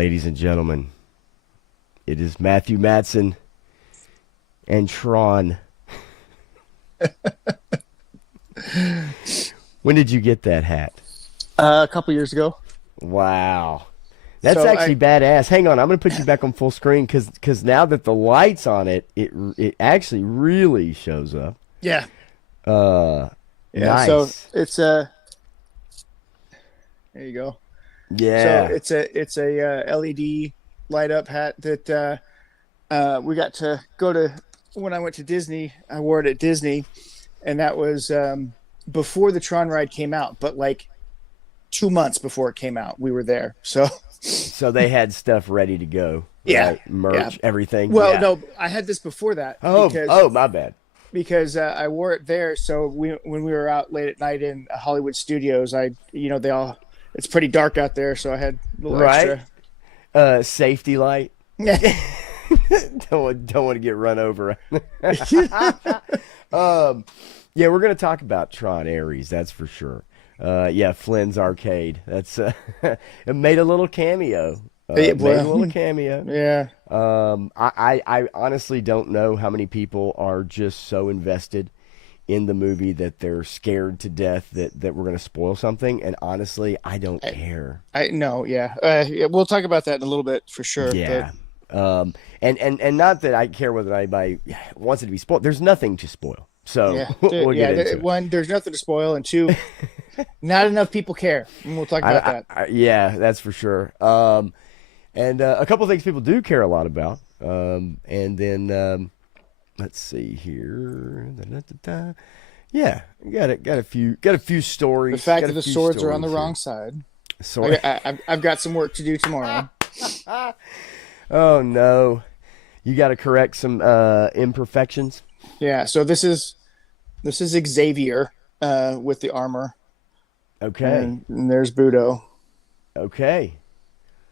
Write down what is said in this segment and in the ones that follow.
ladies and gentlemen. It is Matthew Matson and Tron. When did you get that hat? A couple years ago. Wow. That's actually badass. Hang on, I'm going to put you back on full screen because now that the light's on it, it actually really shows up. Yeah. Nice. So it's a. There you go. Yeah. So it's a LED light up hat that we got to go to when I went to Disney. I wore it at Disney, and that was before the Tron ride came out, but like 2 months before it came out, we were there. So they had stuff ready to go. Yeah. Right? Merch, everything. Well, yeah. no, I had this before that. Oh, my bad. Because I wore it there. So when we were out late at night in Hollywood studios, it's pretty dark out there. So I had a little extra. Safety light. don't want to get run over. Yeah, we're going to talk about Tron Ares. That's for sure. Flynn's Arcade. That's it made a little cameo. Yeah. I honestly don't know how many people are just so invested in the movie that they're scared to death that we're going to spoil something. And honestly, I don't care. I know. Yeah. We'll talk about that in a little bit for sure. Yeah. And not that I care whether anybody wants it to be spoiled. There's nothing to spoil. So we'll get into it. One, there's nothing to spoil, and two, not enough people care. And we'll talk about that. Yeah, that's for sure. And a couple of things people do care a lot about. And then let's see here. Yeah, got a few stories. The fact that the swords are on the wrong side. I've got some work to do tomorrow. Oh no, you got to correct some imperfections. Yeah, so this is Xavier with the armor. Okay. And there's Budo. Okay.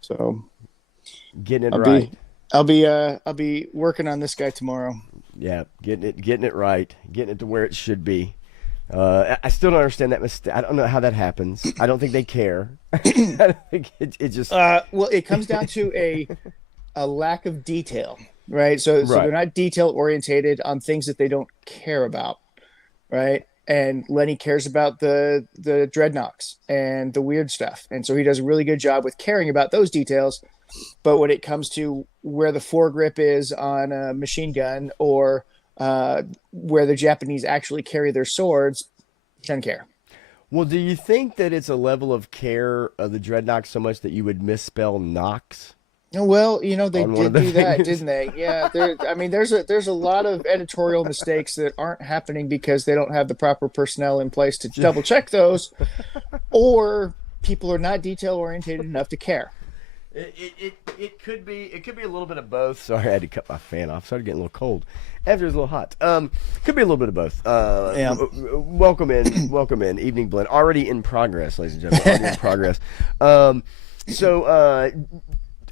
So getting it right. I'll be working on this guy tomorrow. Yeah, getting it right, getting it to where it should be. I still don't understand that mistake. I don't know how that happens. I don't think they care. I don't think it just. Well, it comes down to a lack of detail, right? So they're not detail orientated on things that they don't care about, right? And Lenny cares about the dreadnoughts and the weird stuff, and so he does a really good job with caring about those details. But when it comes to where the foregrip is on a machine gun or where the Japanese actually carry their swords, doesn't care. Well, do you think that it's a level of care of the dreadnought so much that you would misspell Knox? Well, they did do that, didn't they? Yeah. There's a lot of editorial mistakes that aren't happening because they don't have the proper personnel in place to double check those, or people are not detail oriented enough to care. It could be a little bit of both. Sorry, I had to cut my fan off. Started getting a little cold. After it was a little hot. Could be a little bit of both. Yeah. Welcome in. Evening Blend already in progress, ladies and gentlemen. Already in progress. So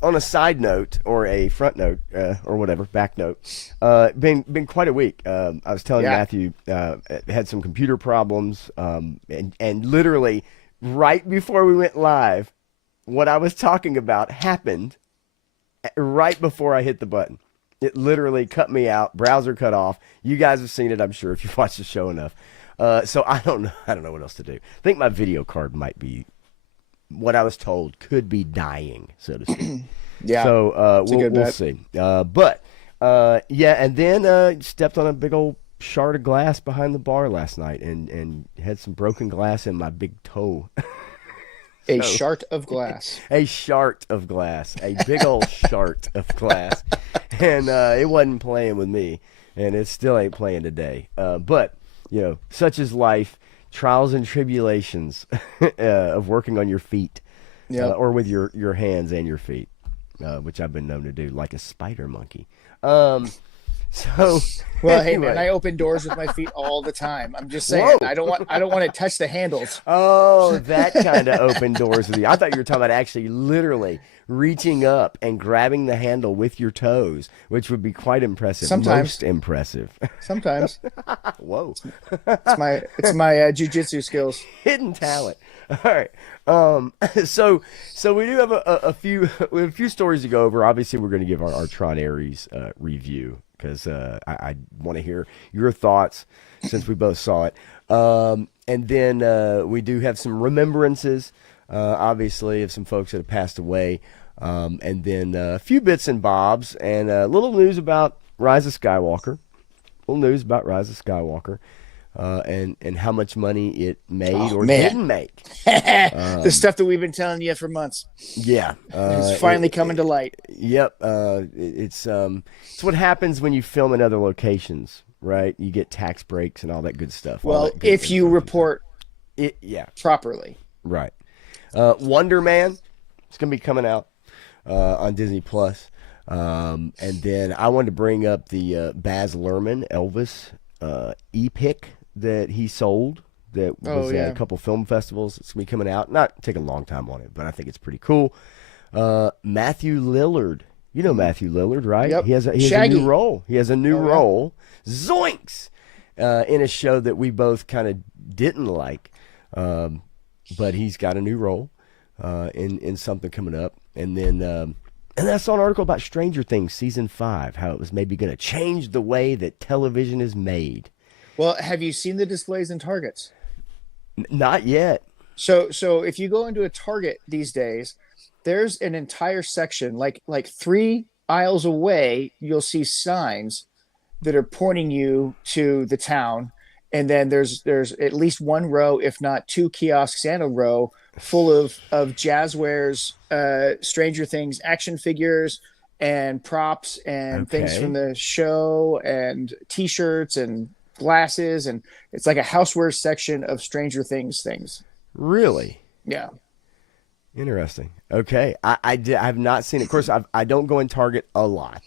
on a side note or a front note or whatever, back note, been quite a week. I was telling Matthew had some computer problems, and literally right before we went live, what I was talking about happened right before I hit the button. It literally cut me out. Browser cut off. You guys have seen it, I'm sure, if you've watched the show enough. So I don't know what else to do. I think my video card might be, what I was told, could be dying, so to speak. Yeah. So we'll see. And then stepped on a big old shard of glass behind the bar last night and had some broken glass in my big toe. A shart of glass. A shart of glass. A big old shart of glass. And it wasn't playing with me. And it still ain't playing today. But, such is life. Trials and tribulations of working on your feet. Or with your hands and your feet. Which I've been known to do, like a spider monkey. So well, anyway. Hey man, I open doors with my feet all the time. I'm just saying. Whoa. I don't want to touch the handles. Oh, that kind of open doors with you. I thought you were talking about actually literally reaching up and grabbing the handle with your toes, which would be quite impressive. Sometimes. Most impressive. Sometimes. Whoa. It's my jujitsu skills. Hidden talent. All right. So we do have a few stories to go over. Obviously, we're going to give our Tron Ares review because I want to hear your thoughts since we both saw it. And then we do have some remembrances, obviously, of some folks that have passed away. And then a few bits and bobs and a little news about Rise of Skywalker. And how much money it made didn't make. The stuff that we've been telling you for months. Yeah. It's finally coming to light. Yep. It's what happens when you film in other locations, right? You get tax breaks and all that good stuff. Well, if you report properly. Right. Wonder Man is going to be coming out on Disney Plus. And then I wanted to bring up the Baz Luhrmann Elvis e-pick that he sold that was at a couple film festivals. It's going to be coming out. Not taking a long time on it, but I think it's pretty cool. Matthew Lillard. You know Matthew Lillard, right? Yep. He has a new role. He has a new role. Zoinks! In a show that we both kind of didn't like. But he's got a new role in something coming up. And then and I saw an article about Stranger Things Season 5, how it was maybe going to change the way that television is made. Well, have you seen the displays in Targets? Not yet. So if you go into a Target these days, there's an entire section, like 3 aisles away, you'll see signs that are pointing you to the town. And then there's at least 1 row, if not 2 kiosks and a row full of Jazzwares, Stranger Things action figures and props and things from the show and T-shirts and glasses, and it's like a houseware section of Stranger Things things. Really? Yeah. Interesting. Okay. I have not seen it. Of course, I don't go in Target a lot.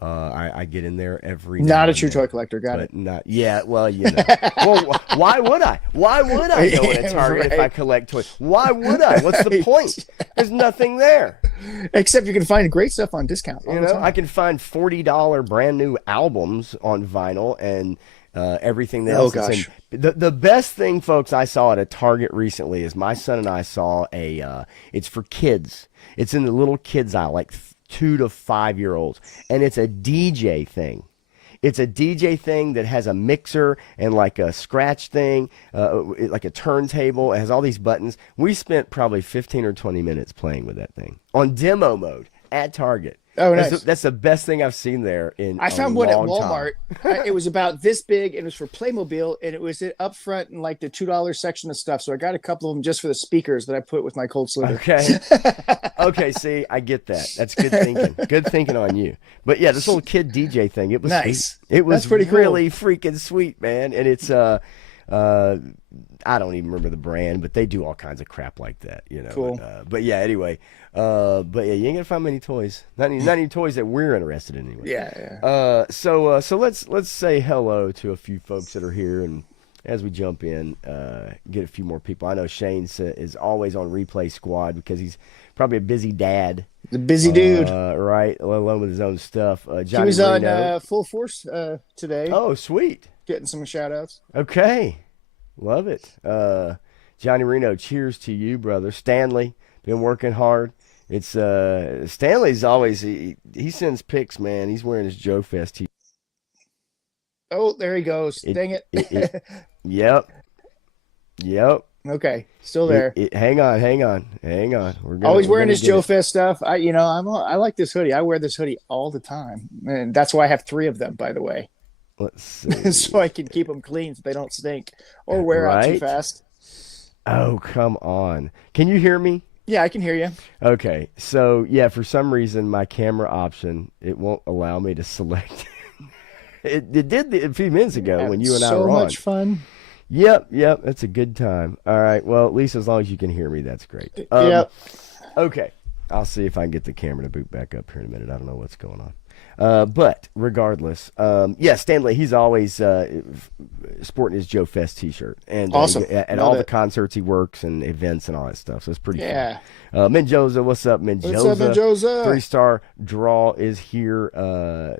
I get in there every. Not a true toy collector. Got it. Not. Yeah. Well, you know. Well, why would I? Why would I go in a Target if I collect toys? Why would I? What's the point? There's nothing there. Except you can find great stuff on discount. You know, I can find $40 brand new albums on vinyl and everything else. Oh gosh. The best thing, folks, I saw at a Target recently is my son and I saw it's for kids. It's in the little kids aisle, like 2 to 5 year olds, and it's a DJ thing. It's a DJ thing that has a mixer and like a scratch thing, like a turntable. It has all these buttons. We spent probably 15 or 20 minutes playing with that thing on demo mode at Target. Oh, nice. That's the best thing I've seen there in I found a one at long Walmart. It was about this big, and it was for Playmobil, and it was up front in like the $2 section of stuff. So I got a couple of them just for the speakers that I put with my cold slither. Okay. Okay, see, I get that. That's good thinking. Good thinking on you. But yeah, this little kid DJ thing, it was nice. It was That's pretty really freaking sweet, man. And it's I don't even remember the brand, but they do all kinds of crap like that, you know. Cool. But yeah, anyway. But yeah, you ain't gonna find many toys. Not any toys that we're interested in anyway. Yeah. So let's say hello to a few folks that are here, and as we jump in, get a few more people. I know Shane is always on Replay Squad because he's probably a busy dad. The busy dude, right? Let alone with his own stuff. Johnny he was Reno. on Full Force today. Oh, sweet. Getting some shout outs. Okay. Love it. Johnny Reno, cheers to you, brother. Stanley, been working hard. It's Stanley's always he sends pics, man. He's wearing his Joe Fest t-shirt. Oh, there he goes. Dang it. Yep. Okay, still there. Hang on. Always wearing his Joe Fest stuff. I like this hoodie. I wear this hoodie all the time, and that's why I have 3 of them, by the way. Let's see. So I can keep them clean so they don't stink or wear out too fast. Oh, come on. Can you hear me? Yeah, I can hear you. Okay. So, yeah, for some reason, my camera option, it won't allow me to select. It did a few minutes ago when you and I were on. So much fun. Yep. That's a good time. All right. Well, at least as long as you can hear me, that's great. Yep. Okay. I'll see if I can get the camera to boot back up here in a minute. I don't know what's going on. But regardless, yeah, Stanley, he's always sporting his Joe Fest T-shirt, and Awesome. at Love all the it. concerts he works and events and all that stuff. So it's pretty fun. Yeah. Menjoza, what's up, What's up, Menjoza? Menjoza? 3-star draw is here.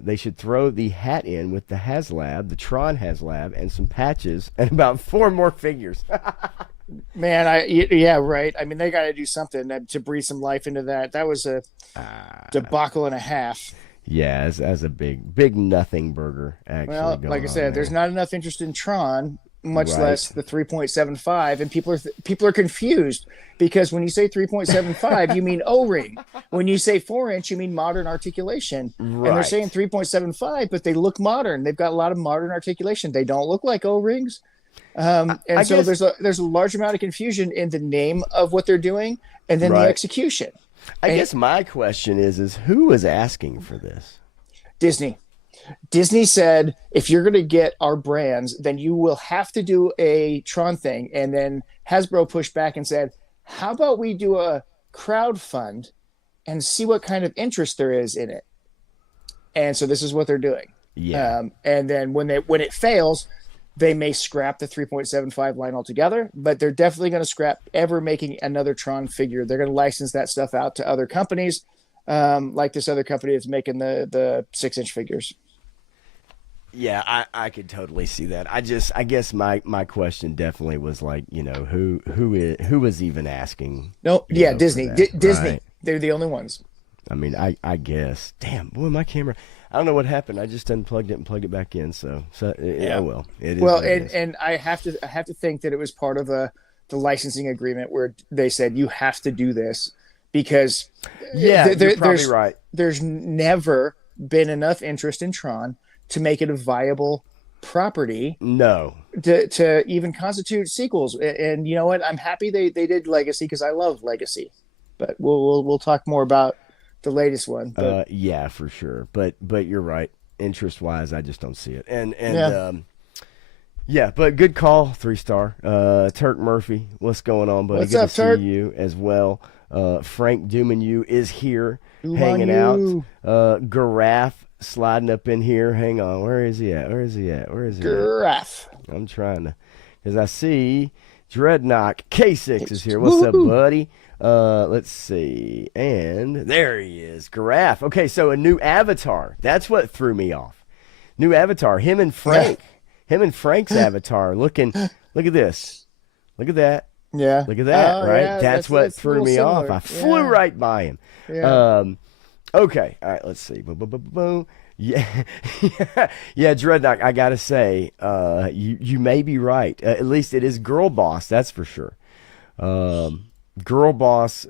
They should throw the hat in with the HasLab, the Tron HasLab, and some patches, and about 4 more figures. Man, yeah, right. I mean, they got to do something to breathe some life into that. That was a debacle and a half. Yeah, as a big nothing burger actually. Well, going like I on said, there. there's not enough interest in Tron, much Right. less the 3.75, and people are confused because when you say 3.75, you mean O-ring. When you say 4-inch, you mean modern articulation. And they're Right. saying 3.75, but they look modern. They've got a lot of modern articulation. They don't look like O-rings. And I so guess- there's a large amount of confusion in the name of what they're doing and then Right. the execution. I guess my question is who is asking for this? Disney. Disney said, if you're going to get our brands, then you will have to do a Tron thing. And then Hasbro pushed back and said, how about we do a crowd fund and see what kind of interest there is in it? And so this is what they're doing. Yeah. And then when it fails, they may scrap the 3.75 line altogether, but they're definitely going to scrap ever making another Tron figure. They're going to license that stuff out to other companies, like this other company that's making the 6-inch figures. Yeah, I could totally see that. I guess my question definitely was like, who is even asking? No, you yeah, know, for Disney. that, Disney. right? They're the only ones. I mean, I guess. Damn, boy, my camera. I don't know what happened. I just unplugged it and plugged it back in. So yeah. Oh well, it is. Well, what it is. and I have to think that it was part of the licensing agreement where they said you have to do this because yeah, you're probably right. There's never been enough interest in Tron to make it a viable property. No. To even constitute sequels. And you know what? I'm happy they did Legacy because I love Legacy. But we'll talk more about the latest one. But, yeah, for sure. But you're right. Interest wise, I just don't see it. And Yeah. yeah, but good call, 3-star. Turk Murphy, what's going on, buddy? What's Good up, to Turk? see you as well. Frank Dumanu is here, hanging Dumanu. out. Garaf sliding up in here. Hang on, where is he at? Graph. I'm trying to, because I see Dreadnought K6 is here. What's up, buddy? Let's see. And there he is. Garaf. Okay, so a new avatar. That's what threw me off. New avatar. Him and Frank. Him and Frank's avatar. Look at this. Look at that. Yeah. Look at that, Oh, right? yeah, that's what a threw little me off. similar. I flew Yeah. right by him. Yeah. Okay. All right, let's see. Boom, boom, boom, boom, boom. Yeah. Yeah, Dreadnought, I got to say, you may be right. At least it is Girl Boss, that's for sure. Girl Boss,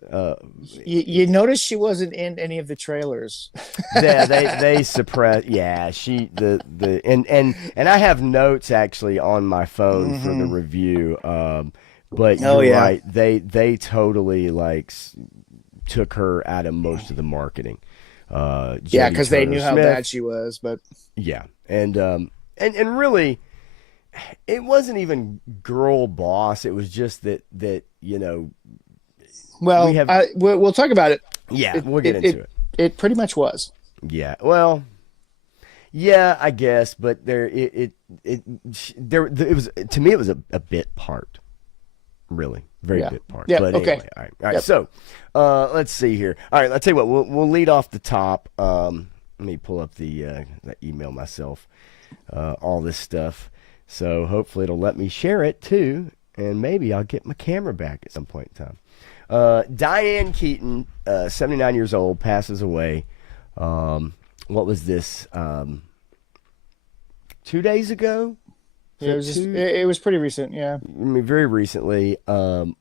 You notice she wasn't in any of the trailers. yeah, they suppress. Yeah, and I have notes actually on my phone for the review. But you're yeah. right. They totally took her out of most of the marketing. Yeah, Jodie because they knew how Turner-Smith. bad she was. But Yeah, and really, it wasn't even Girl Boss. It was just that well, We have- we'll talk about it. Yeah, we'll get into it. It pretty much was. Yeah, well, yeah, I guess, but it was, to me, it was a bit part, really, very Yeah. bit part. Yeah, But okay. anyway, all right. Yep. So, let's see here. All right, I'll tell you what. We'll lead off the top. Let me pull up the email myself. All this stuff. So hopefully it'll let me share it too, and maybe I'll get my camera back at some point in time. Diane Keaton, 79 years old, passes away. What was this? 2 days ago? Yeah, it was pretty recent. Yeah. I mean, very recently.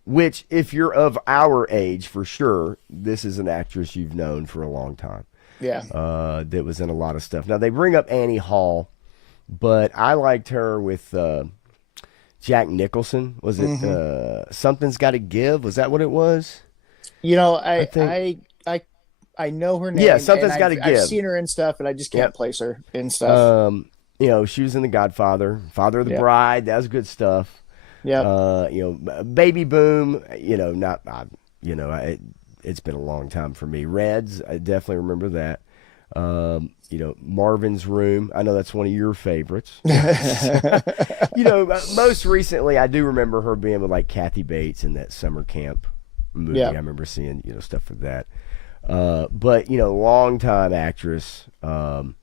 Which, if you're of our age, for sure, this is an actress you've known for a long time. Yeah. That was in a lot of stuff. Now, they bring up Annie Hall, but I liked her with Jack Nicholson. Was it Something's Gotta Give? Was that what it was? You know, I know her name. Yeah, Something's and Gotta I've Give. seen her in stuff, and I just can't Yep. place her in stuff. She was in The Godfather, Father of the Yep. Bride. That was good stuff. Yeah. Baby Boom. It's been a long time for me. Reds, I definitely remember that. Marvin's Room. I know that's one of your favorites. Most recently, I do remember her being with like Kathy Bates in that summer camp movie. Yeah. I remember seeing stuff with that. But long time actress. And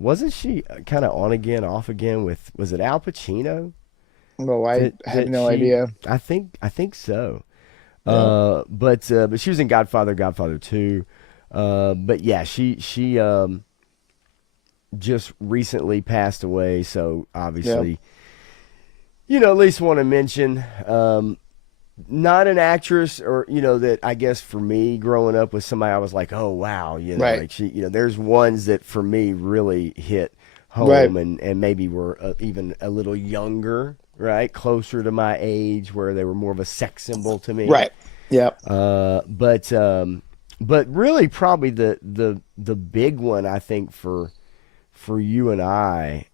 wasn't she kind of on again, off again with, was it Al Pacino? No, I have no idea. I think so. Yeah. But she was in Godfather 2. But yeah, she just recently passed away. So obviously, at least want to mention, not an actress or, that I guess for me growing up with somebody, I was like, oh, wow. Right. Like she, there's ones that for me really hit home Right. and maybe were even a little younger, right? Closer to my age where they were more of a sex symbol to me. Right. Yeah. But really, probably the big one I think for you and I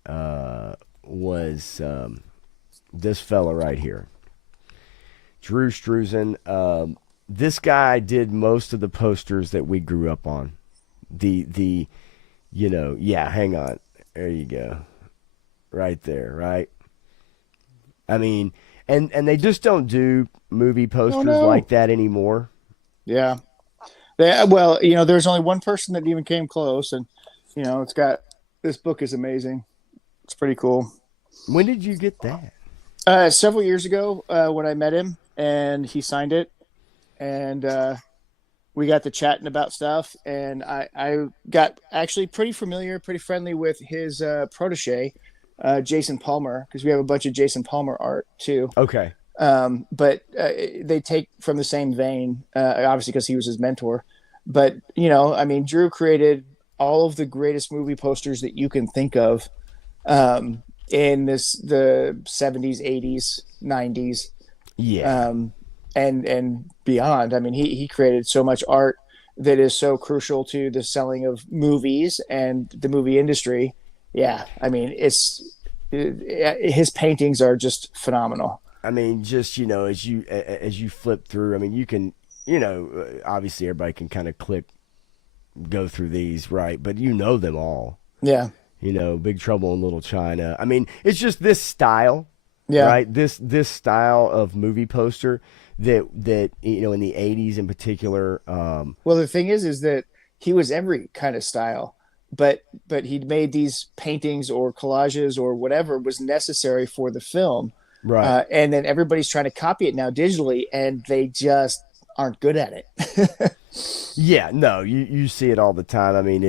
was this fella right here, Drew Struzan. This guy did most of the posters that we grew up on. Hang on, there you go, right there, right. I mean, and they just don't do movie posters like that anymore. Yeah. Well, there's only one person that even came close, and this book is amazing. It's pretty cool. When did you get that? Several years ago, when I met him, and he signed it, and we got to chatting about stuff, and I got actually pretty friendly with his protege, Jason Palmer, because we have a bunch of Jason Palmer art too. Okay. But they take from the same vein, obviously because he was his mentor. But Drew created all of the greatest movie posters that you can think of in the 70s, 80s, 90s, and beyond. I mean, he created so much art that is so crucial to the selling of movies and the movie industry. Yeah, I mean, his paintings are just phenomenal. I mean, just as you flip through, I mean, you can, obviously everybody can kind of go through these, right? But them all. Yeah. Big Trouble in Little China. I mean, it's just this style, yeah, right? This style of movie poster that in the 80s in particular. Well, the thing is that he was every kind of style, but he'd made these paintings or collages or whatever was necessary for the film. Right. And then everybody's trying to copy it now digitally, and they just aren't good at it. Yeah, no, you see it all the time. I mean,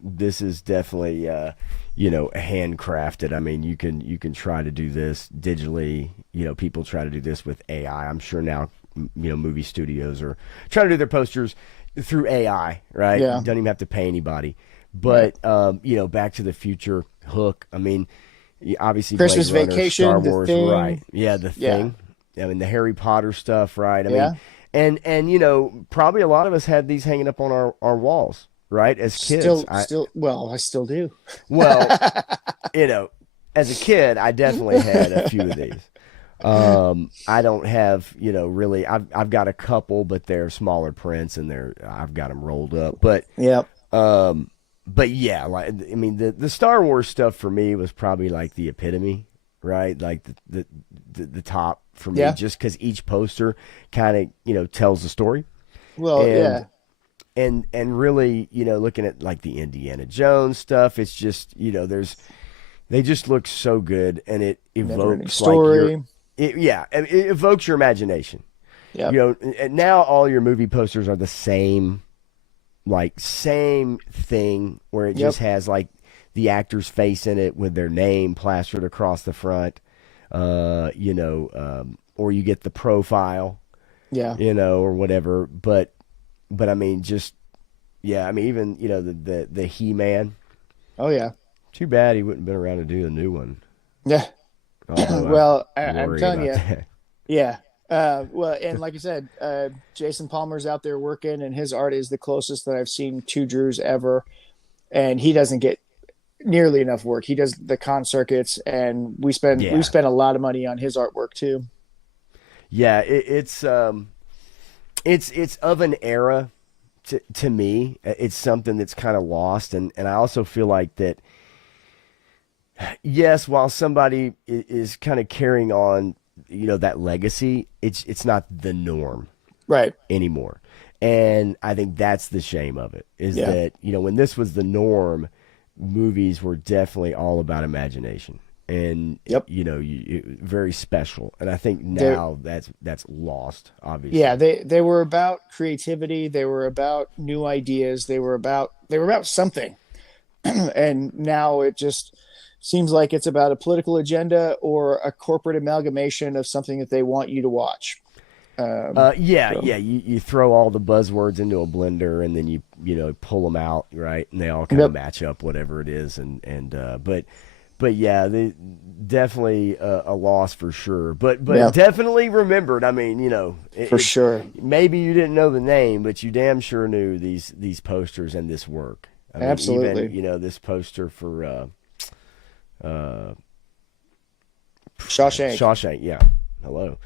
this is definitely handcrafted. I mean, you can try to do this digitally. People try to do this with AI. I'm sure now, movie studios are trying to do their posters through AI, right? Yeah. You don't even have to pay anybody. But Back to the Future, Hook. I mean, obviously Christmas Blade Runner, Vacation, Star The Wars, Thing. right? Yeah, The Thing. I mean, the Harry Potter stuff, right? I mean, and probably a lot of us had these hanging up on our walls, right? As kids, I still do. Well, as a kid, I definitely had a few of these. I don't have, really. I've got a couple, but they're smaller prints, and I've got them rolled up. But but yeah, like I mean, the Star Wars stuff for me was probably like the epitome, right? Like the top for me, just because each poster kind of tells the story. Well, and really, looking at like the Indiana Jones stuff, it's just they just look so good, and it evokes story. It evokes your imagination. Yeah. And now all your movie posters are the same thing, where it just has like the actor's face in it with their name plastered across the front, or you get the profile, or whatever. But I mean, even the He-Man. Oh yeah. Too bad he wouldn't have been around to do the new one. Yeah. Well, I'm telling you. That. Yeah. Well, and like I said, Jason Palmer's out there working, and his art is the closest that I've seen to Drew's ever. And he doesn't get nearly enough work. He does the con circuits, and we spend a lot of money on his artwork too. Yeah, it's of an era to me, it's something that's kind of lost, and I also feel like that. Yes, while somebody is kind of carrying on, that legacy, it's not the norm Right. anymore. And I think that's the shame of it, is that, when this was the norm, movies were definitely all about imagination and, Yep. very special. And I think now that's lost, obviously. Yeah, they were about creativity, they were about new ideas, they were about something. And now it just seems like it's about a political agenda or a corporate amalgamation of something that they want you to watch. Yeah, So, yeah. You throw all the buzzwords into a blender and then you pull them out, right? And they all kind of yep, match up, whatever it is. But yeah, they definitely a loss for sure. But yeah, definitely remembered. I mean, for sure. maybe you didn't know the name, but you damn sure knew these posters and this work. I mean, even Absolutely. this poster for uh, Shawshank. Shawshank. Yeah, hello.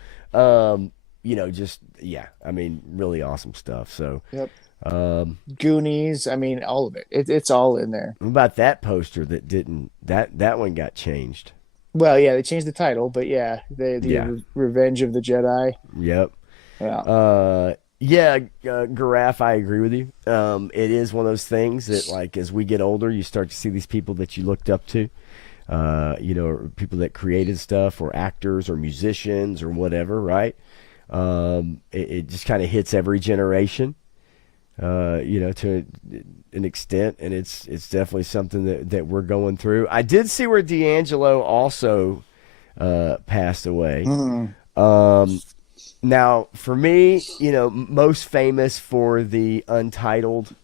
Just yeah. I mean, really awesome stuff. So, Yep. um, Goonies. I mean, all of it. It's all in there. what about that poster that didn't that one got changed? Well, yeah, they changed the title, but yeah, the Yeah. Revenge of the Jedi. Yep. Yeah. Yeah, Garaf, I agree with you. It is one of those things that, like, as we get older, you start to see these people that you looked up to, people that created stuff, or actors, or musicians, or whatever, right? It just kind of hits every generation, to an extent, and it's definitely something that we're going through. I did see where D'Angelo also passed away. Mhm. Now, for me, most famous for the Untitled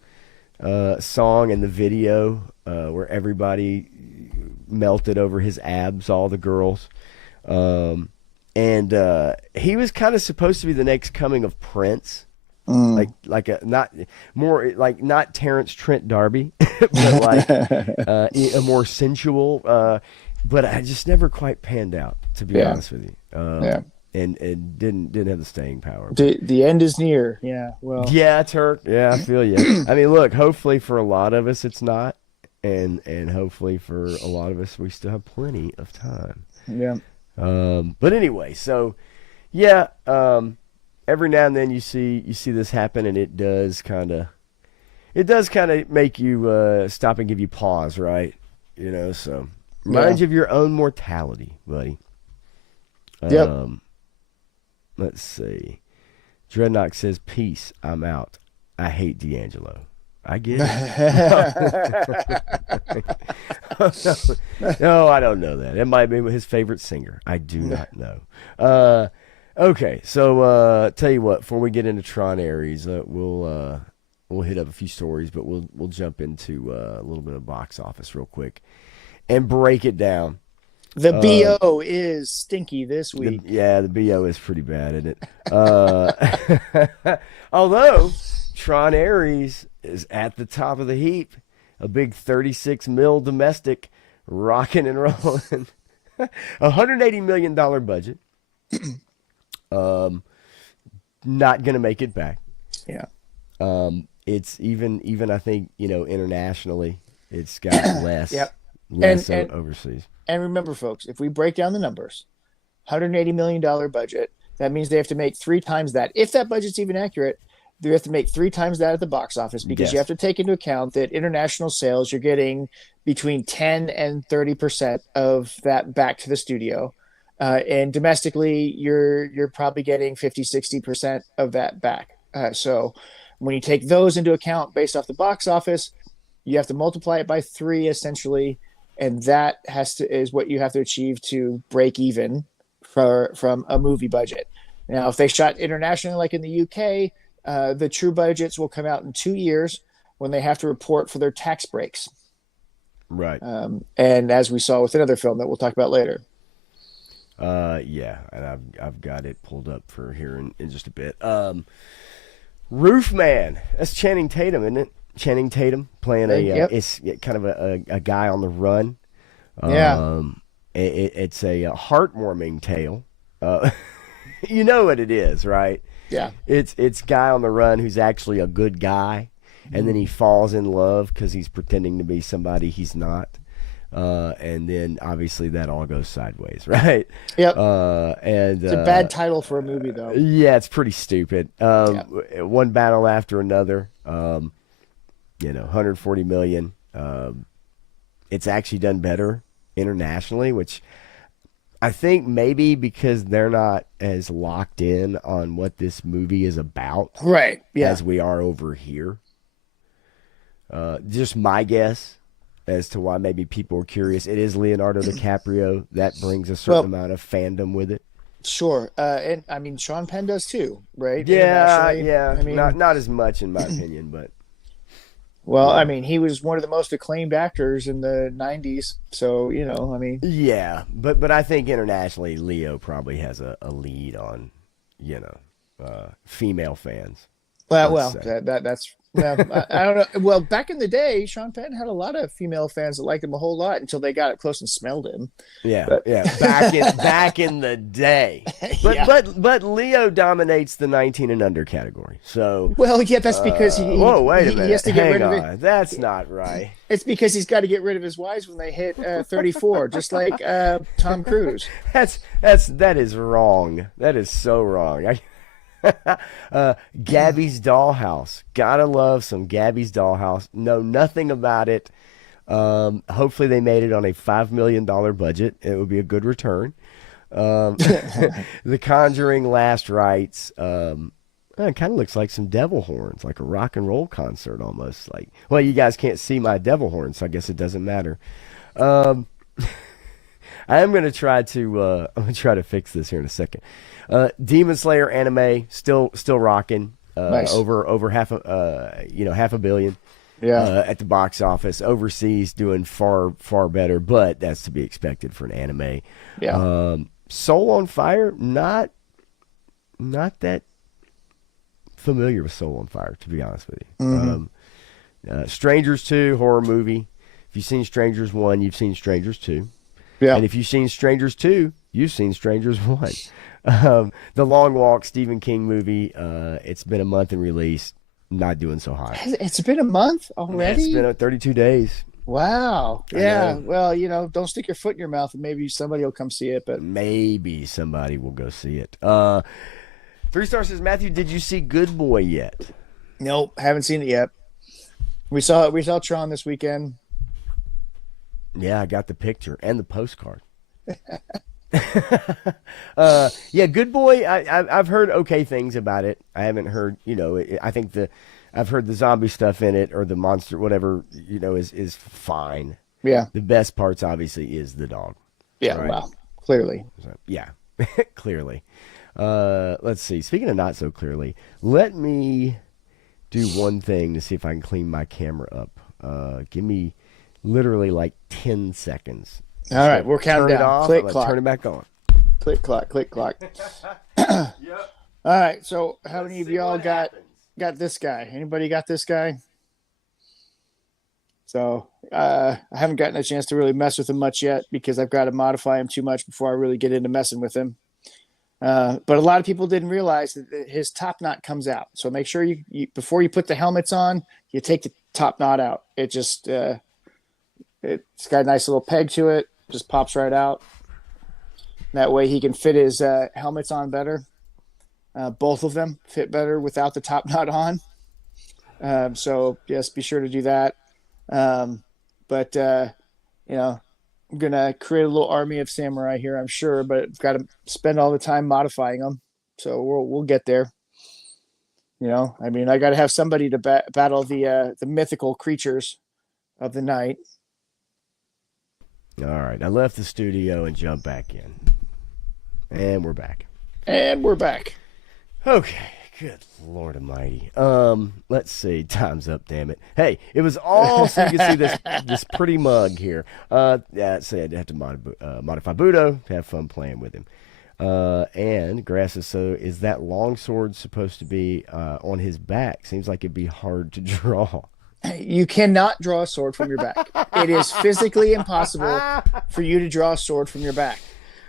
song and the video where everybody melted over his abs, all the girls. And he was kind of supposed to be the next coming of Prince. Mm. Not Terrence Trent D'Arby, but like a more sensual. But I just never quite panned out, to be Yeah. honest with you. Yeah. And didn't have the staying power. The end is near. Yeah. Well. Yeah, Turk. Yeah, I feel you. I mean, look, hopefully for a lot of us it's not, and hopefully for a lot of us we still have plenty of time. Yeah. But anyway, so yeah, every now and then you see this happen, and it does kind of make you stop and give you pause, right? So Yeah. remind you of your own mortality, buddy. Yep. Let's see. Dreadnought says, "Peace. I'm out. I hate D'Angelo." I get it. No, I don't know that. It might be his favorite singer. I do not know. Okay, so tell you what. Before we get into Tron Ares, we'll hit up a few stories, but we'll jump into a little bit of box office real quick and break it down. The BO is stinky this week. The BO is pretty bad, isn't it? Although Tron Ares is at the top of the heap, a big 36 mil domestic, rocking and rolling, $180 million budget. Not gonna make it back. Yeah. It's even I think internationally, it's got less. Yep. Less And overseas. And remember, folks, if we break down the numbers, $180 million budget, that means they have to make three times that. If that budget's even accurate, they have to make three times that at the box office, because Yes. you have to take into account that international sales, you're getting between 10 and 30% of that back to the studio. And domestically, you're probably getting 50, 60% of that back. So when you take those into account based off the box office, you have to multiply it by 3 essentially, and that is what you have to achieve to break even from a movie budget. Now, if they shot internationally, like in the UK, the true budgets will come out in 2 years when they have to report for their tax breaks. Right. And as we saw with another film that we'll talk about later. Yeah, and I've got it pulled up for here in just a bit. Roofman. That's Channing Tatum, isn't it? Channing Tatum playing Yep. it's kind of a guy on the run. Yeah. It's a heartwarming tale. You know what it is, right? Yeah. It's guy on the run who's actually a good guy, and then he falls in love because he's pretending to be somebody he's not. And then obviously that all goes sideways, right? Yep. And it's a bad title for a movie, though. Yeah, it's pretty stupid. One battle after another. 140 million. It's actually done better internationally, which I think maybe because they're not as locked in on what this movie is about, right? Yeah, as we are over here. Just my guess as to why maybe people are curious. It is Leonardo DiCaprio. That brings a certain amount of fandom with it. Sure, and I mean Sean Penn does too, right? Yeah. I mean, not as much in my opinion, but. Well, I mean, he was one of the most acclaimed actors in the '90s, so I mean. Yeah, but I think internationally, Leo probably has a lead on, female fans. Well, that's. Well, I don't know. Well, back in the day, Sean Penn had a lot of female fans that liked him a whole lot until they got up close and smelled him. Yeah. Back in the day. But Leo dominates the 19 and under category. So that's because whoa, wait a minute. He has to get rid of it. That's not right. It's because he's got to get rid of his wives when they hit 34, just like Tom Cruise. That is wrong. That is so wrong. Gabby's Dollhouse. Gotta love some Gabby's Dollhouse. Know nothing about it. Hopefully they made it on a $5 million budget. It would be a good return. The Conjuring Last Rites. It kind of looks like some devil horns, like a rock and roll concert almost. Like, well, you guys can't see my devil horns, so I guess it doesn't matter. I am going to try to fix this here in a second. Demon Slayer anime still rocking. Nice. Over half a billion. Yeah. At the box office. Overseas doing far better, but that's to be expected for an anime. Yeah. Soul on Fire, not that familiar with Soul on Fire, to be honest with you. Mm-hmm. Strangers 2 horror movie. If you've seen Strangers 1, you've seen Strangers 2. Yeah. And if you've seen Strangers 2, you've seen Strangers 1. The Long Walk, Stephen King movie. It's been a month in release. Not doing so hot. It's been a month already? It's been 32 days. Wow. Yeah. Well, don't stick your foot in your mouth and maybe somebody will come see it. But maybe somebody will go see it. 3 Star says, Matthew, did you see Good Boy yet? Nope. Haven't seen it yet. We saw Tron this weekend. Yeah, I got the picture and the postcard. Good Boy. I've heard okay things about it. I haven't heard, I think I've heard the zombie stuff in it or the monster, whatever, is fine. Yeah. The best parts obviously is the dog. Yeah. Right? Well, clearly. Yeah, clearly. Let's see. Speaking of not so clearly, let me do one thing to see if I can clean my camera up. Give me literally like 10 seconds. All right, we're counting down. Turn it off. Click clock. Turn it back on. Click clock. Click clock. Yep. All right. So, how many of y'all got this guy? Anybody got this guy? So, I haven't gotten a chance to really mess with him much yet because I've got to modify him too much before I really get into messing with him. But a lot of people didn't realize that his top knot comes out. So make sure you before you put the helmets on, you take the top knot out. It just it's got a nice little peg to it. Just pops right out. That way he can fit his helmets on better. Both of them fit better without the top knot on. So yes, be sure to do that. I'm going to create a little army of samurai here, I'm sure, but I've got to spend all the time modifying them. So we'll get there. I got to have somebody to battle the mythical creatures of the night. All right. I left the studio and jumped back in. And we're back. Okay. Good Lord Almighty. Let's see. Time's up, damn it. Hey, it was all so you can see this pretty mug here. So I had to modify Budo to have fun playing with him. And Grass says, so is that longsword supposed to be on his back? Seems like it'd be hard to draw. You cannot draw a sword from your back. It is physically impossible for you to draw a sword from your back.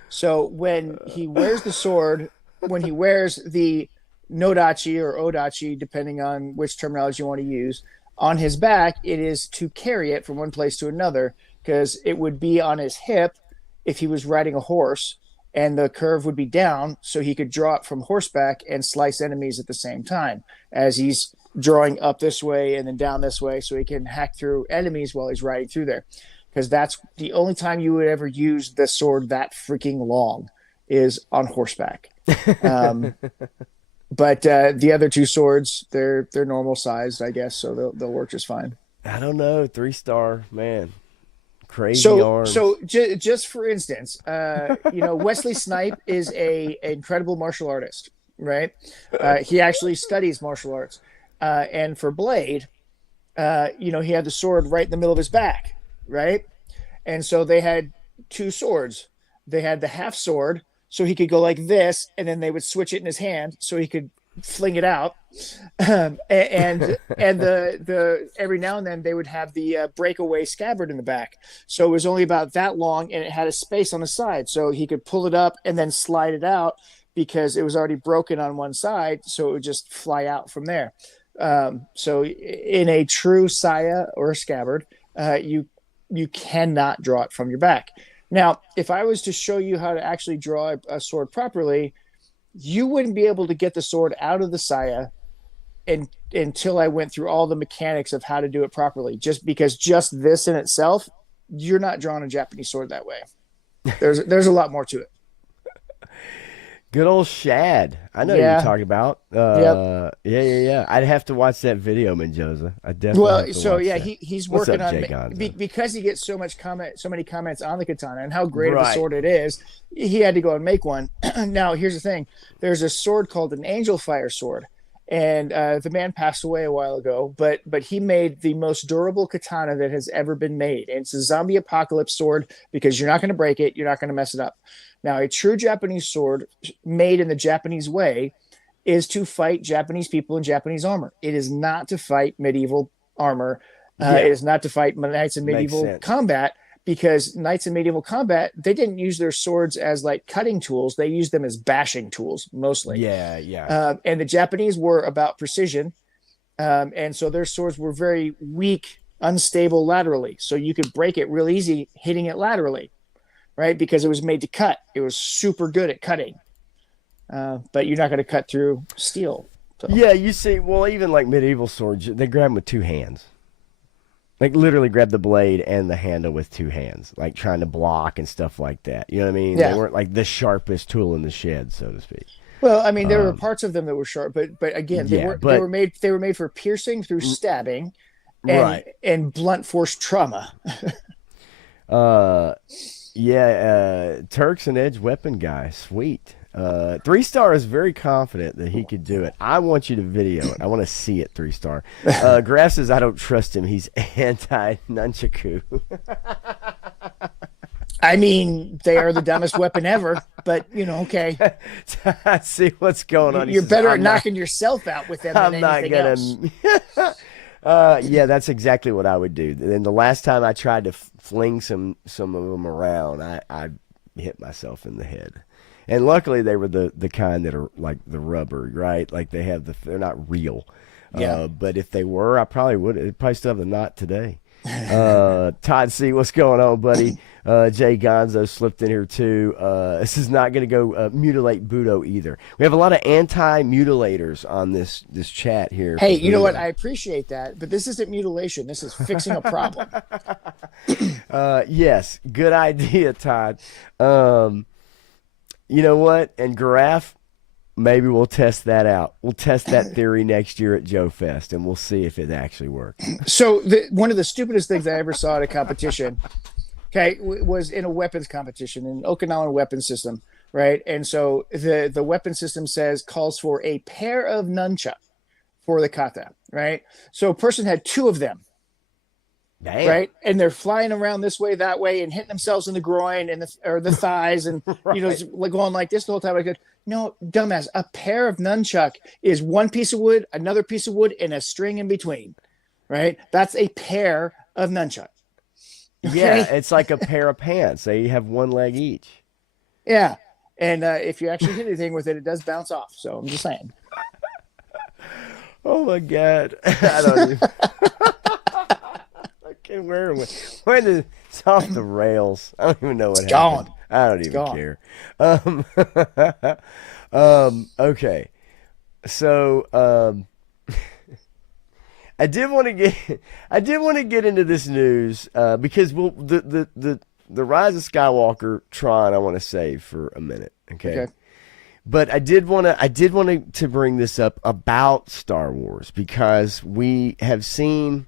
So when he wears the sword, when he wears the nodachi or odachi, depending on which terminology you want to use. On his back, it is to carry it from one place to another, because it would be on his hip if he was riding a horse, and the curve would be down, so he could draw it from horseback and slice enemies at the same time as he's drawing up this way and then down this way, so he can hack through enemies while he's riding through there. Because that's the only time you would ever use the sword that freaking long, is on horseback. But the other two swords, they're normal sized, I guess, so they'll work just fine. I don't know, 3-star, man. Crazy arms. So just for instance, Wesley Snipe is an incredible martial artist, right? He actually studies martial arts. And for Blade, he had the sword right in the middle of his back, right? And so they had two swords. They had the half sword, so he could go like this, and then they would switch it in his hand so he could fling it out. And the every now and then they would have the breakaway scabbard in the back, so it was only about that long, and it had a space on the side, so he could pull it up and then slide it out, because it was already broken on one side, so it would just fly out from there. So in a true saya or scabbard, you cannot draw it from your back. Now, if I was to show you how to actually draw a sword properly, you wouldn't be able to get the sword out of the saya until I went through all the mechanics of how to do it properly. Just because just this in itself, you're not drawing a Japanese sword that way. There's a lot more to it. Good old Shad. I know you're talking about. Yep. Yeah. I'd have to watch that video, Mendoza. I definitely have to watch that. He's working on because he gets so many comments on the katana and how great of a sword it is. He had to go and make one. Now, here's the thing: there's a sword called an Angel Fire sword, and the man passed away a while ago. But he made the most durable katana that has ever been made. And it's a zombie apocalypse sword, because you're not going to break it, you're not going to mess it up. Now, a true Japanese sword made in the Japanese way is to fight Japanese people in Japanese armor. It is not to fight medieval armor. It is not to fight knights in medieval combat, because knights in medieval combat, they didn't use their swords as like cutting tools. They used them as bashing tools mostly. Yeah. And the Japanese were about precision. And so their swords were very weak, unstable laterally. So you could break it real easy hitting it laterally. Right, because it was made to cut. It was super good at cutting, but you're not going to cut through steel. So. Yeah, you see, well, even like medieval swords, they grab them with two hands. Like literally grab the blade and the handle with two hands, like trying to block and stuff like that. You know what I mean? Yeah. They weren't like the sharpest tool in the shed, so to speak. Well, I mean, there were parts of them that were sharp, but again, they were made for piercing through stabbing, and blunt force trauma. Turks and Edge weapon guy, sweet. 3-star is very confident that he could do it. I want you to video it. I want to see it. 3-star. Grass says I don't trust him. He's anti nunchaku. I mean, they are the dumbest weapon ever, but okay. I see what's going on. You're better at knocking yourself out with them than anything else. Yeah, that's exactly what I would do. And the last time I tried to fling some of them around, I hit myself in the head. And luckily they were the kind that are like the rubber, right? Like they're not real. Yeah. But if they were, I probably would. It'd probably still have the knot today. Todd C, what's going on, buddy? Jay Gonzo slipped in here too. This is not going to go mutilate Budo either. We have a lot of anti-mutilators on this chat here. Hey, you know what? I appreciate that, but this isn't mutilation. This is fixing a problem. Yes, good idea, Todd. You know what? And Giraffe, maybe we'll test that out. We'll test that theory next year at Joe Fest, and we'll see if it actually works. So one of the stupidest things I ever saw at a competition, was in a weapons competition, in an Okinawan weapon system, right? And so the weapon system calls for a pair of nunchuck for the kata, right? So a person had two of them. Damn. Right, and they're flying around this way, that way, and hitting themselves in the groin and the thighs, and like going like this the whole time. I go, no, dumbass. A pair of nunchuck is one piece of wood, another piece of wood, and a string in between. Right, that's a pair of nunchuck. Okay? Yeah, it's like a pair of pants. They have one leg each. Yeah, and if you actually hit anything with it, it does bounce off. So I'm just saying. Oh my God. I don't even. I can't wear it. It's off the rails. I don't even know what happened. Gone. I don't It's even gone. care. Okay. So, I did want to get into this news because the Rise of Skywalker Tron I want to save for a minute, okay? Okay. But I did want to bring this up about Star Wars because we have seen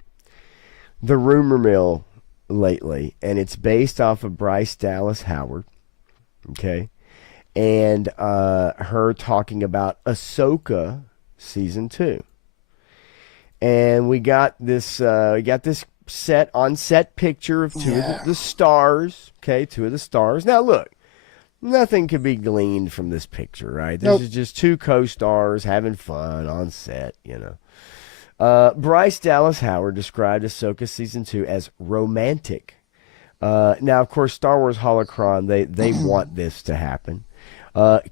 the rumor mill lately, and it's based off of Bryce Dallas Howard, okay, and her talking about Ahsoka season 2. And we got this set picture of two of the stars. Okay, two of the stars. Now look, nothing could be gleaned from this picture, right? This is just two co-stars having fun on set, you know. Bryce Dallas Howard described Ahsoka season 2 as romantic. Now, of course, Star Wars Holocron, they want this to happen.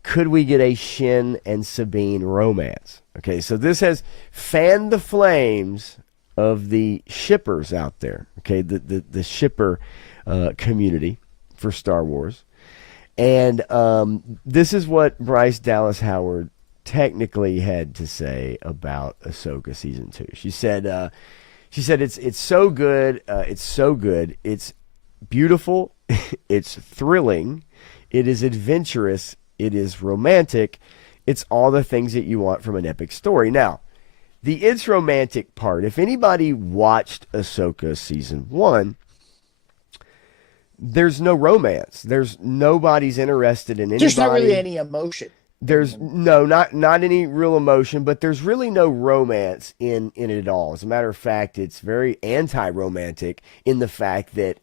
Could we get a Shin and Sabine romance? Okay, so this has fanned the flames of the shippers out there. Okay, the shipper community for Star Wars, and this is what Bryce Dallas Howard technically had to say about Ahsoka season 2. She said it's so good, it's beautiful, it's thrilling, it is adventurous. It is romantic. It's all the things that you want from an epic story. Now, the it's romantic part, if anybody watched Ahsoka season 1, there's no romance. Nobody's interested in anybody. There's not really any emotion. There's not any real emotion, but there's really no romance in it at all. As a matter of fact, it's very anti-romantic in the fact that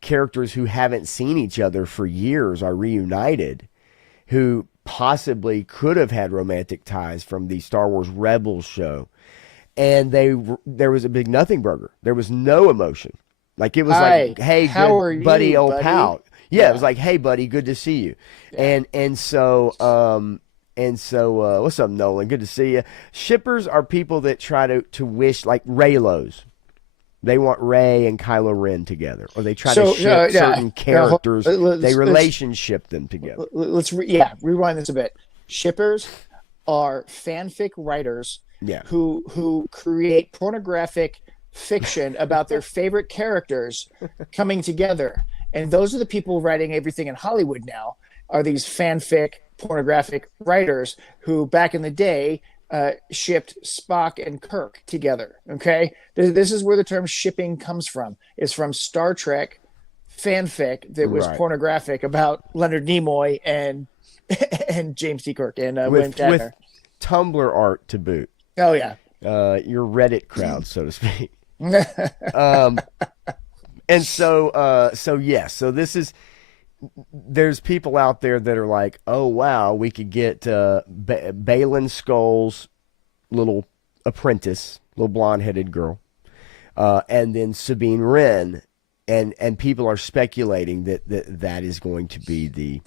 characters who haven't seen each other for years are reunited, who possibly could have had romantic ties from the Star Wars Rebels show, and there was a big nothing burger. There was no emotion. Like it was like, "Hey, how are good buddy, you, old buddy?" pal." Yeah, it was like, "Hey, buddy, good to see you." Yeah. And so what's up, Nolan? Good to see you. Shippers are people that try to wish, like Raylos. They want Rey and Kylo Ren together, or they try to ship certain characters. They relationship them together. Let's rewind this a bit. Shippers are fanfic writers who create pornographic fiction about their favorite characters coming together, and those are the people writing everything in Hollywood now. Are these fanfic pornographic writers who back in the day shipped Spock and Kirk together. Okay, this is where the term shipping comes from. It's from Star Trek fanfic that was pornographic about Leonard Nimoy and James T. Kirk and William Shatner. With Tumblr art to boot. Oh yeah, your Reddit crowd, so to speak. And so this is. There's people out there that are like, oh wow, we could get Baylan Skoll's little apprentice, little blonde-headed girl, and then Sabine Wren, and people are speculating that is going to be the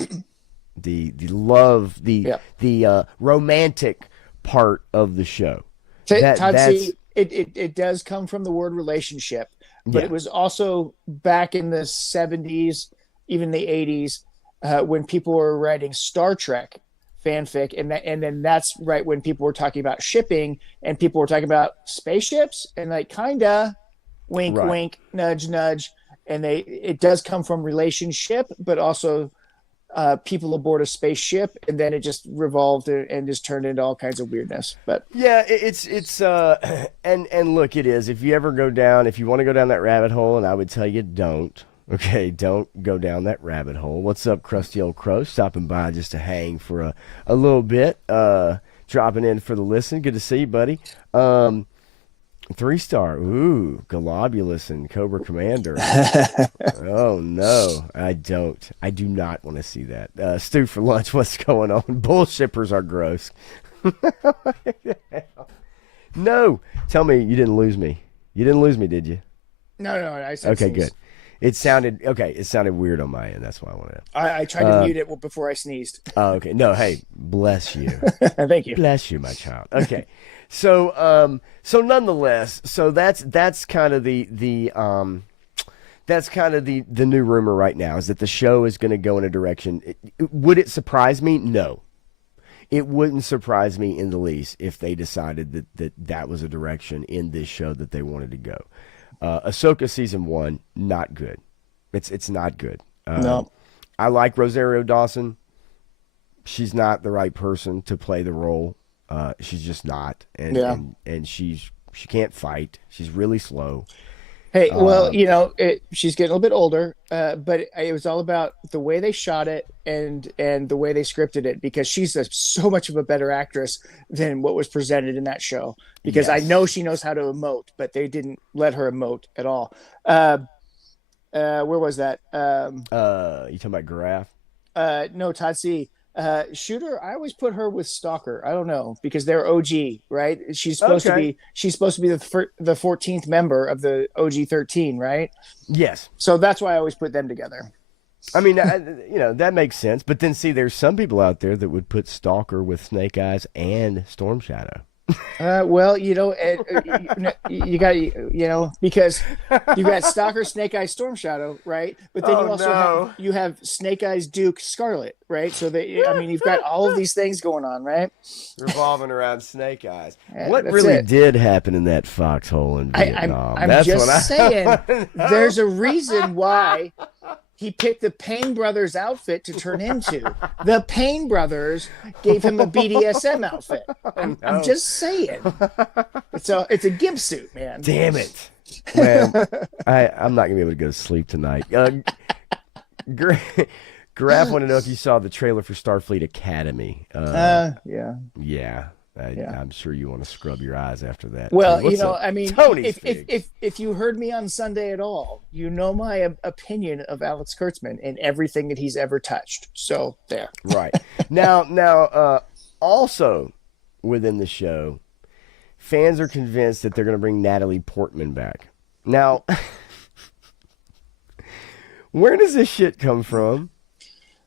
love, the romantic part of the show. It does come from the word relationship, but it was also back in the 70s. Even the 80s, when people were writing Star Trek fanfic, and then that's right when people were talking about shipping, and people were talking about spaceships, and like kinda, wink, wink, nudge, nudge, and it does come from relationship, but also people aboard a spaceship, and then it just revolved and just turned into all kinds of weirdness. But yeah, it's and look, it is. If you want to go down that rabbit hole, and I would tell you don't. Okay, don't go down that rabbit hole. What's up, Crusty Old Crow? Stopping by just to hang for a little bit. Dropping in for the listen. Good to see you, buddy. 3-star. Ooh, Globulus and Cobra Commander. Oh, no, I don't. I do not want to see that. Stew for lunch, what's going on? Bullshippers are gross. No, tell me you didn't lose me. You didn't lose me, did you? No, I said okay, good. It sounded weird on my end. That's why I wanted to. I tried to mute it before I sneezed. Oh, okay. No, hey, bless you. Thank you. Bless you, my child. Okay. So nonetheless, so that's kind of that's kind of the new rumor right now, is that the show is going to go in a direction. Would it surprise me? No. It wouldn't surprise me in the least if they decided that was a direction in this show that they wanted to go. Ahsoka season 1, not good. It's not good. No. I like Rosario Dawson. She's not the right person to play the role. She's just not, and she can't fight. She's really slow. Hey, well, she's getting a little bit older, but it was all about the way they shot it and the way they scripted it, because she's so much of a better actress than what was presented in that show. Because I know she knows how to emote, but they didn't let her emote at all. Where was that? You talking about Graf? No, Tatsi. Shooter, I always put her with Stalker. I don't know, because they're OG, right? She's supposed to be the 14th member of the OG 13, right? Yes. So that's why I always put them together. I mean, that makes sense. But then, see, there's some people out there that would put Stalker with Snake Eyes and Storm Shadow. Well, you got, because you got Stalker, Snake Eyes, Storm Shadow, right? But then you have Snake Eyes, Duke, Scarlet, right? So you've got all of these things going on, right? Revolving around Snake Eyes. What really did happen in that foxhole in Vietnam? I'm just saying, there's a reason why he picked the Payne Brothers outfit to turn into. The Payne Brothers gave him a BDSM outfit. I'm just saying. It's a gimp suit, man. Damn it. Man, I'm not going to be able to go to sleep tonight. Graf want to know if you saw the trailer for Starfleet Academy. Yeah. Yeah. I'm sure you want to scrub your eyes after that. Well, if you heard me on Sunday at all, you know my opinion of Alex Kurtzman and everything that he's ever touched. So there. Right. Now, also within the show, fans are convinced that they're going to bring Natalie Portman back. Now, where does this shit come from?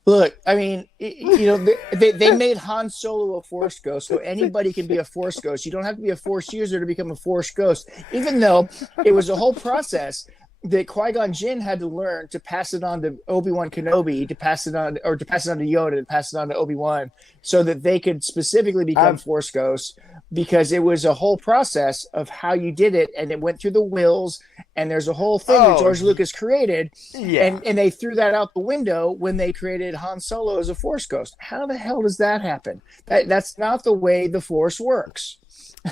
Look, I mean, they made Han Solo a Force ghost, so anybody can be a Force ghost. You don't have to be a Force user to become a Force ghost, even though it was a whole process that Qui-Gon Jinn had to learn to pass it on to Obi-Wan Kenobi, to pass it on to Yoda, to pass it on to Obi-Wan, so that they could specifically become Force ghosts, because it was a whole process of how you did it, and it went through the wills, and there's a whole thing that George Lucas created, and they threw that out the window when they created Han Solo as a Force ghost. How the hell does that happen? That's not the way the Force works.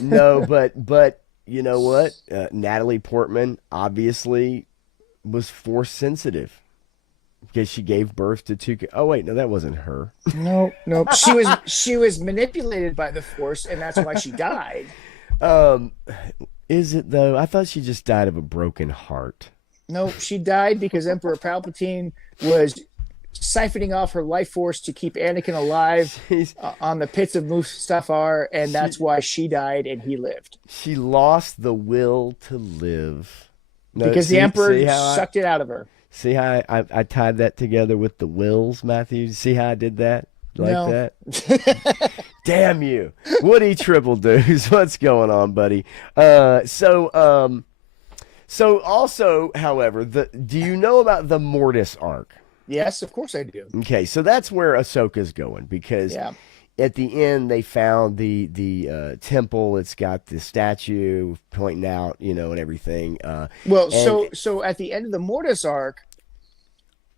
No, but you know what? Natalie Portman obviously was Force sensitive, because she gave birth to two. Oh wait, no, that wasn't her. No, she was manipulated by the Force, and that's why she died. Is it though? I thought she just died of a broken heart. No, she died because Emperor Palpatine was siphoning off her life force to keep Anakin alive on the pits of Mustafar, and that's why she died and he lived. She lost the will to live. No, because the Emperor sucked it out of her. See how I tied that together with the wills, Matthew? See how I did that? That? Damn you. Woody Triple Deuce, what's going on, buddy? So also, however, do you know about the Mortis arc? Yes, of course I do. Okay, so that's where Ahsoka's going, because at the end they found the temple. It's got the statue pointing out, and everything. So at the end of the Mortis arc,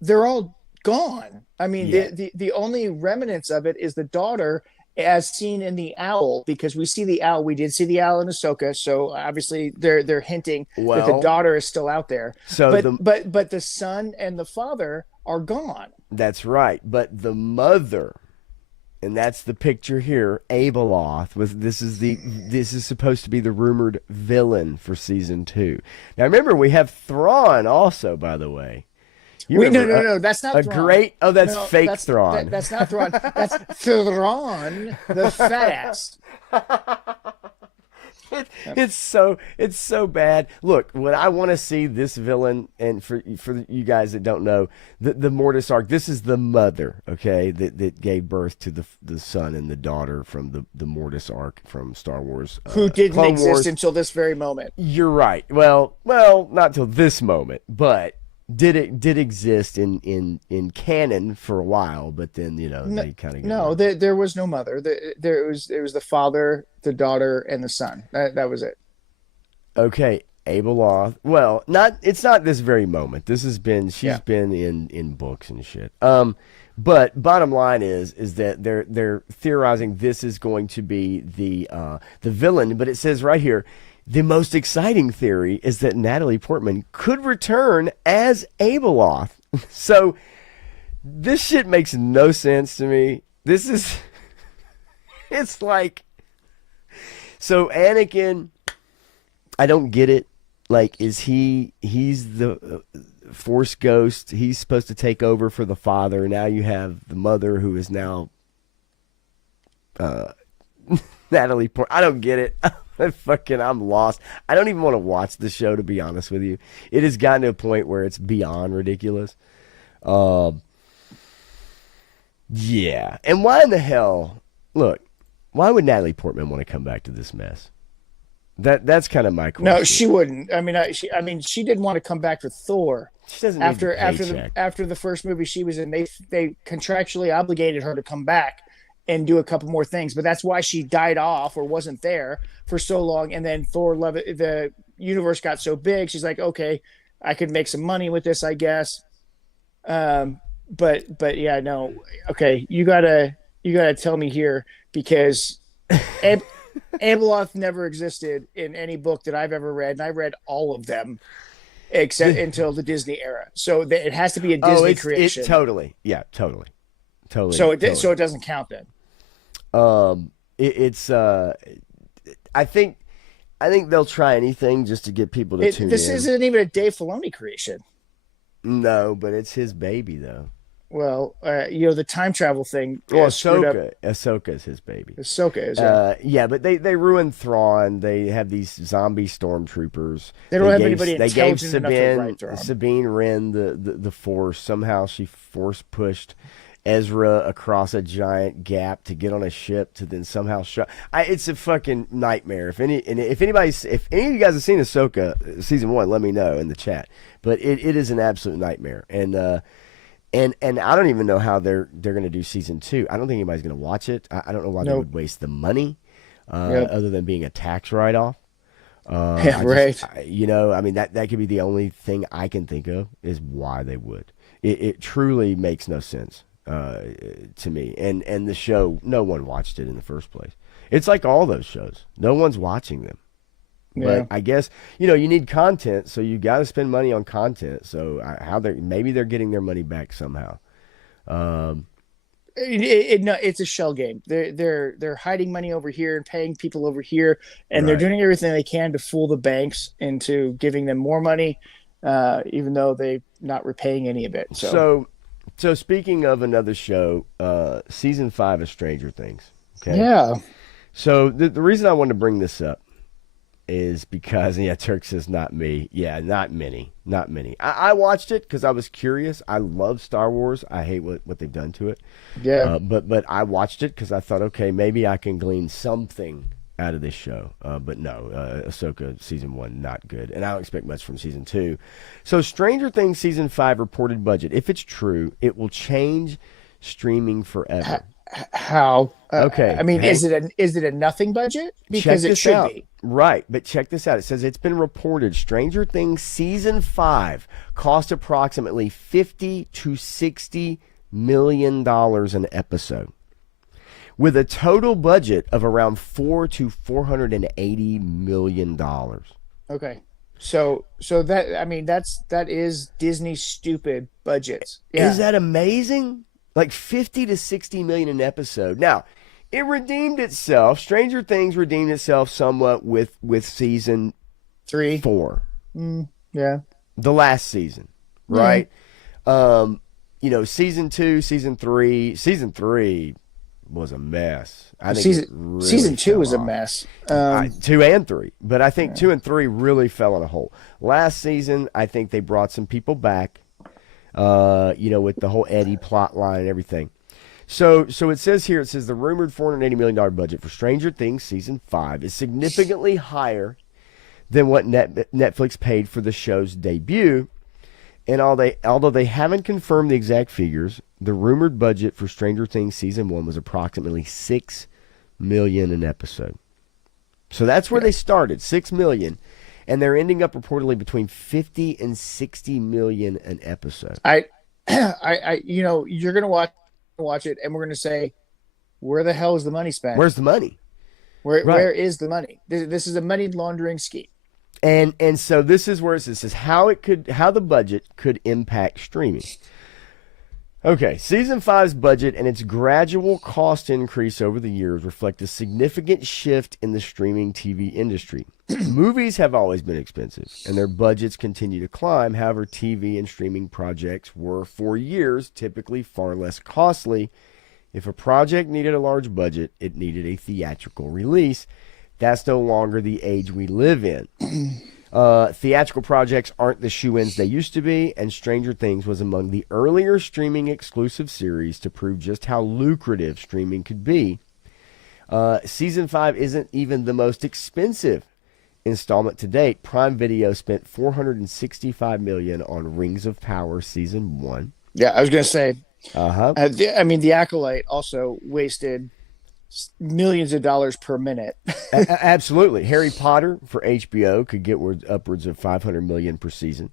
they're all gone. I mean, the only remnants of it is the daughter, as seen in the owl, because we see the owl. We did see the owl in Ahsoka, so obviously they're hinting that the daughter is still out there. So but the son and the father are gone. That's right. But the mother, and that's the picture here, Abeloth, this is supposed to be the rumored villain for season 2. Now remember, we have Thrawn also, by the way. No, that's not Thrawn. Fake Thrawn. That's not Thrawn. That's Thrawn the fast. It's so bad. Look, when I want to see this villain, and for you guys that don't know, the Mortis arc, this is the mother, okay, that gave birth to the son and the daughter from the Mortis arc from Star Wars, who didn't Clone exist Wars. until this very moment. You're right. Well, not till this moment, but did exist in canon for a while, but then they kind of there was no mother. There was the father, the daughter, and the son. That was it. Okay, Abeloth. Well, it's not this very moment. She's been in books and shit. But bottom line is that they're theorizing this is going to be the villain, but it says right here, the most exciting theory is that Natalie Portman could return as Abeloth. So this shit makes no sense to me. It's like, so Anakin, I don't get it. Like, he's the Force ghost. He's supposed to take over for the father. Now you have the mother who is now Natalie Portman. I don't get it. I'm lost. I don't even want to watch the show, to be honest with you. It has gotten to a point where it's beyond ridiculous. Yeah. And why in the hell? Look, why would Natalie Portman want to come back to this mess? That's kind of my question. No, she wouldn't. I mean, she didn't want to come back for Thor. She doesn't need after the first movie she was in. They contractually obligated her to come back and do a couple more things, but that's why she died off or wasn't there for so long. And then Thor Love It, the universe got so big, she's like, okay, I could make some money with this, I guess. But yeah, no, okay, you gotta tell me here, because Abeloth never existed in any book that I've ever read, and I read all of them except until the Disney era. So it has to be a Disney creation. Totally. So it doesn't count then. I think they'll try anything just to get people to tune in. This isn't even a Dave Filoni creation. No, but it's his baby though. Well, the time travel thing. Well, Ahsoka is his baby. Ahsoka is. Yeah, but they ruined Thrawn. They have these zombie stormtroopers. They don't have anybody intelligent enough to write Thrawn. Sabine Wren the Force. Somehow she force pushed Ezra across a giant gap to get on a ship to then somehow show. It's a fucking nightmare. If any of you guys have seen Ahsoka season 1, let me know in the chat. But it is an absolute nightmare. And I don't even know how they're going to do season 2. I don't think anybody's going to watch it. I don't know why they would waste the money other than being a tax write-off. Right. That could be the only thing I can think of is why they would. It truly makes no sense to me. And the show, no one watched it in the first place. It's like all those shows. No one's watching them. Yeah. But I guess, you need content, so you got to spend money on content. So maybe they're getting their money back somehow. It's a shell game. They're hiding money over here and paying people over here, and they're doing everything they can to fool the banks into giving them more money, even though they're not repaying any of it. So speaking of another show, season 5 of Stranger Things. Okay. Yeah. So the reason I wanted to bring this up is because, Turk says not me. Yeah, not many. I watched it because I was curious. I love Star Wars. I hate what they've done to it. Yeah. But I watched it because I thought, okay, maybe I can glean something out of this show. But no, Ahsoka season 1, not good. And I don't expect much from season 2. So Stranger Things season 5 reported budget. If it's true, it will change streaming forever. How? Okay. Is it a nothing budget? Because it should be. Right, but check this out. It says it's been reported Stranger Things season 5 cost approximately $50 to $60 million an episode, with a total budget of around $400 to $480 million. Okay. So that is Disney's stupid budgets. Yeah. Is that amazing? Like 50 to 60 million an episode. Now, it redeemed itself. Stranger Things redeemed itself somewhat with season 3, 4. Yeah. The last season, right? Season 2, season 3, was a mess. I think season 2 was a mess. 2 and 3, but I think 2 and 3 really fell in a hole. Last season, I think they brought some people back, with the whole Eddie plot line and everything. So it says here, the rumored $480 million budget for Stranger Things season 5 is significantly higher than what Netflix paid for the show's debut. And although they haven't confirmed the exact figures, the rumored budget for Stranger Things season 1 was approximately $6 million an episode. So that's where they started, $6 million, and they're ending up reportedly between $50 and $60 million an episode. You're gonna watch it, and we're gonna say, where the hell is the money spent? Where's the money? Where is the money? This is a money laundering scheme. And so this is where it says how the budget could impact streaming. Okay, season 5's budget and its gradual cost increase over the years reflect a significant shift in the streaming TV industry. Movies have always been expensive, and their budgets continue to climb. However, TV and streaming projects were, for years, typically far less costly. If a project needed a large budget, it needed a theatrical release. That's no longer the age we live in. Theatrical projects aren't the shoe-ins they used to be, and Stranger Things was among the earlier streaming exclusive series to prove just how lucrative streaming could be. Season 5 isn't even the most expensive installment to date. Prime Video spent $465 million on Rings of Power Season 1. Yeah, I was going to say. The Acolyte also wasted millions of dollars per minute. Absolutely. Harry Potter for HBO could get upwards of $500 million per season.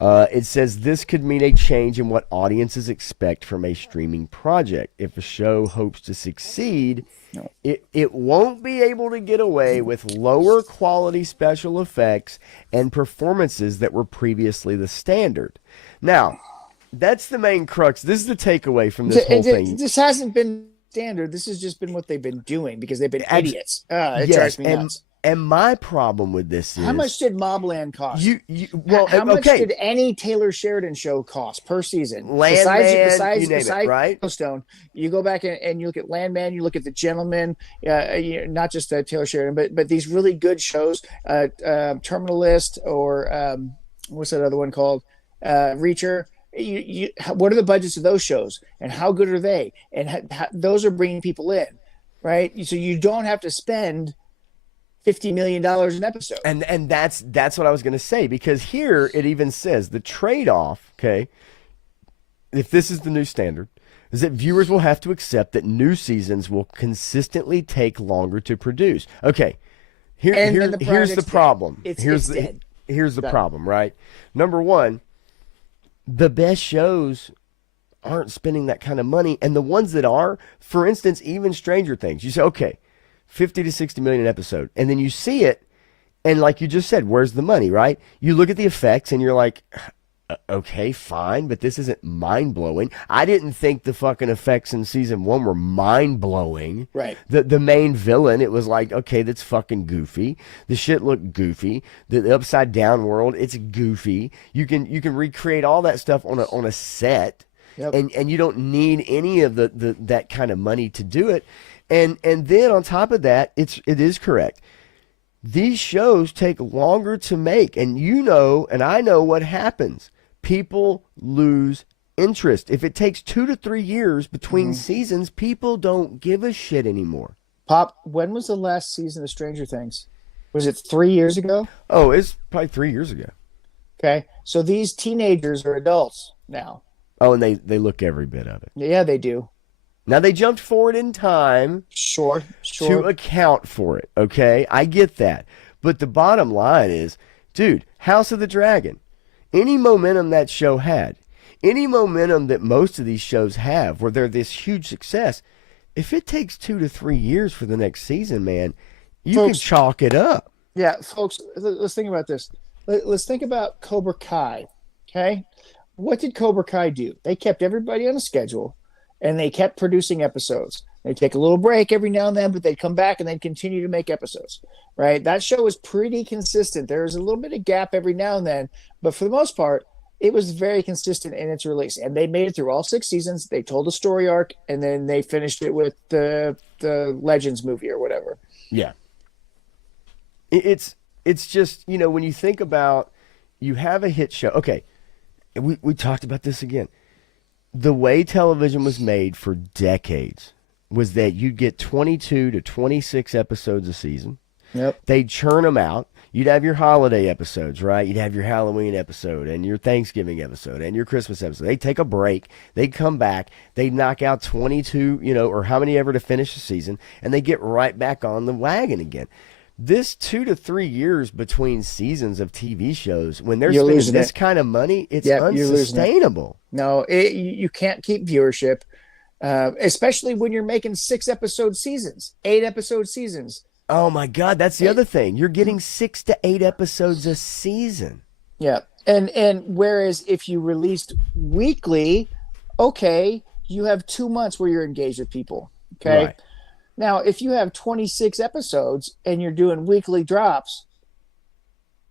It says this could mean a change in what audiences expect from a streaming project. If a show hopes to succeed, it won't be able to get away with lower quality special effects and performances that were previously the standard. Now, that's the main crux. This is the takeaway from this whole thing. This hasn't been standard. This has just been what they've been doing because they've been idiots. It drives me nuts. And my problem with this is, how much did Mobland cost? How much did any Taylor Sheridan show cost per season? Besides you name it, right? Yellowstone, you go back and you look at Landman, you look at The Gentleman, not just Taylor Sheridan, but these really good shows, Terminalist, or what's that other one called? Reacher. What are the budgets of those shows, and how good are they? And those are bringing people in, right? So you don't have to spend $50 million an episode. And that's what I was going to say, because here it even says the trade-off, okay, if this is the new standard, is that viewers will have to accept that new seasons will consistently take longer to produce. Okay, here's the problem. Here's the problem, right? Number one, the best shows aren't spending that kind of money, and the ones that are, for instance, even Stranger Things, you say, okay, 50 to 60 million an episode, and then you see it, and like you just said, where's the money, right? You look at the effects, and you're like, okay, fine, but this isn't mind-blowing. I didn't think the fucking effects in season 1 were mind-blowing. Right. The main villain, it was like, okay, that's fucking goofy. The shit looked goofy. The upside down world, it's goofy. You can recreate all that stuff on a set. Yep. And you don't need any of that kind of money to do it. And then on top of that, it is correct. These shows take longer to make, and and I know what happens. People lose interest. If it takes 2 to 3 years between seasons, people don't give a shit anymore. Pop, when was the last season of Stranger Things? Was it 3 years ago? Oh, it's probably 3 years ago. Okay, so these teenagers are adults now. Oh, and they look every bit of it. Yeah, they do. Now, they jumped forward in time sure. to account for it, okay? I get that. But the bottom line is, dude, House of the Dragon, any momentum that show had, any momentum that most of these shows have, where they're this huge success, if it takes 2 to 3 years for the next season, man, you can chalk it up. Yeah, folks, let's think about this. Let's think about Cobra Kai, okay? What did Cobra Kai do? They kept everybody on a schedule, and they kept producing episodes. They take a little break every now and then, but they'd come back and they'd continue to make episodes, right? That show was pretty consistent. There was a little bit of gap every now and then, but for the most part, it was very consistent in its release, and they made it through all 6 seasons. They told a story arc, and then they finished it with the Legends movie or whatever. Yeah. It's just, when you think about, you have a hit show. Okay, we talked about this again. The way television was made for decades was that you'd get 22 to 26 episodes a season. Yep. They'd churn them out. You'd have your holiday episodes, right? You'd have your Halloween episode and your Thanksgiving episode and your Christmas episode. They'd take a break. They'd come back. They'd knock out 22, or how many ever to finish the season, and they get right back on the wagon again. This 2 to 3 years between seasons of TV shows, when they're spending this kind of money, it's unsustainable. No, you can't keep viewership, especially when you're making 6-episode seasons, 8-episode seasons. Oh my God, that's the other thing. You're getting 6 to 8 episodes a season. Yeah, and whereas if you released weekly, okay, you have 2 months where you're engaged with people. Okay. Right. Now, if you have 26 episodes and you're doing weekly drops,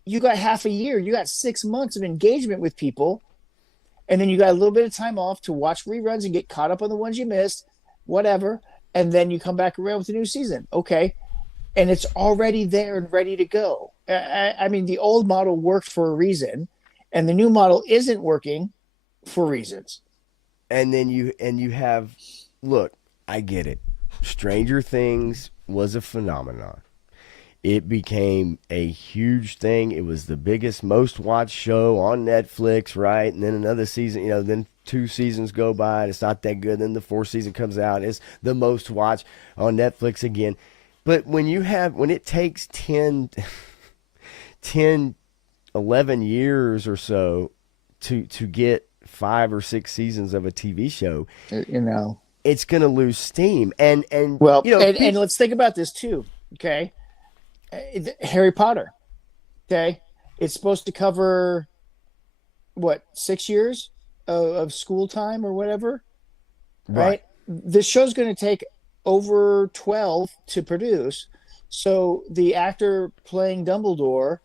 you got half a year. You got 6 months of engagement with people. And then you got a little bit of time off to watch reruns and get caught up on the ones you missed, whatever. And then you come back around with a new season. Okay. And it's already there and ready to go. I mean, the old model worked for a reason, and the new model isn't working for reasons. And then you have, look, I get it. Stranger Things was a phenomenon. It became a huge thing. It was the biggest, most watched show on Netflix, right? And then another season, then 2 seasons go by and it's not that good. Then the 4th season comes out. It's the most watched on Netflix again. But when it takes 10, 11 years or so to get 5 or 6 seasons of a TV show, it's going to lose steam. And let's think about this too. Okay. Harry Potter. Okay. It's supposed to cover 6 years of school time or whatever. Right. This show's going to take over 12 to produce. So the actor playing Dumbledore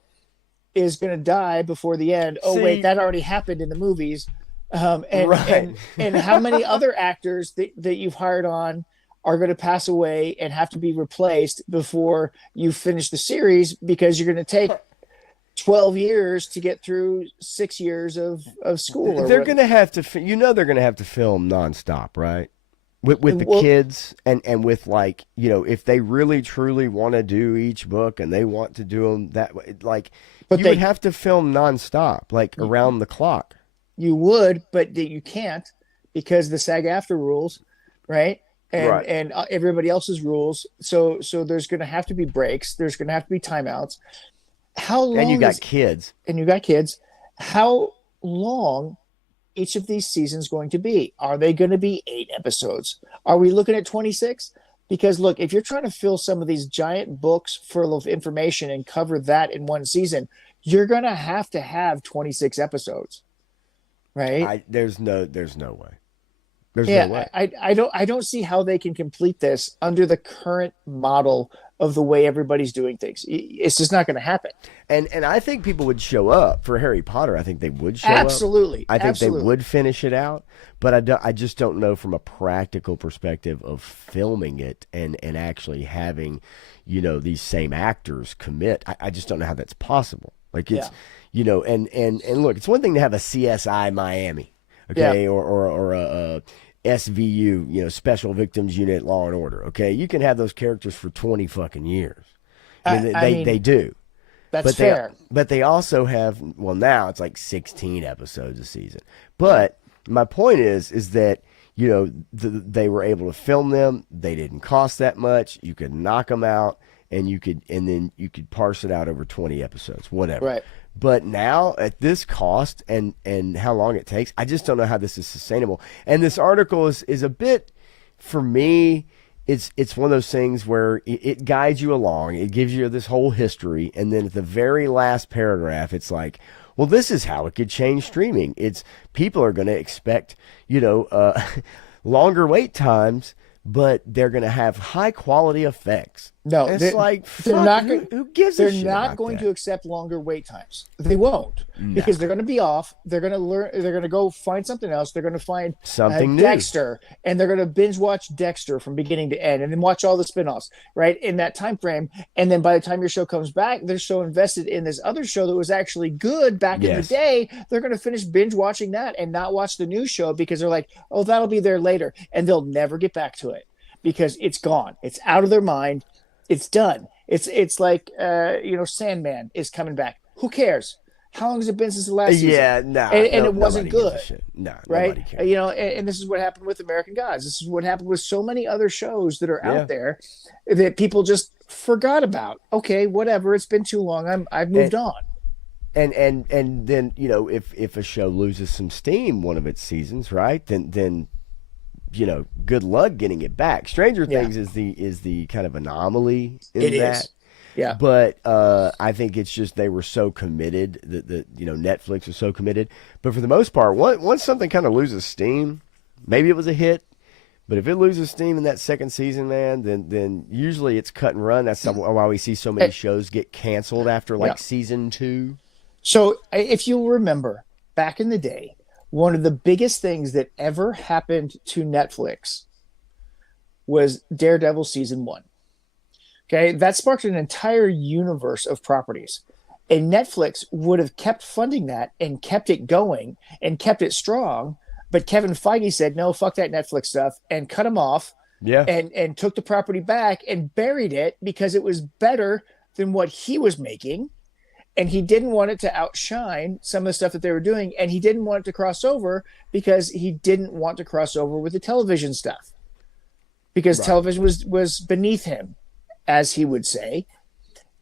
is going to die before the end. Oh, wait, that already happened in the movies. And how many other actors that you've hired on are going to pass away and have to be replaced before you finish the series, because you're going to take 12 years to get through 6 years of school. They're going to have to, they're going to have to film nonstop, right? With the kids and with if they really truly want to do each book and they want to do them that way, you would have to film nonstop, around the clock. You would, but you can't, because the SAG-AFTRA rules, right? And everybody else's rules. So there's going to have to be breaks. There's going to have to be timeouts. How long? And you got kids. How long each of these seasons going to be? Are they going to be 8 episodes? Are we looking at 26? Because look, if you're trying to fill some of these giant books full of information and cover that in one season, you're going to have 26 episodes, right? There's no way. There's no way. I don't see how they can complete this under the current model of the way everybody's doing things. It's just not going to happen. And I think people would show up for Harry Potter. I think they would show Absolutely. up. I think they would finish it out. But I just don't know from a practical perspective of filming it and actually having, these same actors commit. I just don't know how that's possible. And look, it's one thing to have a CSI Miami, okay, or a SVU, Special Victims Unit, Law and Order. Okay, you can have those characters for 20 fucking years. They do. That's fair. But they also have, now it's 16 episodes a season. But my point is that they were able to film them. They didn't cost that much. You could knock them out, and then you could parse it out over 20 episodes, whatever. Right. But now at this cost and how long it takes, I just don't know how this is sustainable. And this article is a bit, for me, it's one of those things where it guides you along. It gives you this whole history. And then at the very last paragraph, it's like, well, this is how it could change streaming. It's people are going to expect, longer wait times, but they're going to have high quality effects. No, It's like, they're fuck, not. who gives They're a shit not about going that? to accept longer wait times. They won't, No. because they're going to be off. They're going to learn. They're going to go find something else. They're going to find Something new. Dexter, and they're going to binge watch Dexter from beginning to end, and then watch all the spinoffs right in that time frame. And then by the time your show comes back, they're so invested in this other show that was actually good back in the Yes. day. They're going to finish binge watching that and not watch the new show because they're like, oh, that'll be there later, and they'll never get back to it because it's gone. It's out of their mind. It's done. It's like Sandman is coming back. Who cares? How long has it been since the last season? Yeah, no, and no, it wasn't nobody gives a good, shit. No, right? nobody cares. And this is what happened with American Gods. This is what happened with so many other shows that are Yeah. out there that people just forgot about. Okay, whatever. It's been too long. I've moved on. And then if a show loses some steam one of its seasons, right? Then good luck getting it back. Stranger Things is the kind of anomaly in It that. is. Yeah. But I think it's just they were so committed that Netflix was so committed. But for the most part, once something kind of loses steam, maybe it was a hit, but if it loses steam in that second season, man, then usually it's cut and run. That's why we see so many shows get canceled after season 2. So if you remember back in the day, one of the biggest things that ever happened to Netflix was Daredevil season 1. Okay, that sparked an entire universe of properties. And Netflix would have kept funding that and kept it going and kept it strong. But Kevin Feige said, no, fuck that Netflix stuff, and cut him off. Yeah. And took the property back and buried it because it was better than what he was making. And he didn't want it to outshine some of the stuff that they were doing. And he didn't want it to cross over because he didn't want to cross over with the television stuff. Because television was beneath him, as he would say.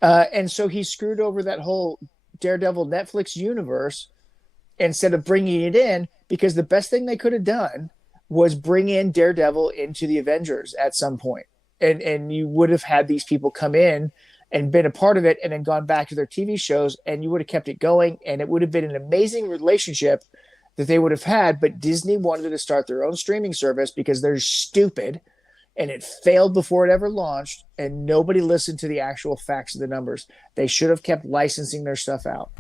And so he screwed over that whole Daredevil Netflix universe instead of bringing it in, because the best thing they could have done was bring in Daredevil into the Avengers at some point. And you would have had these people come in and been a part of it and then gone back to their TV shows, and you would have kept it going, and it would have been an amazing relationship that they would have had. But Disney wanted to start their own streaming service because they're stupid, and it failed before it ever launched, and nobody listened to the actual facts of the numbers. They should have kept licensing their stuff out.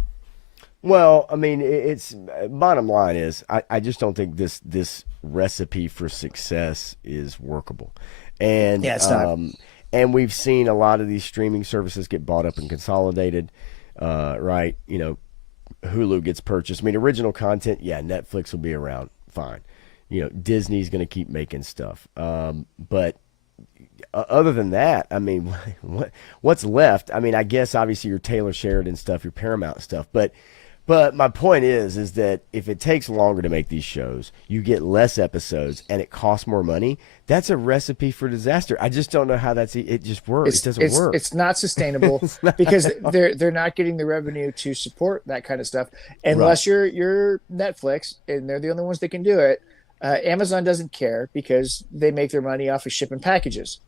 Well, I mean, it's bottom line is I just don't think this recipe for success is workable. And Yeah, it's not. And we've seen a lot of these streaming services get bought up and consolidated, right? Hulu gets purchased. I mean, original content, yeah, Netflix will be around, fine. Disney's going to keep making stuff. But other than that, I mean, what's left? I mean, I guess obviously your Taylor Sheridan stuff, your Paramount stuff, but my point is that if it takes longer to make these shows, you get less episodes, and it costs more money. That's a recipe for disaster. I just don't know how it just works. It doesn't work. It's not sustainable because they're not getting the revenue to support that kind of stuff unless you're Netflix, and they're the only ones that can do it. Amazon doesn't care because they make their money off of shipping packages.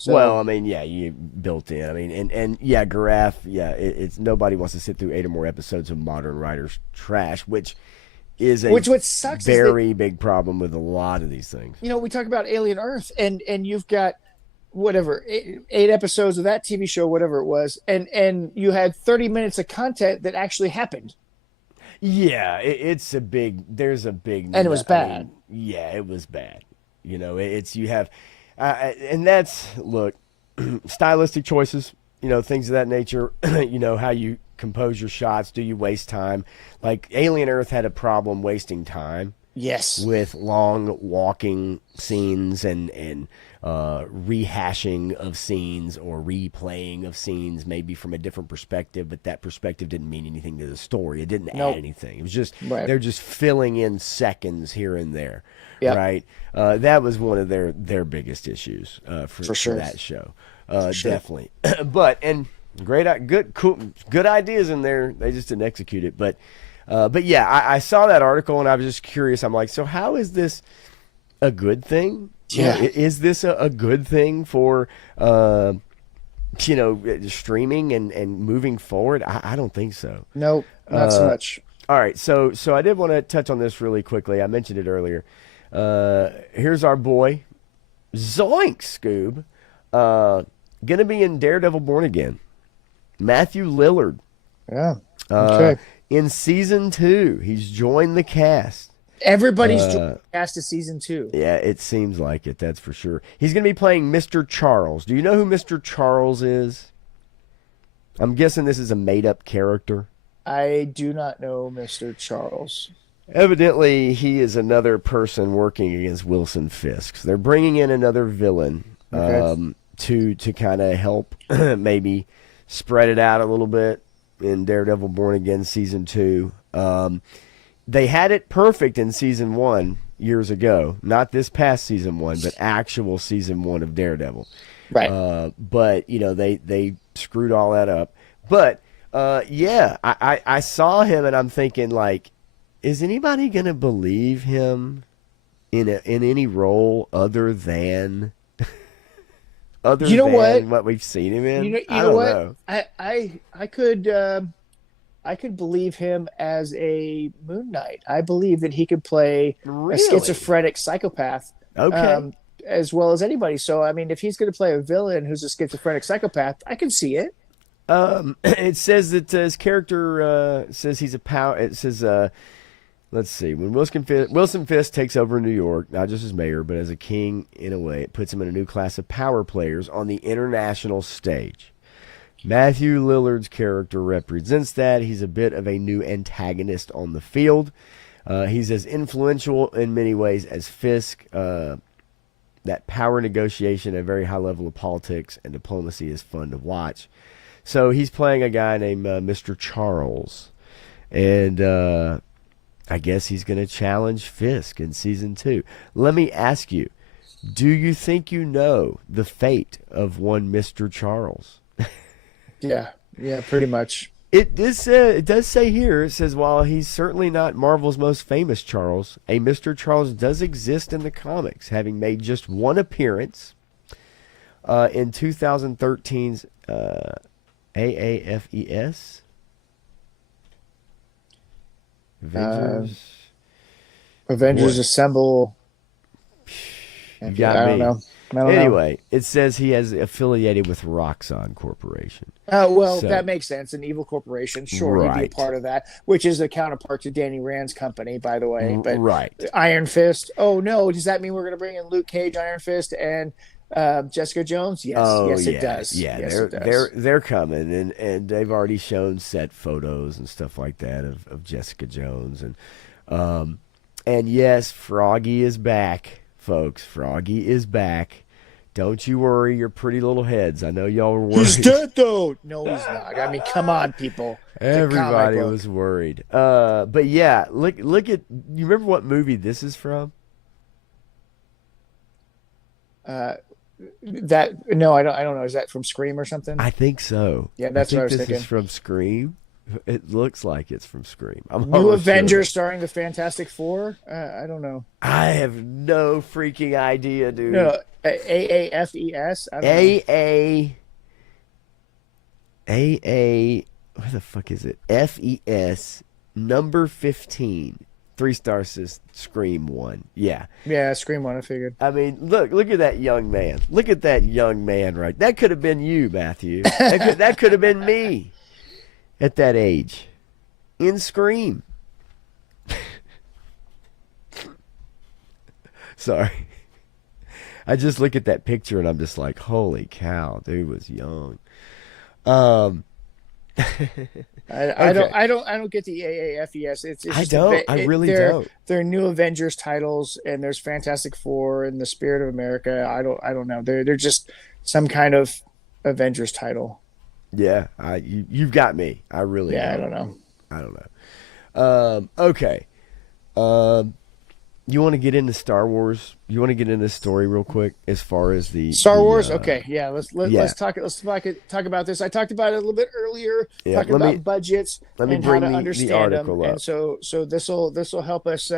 So, well, I mean, yeah, you built in. I mean, and yeah, Garaf, yeah, it's nobody wants to sit through 8 or more episodes of modern writers' trash, which is a what sucks very big problem with a lot of these things. We talk about Alien Earth, and you've got whatever 8 episodes of that TV show, whatever it was, and you had 30 minutes of content that actually happened. Yeah, there's a big, and it was bad. Yeah, it was bad. You have. And that's, look, stylistic choices, things of that nature, how you compose your shots. Do you waste time? Like Alien Earth had a problem wasting time. Yes. With long walking scenes and rehashing of scenes or replaying of scenes, maybe from a different perspective, but that perspective didn't mean anything to the story. It didn't add anything. It was just, they're just filling in seconds here and there. Yep. Right. That was one of their biggest issues for sure. For that show. Sure. Definitely. But good ideas in there. They just didn't execute it. But yeah, I saw that article and I was just curious. I'm like, so how is this a good thing? Yeah. Is this a good thing for streaming and moving forward? I don't think so. No, not so much. All right, so I did want to touch on this really quickly. I mentioned it earlier. Here's our boy, Zoink Scoob. Going to be in Daredevil Born Again. Matthew Lillard. Yeah. Okay. In season 2, he's joined the cast. Everybody's cast to season 2. Yeah, it seems like it. That's for sure. He's going to be playing Mr. Charles. Do you know who Mr. Charles is? I'm guessing this is a made-up character. I do not know Mr. Charles. Evidently, he is another person working against Wilson Fisk. So they're bringing in another villain to kind of help maybe spread it out a little bit in Daredevil Born Again season 2. They had it perfect in season 1 years ago. Not this past season 1, but actual season 1 of Daredevil. Right. But, you know, they screwed all that up. But, I saw him and I'm thinking, like, is anybody going to believe him in any role other than what we've seen him in? You know what? I could believe him as a Moon Knight. I believe that he could play a schizophrenic psychopath. Okay. As well as anybody. So, I mean, if he's going to play a villain who's a schizophrenic psychopath, I can see it. It says that his character says he's a power. It says, let's see, when Wilson Fisk takes over New York, not just as mayor, but as a king in a way, it puts him in a new class of power players on the international stage. Matthew Lillard's character represents that. He's a bit of a new antagonist on the field. He's as influential in many ways as Fisk. That power negotiation at a very high level of politics and diplomacy is fun to watch. So he's playing a guy named Mr. Charles. And I guess he's going to challenge Fisk in season 2. Let me ask you, do you think you know the fate of one Mr. Charles? Yeah, pretty much. It does say here, it says, while he's certainly not Marvel's most famous Charles, a Mr. Charles does exist in the comics, having made just one appearance in 2013's AAFES. Avengers Assemble. You got I me. don't know. Anyway, it says he has affiliated with Roxxon Corporation. Oh, well, that makes sense. An evil corporation. Sure, he'd be a part of that, which is a counterpart to Danny Rand's company, by the way. But Iron Fist. Oh, no. Does that mean we're going to bring in Luke Cage, Iron Fist, and Jessica Jones? Yes. It does. Yeah, yes, they're coming, and they've already shown set photos and stuff like that of Jessica Jones. And yes, Froggy is back. Folks, Froggy is back. Don't you worry your pretty little heads. I know y'all were worried. He's dead, though. No, he's not. I mean, come on, people. Everybody was worried. But yeah, look at. You remember what movie this is from? No, I don't know. Is that from Scream or something? I think so. Yeah, that's what I was thinking. This is from Scream. It looks like it's from Scream. New Avengers starring the Fantastic Four? I don't know. I have no freaking idea, dude. No, AAFES? Where the fuck is it? FES number 15. 3-star says Scream 1. Yeah. Yeah, Scream 1, I figured. I mean, look at that young man. Look at that young man, right? That could have been you, Matthew. That could have been me. At that age, in Scream. Sorry. I just look at that picture and I'm just like, holy cow, dude was young. I don't get the AAFES. It's I really don't. They're new Avengers titles, and there's Fantastic Four and the Spirit of America. I don't know. They're just some kind of Avengers title. Yeah, you've got me. I really don't. I don't know. Okay. You want to get into Star Wars? You want to get into this story real quick as far as the Star Wars? Okay, yeah. Let's talk about this. I talked about it a little bit earlier. Yeah, talking about budgets and how to understand the article them. up. And so this will help us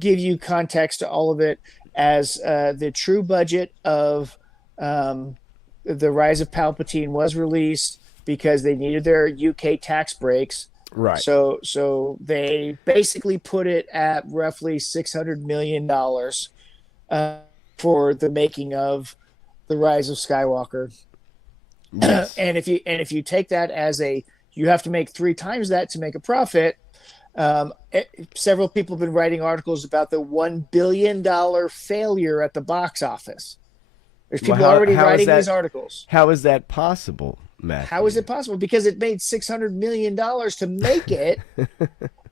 give you context to all of it as the true budget of The Rise of Palpatine was released because they needed their UK tax breaks. Right. So they basically put it at roughly $600 million for the making of The Rise of Skywalker. Yes. And if you take that as you have to make 3 times that to make a profit. Several people have been writing articles about the $1 billion failure at the box office. There's people already writing these articles. How is that possible, Matthew? How is it possible? Because it made $600 million to make it,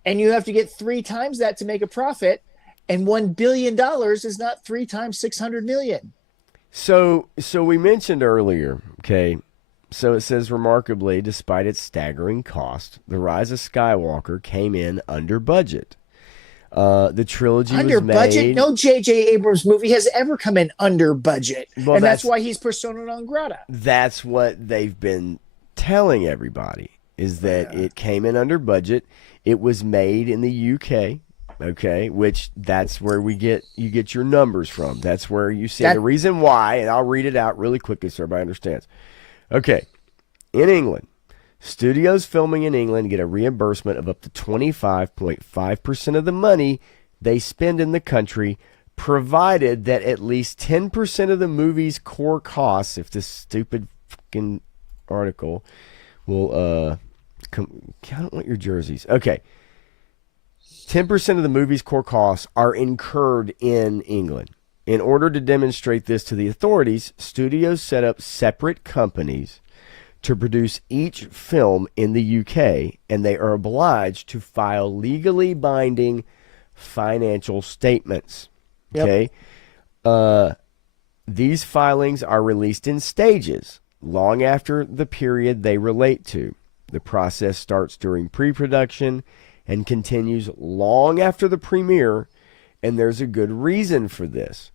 and you have to get 3 times that to make a profit, and $1 billion is not 3 times $600 million. So we mentioned earlier, okay, so it says, remarkably, despite its staggering cost, The Rise of Skywalker came in under budget. The trilogy under was made... budget? No J.J. Abrams movie has ever come in under budget. Well, and that's why he's persona non grata. That's what they've been telling everybody, is that it came in under budget. It was made in the UK, okay, which that's where you get your numbers from. That's where you see the reason why, and I'll read it out really quickly so everybody understands. Okay, in England, studios filming in England get a reimbursement of up to 25.5% of the money they spend in the country, provided that at least 10% of the movie's core costs, if this stupid fucking article will, I don't want your jerseys. Okay. 10% of the movie's core costs are incurred in England. In order to demonstrate this to the authorities, studios set up separate companies to produce each film in the UK, and they are obliged to file legally binding financial statements. Okay? These filings are released in stages, long after the period they relate to. The process starts during pre-production and continues long after the premiere, and there's a good reason for this.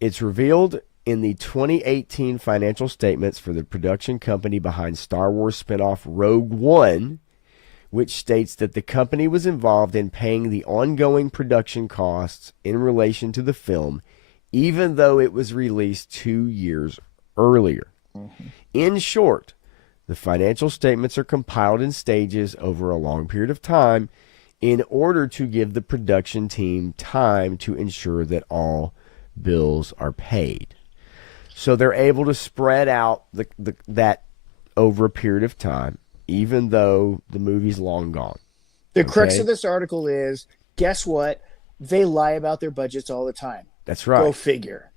It's revealed in the 2018 financial statements for the production company behind Star Wars spinoff Rogue One, which states that the company was involved in paying the ongoing production costs in relation to the film, even though it was released 2 years earlier. Mm-hmm. In short, the financial statements are compiled in stages over a long period of time in order to give the production team time to ensure that all bills are paid. So they're able to spread out that over a period of time, even though the movie's long gone. The crux of this article is, guess what? They lie about their budgets all the time. That's right. Go figure.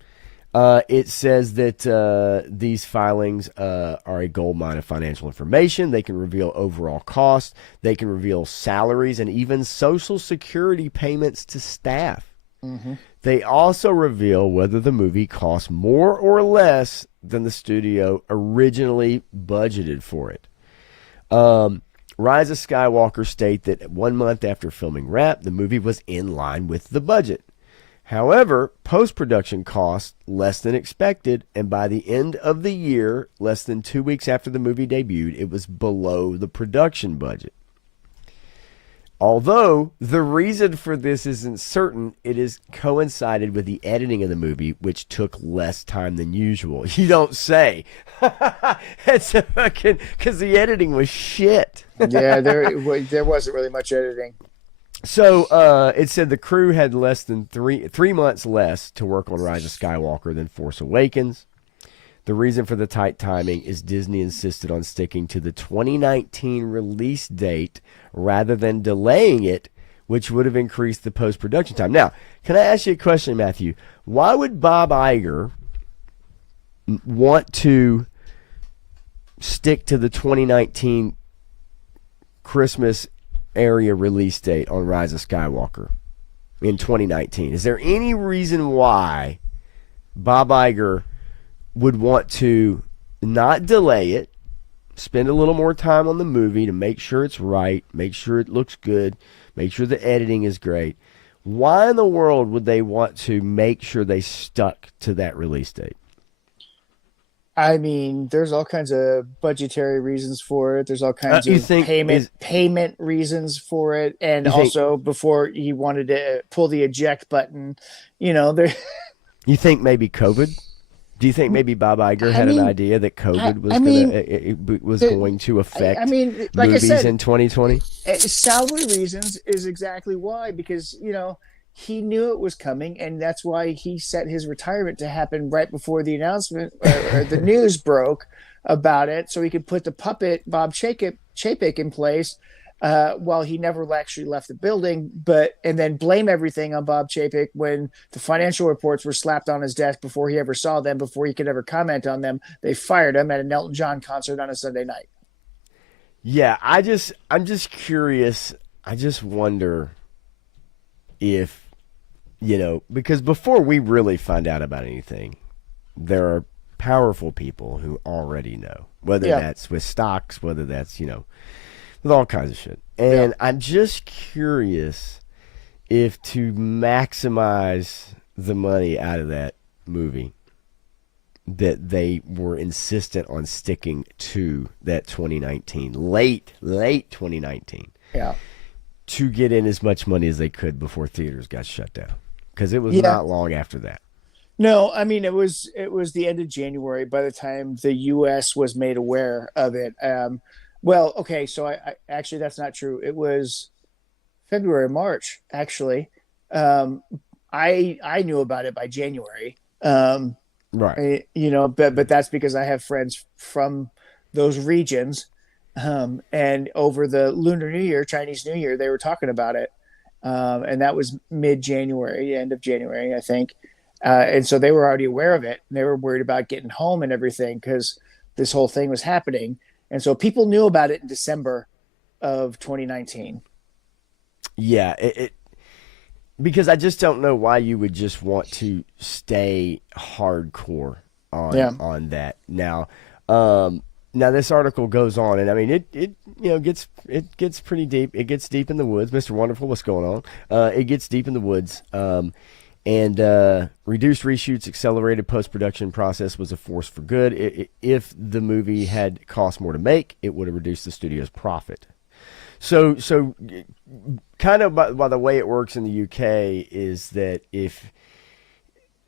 It says that these filings are a goldmine of financial information. They can reveal overall costs. They can reveal salaries and even Social Security payments to staff. Mm-hmm. They also reveal whether the movie costs more or less than the studio originally budgeted for it. Rise of Skywalker state that 1 month after filming wrapped, the movie was in line with the budget. However, post-production costs less than expected, and by the end of the year, less than 2 weeks after the movie debuted, it was below the production budget. Although the reason for this isn't certain, it is coincided with the editing of the movie, which took less time than usual. You don't say. It's a fucking, because the editing was shit. Yeah, there wasn't really much editing. So it said the crew had less than three months less to work on Rise of Skywalker than Force Awakens. The reason for the tight timing is Disney insisted on sticking to the 2019 release date rather than delaying it, which would have increased the post-production time. Now, can I ask you a question, Matthew? Why would Bob Iger want to stick to the 2019 Christmas area release date on Rise of Skywalker in 2019? Is there any reason why Bob Iger would want to not delay it, spend a little more time on the movie to make sure it's right, make sure it looks good, make sure the editing is great? Why in the world would they want to make sure they stuck to that release date? I mean, there's all kinds of budgetary reasons for it. There's all kinds of payment reasons for it. And also before he wanted to pull the eject button, there. You think maybe COVID? Do you think maybe Bob Iger had an idea that COVID was going to affect movies in 2020? Salary reasons is exactly why, because, he knew it was coming, and that's why he set his retirement to happen right before the announcement or the news broke about it, so he could put the puppet Bob Chapek in place while he never actually left the building, and then blame everything on Bob Chapek when the financial reports were slapped on his desk before he ever saw them, before he could ever comment on them. They fired him at an Elton John concert on a Sunday night. Yeah, I'm just curious. I just wonder if, because before we really find out about anything, there are powerful people who already know, whether that's with stocks, whether that's, with all kinds of shit. And I'm just curious if, to maximize the money out of that movie, that they were insistent on sticking to that 2019, late 2019, to get in as much money as they could before theaters got shut down, because it was not long after that. No, I mean, it was the end of January by the time the U.S. was made aware of it. Well, okay, so I actually, that's not true. It was February, March, actually. I knew about it by January. Right. But that's because I have friends from those regions. And over the Lunar New Year, Chinese New Year, they were talking about it. And that was mid-January, end of January, I think. And so they were already aware of it. And they were worried about getting home and everything because this whole thing was happening. And so people knew about it in December of 2019. Yeah, because I just don't know why you would just want to stay hardcore on that. Now this article goes on, and I mean it gets pretty deep. It gets deep in the woods. Mr. Wonderful, what's going on? It gets deep in the woods. And reduced reshoots, accelerated post-production process was a force for good. If the movie had cost more to make, it would have reduced the studio's profit. So kind of by the way it works in the UK is that if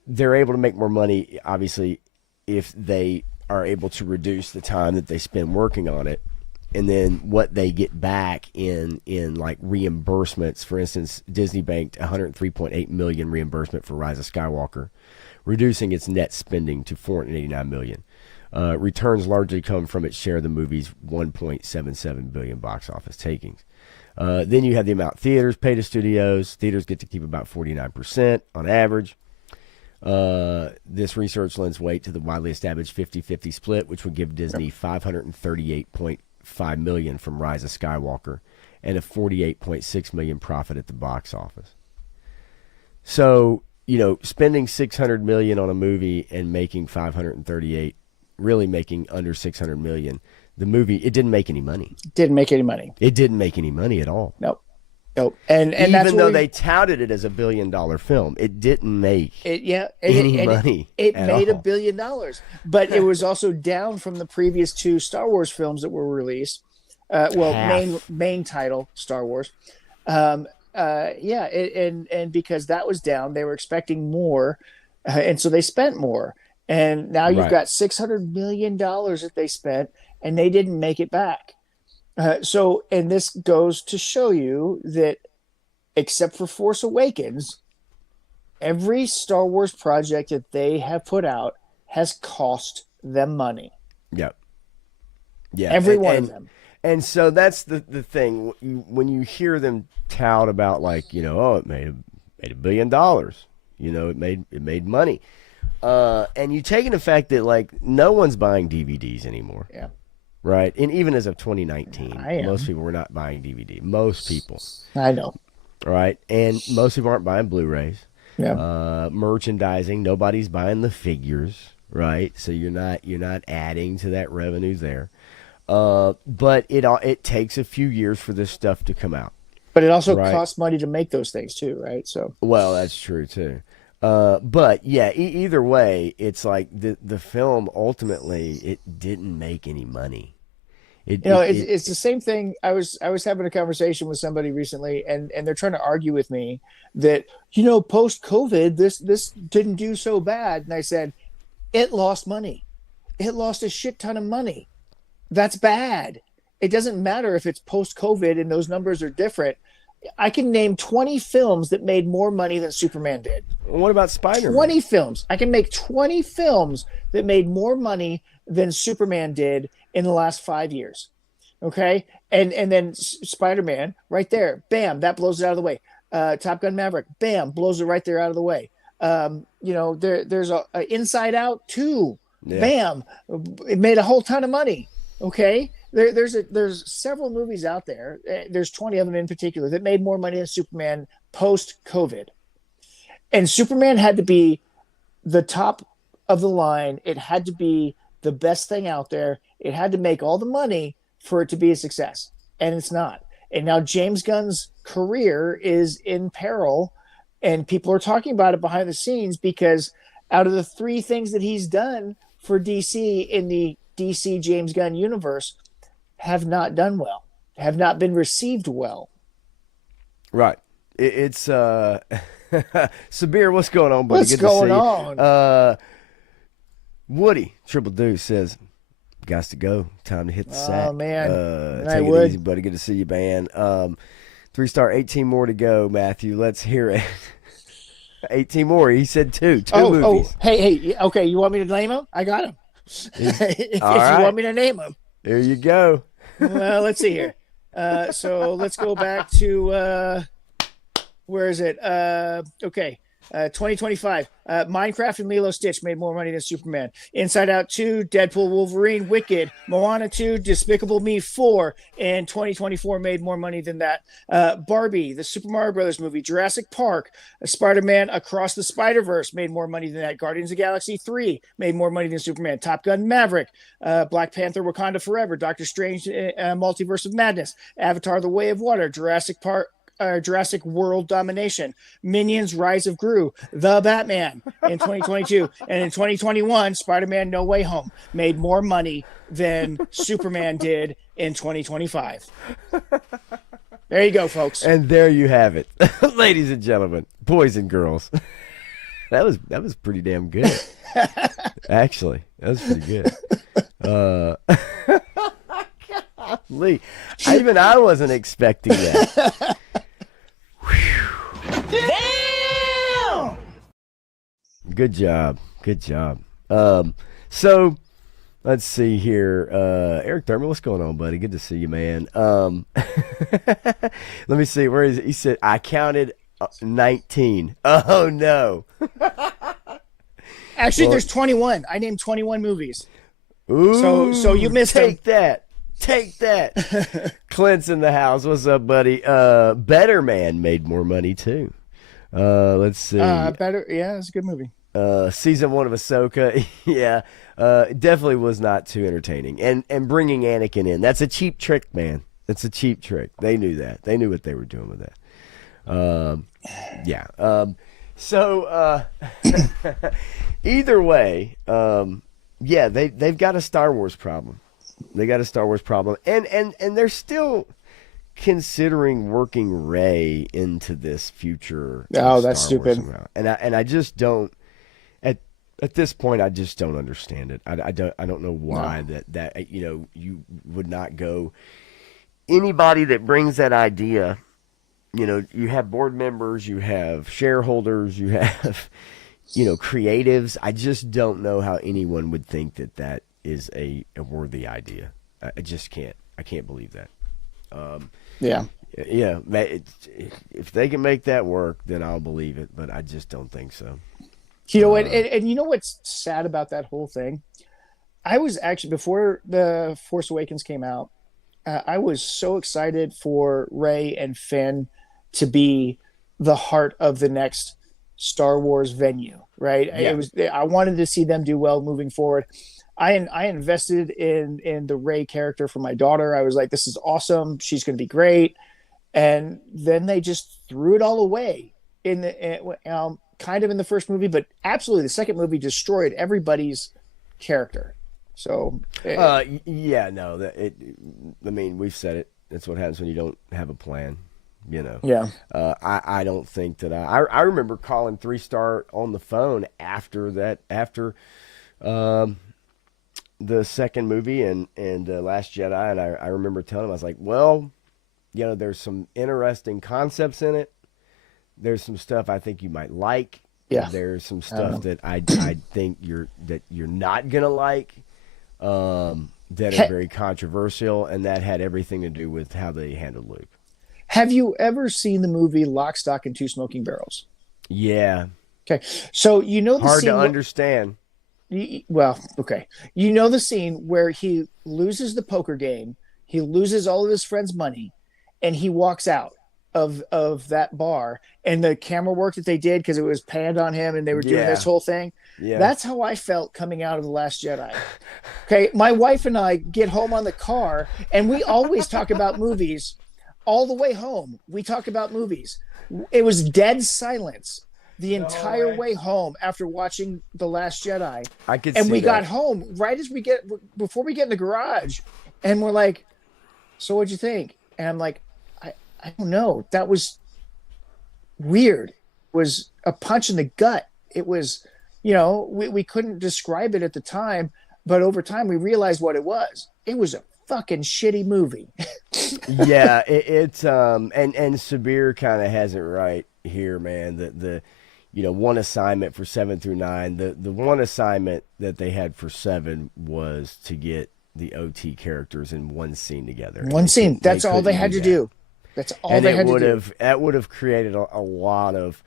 they're able to make more money, obviously, if they are able to reduce the time that they spend working on it, and then what they get back in like reimbursements. For instance, Disney banked $103.8 million reimbursement for Rise of Skywalker, reducing its net spending to $489 million. Returns largely come from its share of the movie's $1.77 billion box office takings. Then you have the amount theaters pay to studios. Theaters get to keep about 49% on average. This research lends weight to the widely established 50-50 split, which would give Disney $538.5 million from Rise of Skywalker and a $48.6 million profit at the box office. So, spending $600 million on a movie and making $538, really making under $600 million, the movie, it didn't make any money. Didn't make any money. It didn't make any money at all. Nope. And even though they touted it as $1 billion film, it didn't make any money. It made $1 billion, but it was also down from the previous two Star Wars films that were released. Main title Star Wars. And because that was down, they were expecting more, and so they spent more. And now you've got $600 million that they spent, and they didn't make it back. And this goes to show you that, except for Force Awakens, every Star Wars project that they have put out has cost them money. Yep. Yeah. Every one of them. And so that's the thing. When you hear them tout about, like, it made $1 billion, it made money. And you take in the fact that, like, no one's buying DVDs anymore. Yeah. Right. And even as of 2019, most people were not buying DVD. Most people. I know. Right. And most people aren't buying Blu-rays. Yeah. Merchandising. Nobody's buying the figures. Right. So you're not adding to that revenue there. But it takes a few years for this stuff to come out. But it also costs money to make those things too, right? So. Well, that's true too. But yeah, either way, it's like the film ultimately it didn't make any money. It's the same thing. I was having a conversation with somebody recently, and they're trying to argue with me that post COVID this didn't do so bad, and I said it lost money. It lost a shit ton of money. That's bad. It doesn't matter if it's post COVID and those numbers are different. I can name 20 films that made more money than Superman did. What about Spider-Man? 20 films. I can make 20 films that made more money than Superman did in the last 5 years. Okay. And then Spider-Man right there, bam, that blows it out of the way. Top Gun Maverick, bam, blows it right there out of the way. There's a Inside Out 2, Yeah. bam, it made a whole ton of money. Okay. There's several movies out there. There's 20 of them in particular that made more money than Superman post COVID. And Superman had to be the top of the line. It had to be the best thing out there. It had to make all the money for it to be a success. And it's not. And now James Gunn's career is in peril. And people are talking about it behind the scenes because out of the three things that he's done for DC in the DC James Gunn universe have not done well, have not been received well. Right. It's Sabir, what's going on, buddy? What's Good going to see on? Woody Triple Deuce says, "Got to go. Time to hit the sack." Oh man, take it easy, buddy. Good to see you, man. 3-star, 18 more to go, Matthew. Let's hear it. 18 more. He said two movies. Hey. Okay, you want me to name them? I got them. if right. you want me to name them, there you go. Well, let's see here. So let's go back to where is it? Okay. 2025. Minecraft and Lilo Stitch made more money than Superman. Inside Out 2, Deadpool, Wolverine, Wicked, Moana 2, Despicable Me 4, and 2024 made more money than that. Barbie, the Super Mario Brothers movie, Jurassic Park, Spider-Man Across the Spider-Verse made more money than that. Guardians of the Galaxy 3 made more money than Superman. Top Gun Maverick, Black Panther Wakanda Forever, Doctor Strange Multiverse of Madness, Avatar The Way of Water, Jurassic World Domination, Minions Rise of Gru, The Batman in 2022. And in 2021, Spider-Man No Way Home made more money than Superman did in 2025. There you go, folks. And there you have it. Ladies and gentlemen, boys and girls. That was pretty damn good. Actually, that was pretty good. Golly. Even I wasn't expecting that. Damn! Good job. So let's see here. Eric Thurman, what's going on, buddy? Good to see you, man. Let me see. Where is it? He said, I counted 19. Oh, no. Actually, there's 21. I named 21 movies. Ooh, so you missed Take that. Clint's in the house. What's up, buddy? Better Man made more money, too. Let's see. Better. Yeah, it's a good movie. Season 1 of Ahsoka. Yeah. Definitely was not too entertaining. And bringing Anakin in. That's a cheap trick, man. It's a cheap trick. They knew that. They knew what they were doing with that. Yeah. So, either way, yeah, they've got a Star Wars problem. And they're still considering working Rey into this future. Oh, that's stupid. And I just don't. At this point, I just don't understand it. I don't know why that you would not go. Anybody that brings that idea, you have board members, you have shareholders, you have creatives. I just don't know how anyone would think that is a worthy idea. I just can't. I can't believe that. Yeah. Yeah. If they can make that work, then I'll believe it. But I just don't think so. And you know what's sad about that whole thing? I was actually, before The Force Awakens came out, I was so excited for Rey and Finn to be the heart of the next Star Wars venue, right? Yeah. I wanted to see them do well moving forward. I invested in the Rey character for my daughter. I was like, this is awesome. She's going to be great. And then they just threw it all away kind of in the first movie, but absolutely the second movie destroyed everybody's character. So, I mean, we've said it. That's what happens when you don't have a plan. Yeah. I don't think that I remember calling 3-Star on the phone after the second movie and Last Jedi, and I remember telling him, I was like, well, there's some interesting concepts in it. There's some stuff I think you might like. Yeah. There's some stuff that I think you're not gonna like. That are very controversial, and that had everything to do with how they handled Luke. Have you ever seen the movie Lock, Stock, and Two Smoking Barrels? Yeah. Okay, so you know the hard scene to understand. Well, okay, you know the scene where he loses the poker game, he loses all of his friends' money, and he walks out of that bar, and the camera work that they did because it was panned on him, and they were doing this whole thing. Yeah. That's how I felt coming out of The Last Jedi. Okay, my wife and I get home on the car, and we always talk about movies. All the way home, we talk about movies. It was dead silence the entire way home after watching The Last Jedi. I could and see we that. got home right as before we get in the garage, and we're like, "So what'd you think?" And I'm like, I don't know. That was weird. It was a punch in the gut. It was, we couldn't describe it at the time, but over time we realized what it was. It was a fucking shitty movie. Yeah, it's and Sabir kind of has it right here, man. The one assignment for 7 through 9. The one assignment that they had for 7 was to get the OT characters in one scene together. One scene. That's all they had to do. That's all they had to do. That would have created a lot of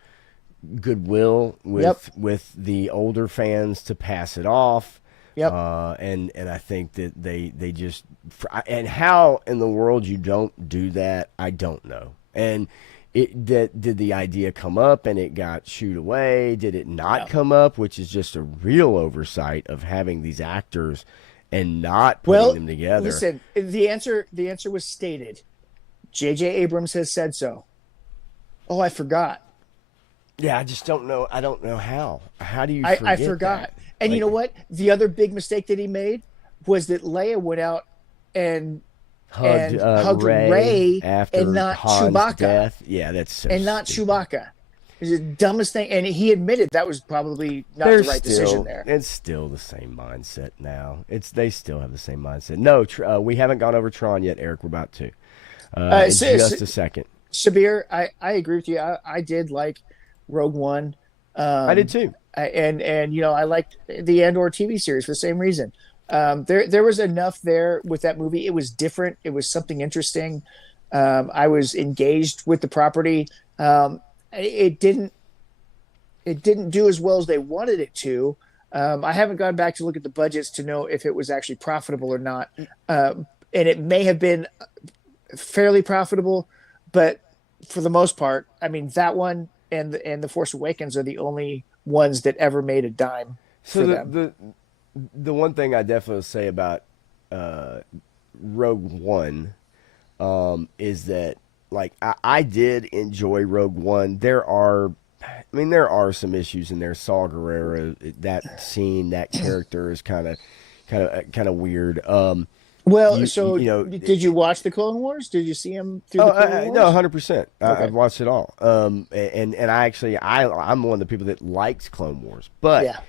goodwill with the older fans to pass it off. Yep. And I think that they just, and how in the world you don't do that, I don't know. And did the idea come up and it got shooed away? Did it not come up? Which is just a real oversight of having these actors and not putting them together. Listen, the answer was stated. J.J. Abrams has said so. Oh, I forgot. Yeah, I just don't know. I don't know how. How do you forget I forgot. that? And you know what? The other big mistake that he made was that Leia went out and hugged Rey after and not Han's Chewbacca. Death. Yeah, that's so and not stupid. Chewbacca. It's the dumbest thing. And he admitted that was probably not the right decision there. It's still the same mindset now. They still have the same mindset. No, we haven't gone over Tron yet, Eric. We're about to. Just a second. Sabir, I agree with you. I did like Rogue One. I did too. And I liked the Andor TV series for the same reason. There was enough there with that movie. It was different. It was something interesting. I was engaged with the property. It didn't do as well as they wanted it to. I haven't gone back to look at the budgets to know if it was actually profitable or not. And it may have been fairly profitable, but for the most part, I mean, that one and the Force Awakens are the only ones that ever made a dime for them. The one thing I definitely say about Rogue One is that, like, I did enjoy Rogue One. There are some issues in there. Saw Gerrera, that scene, that character is kind of weird. Did you watch the Clone Wars? Did you see him through the Clone Wars? No, 100%. Okay. I've watched it all. And I'm one of the people that likes Clone Wars. But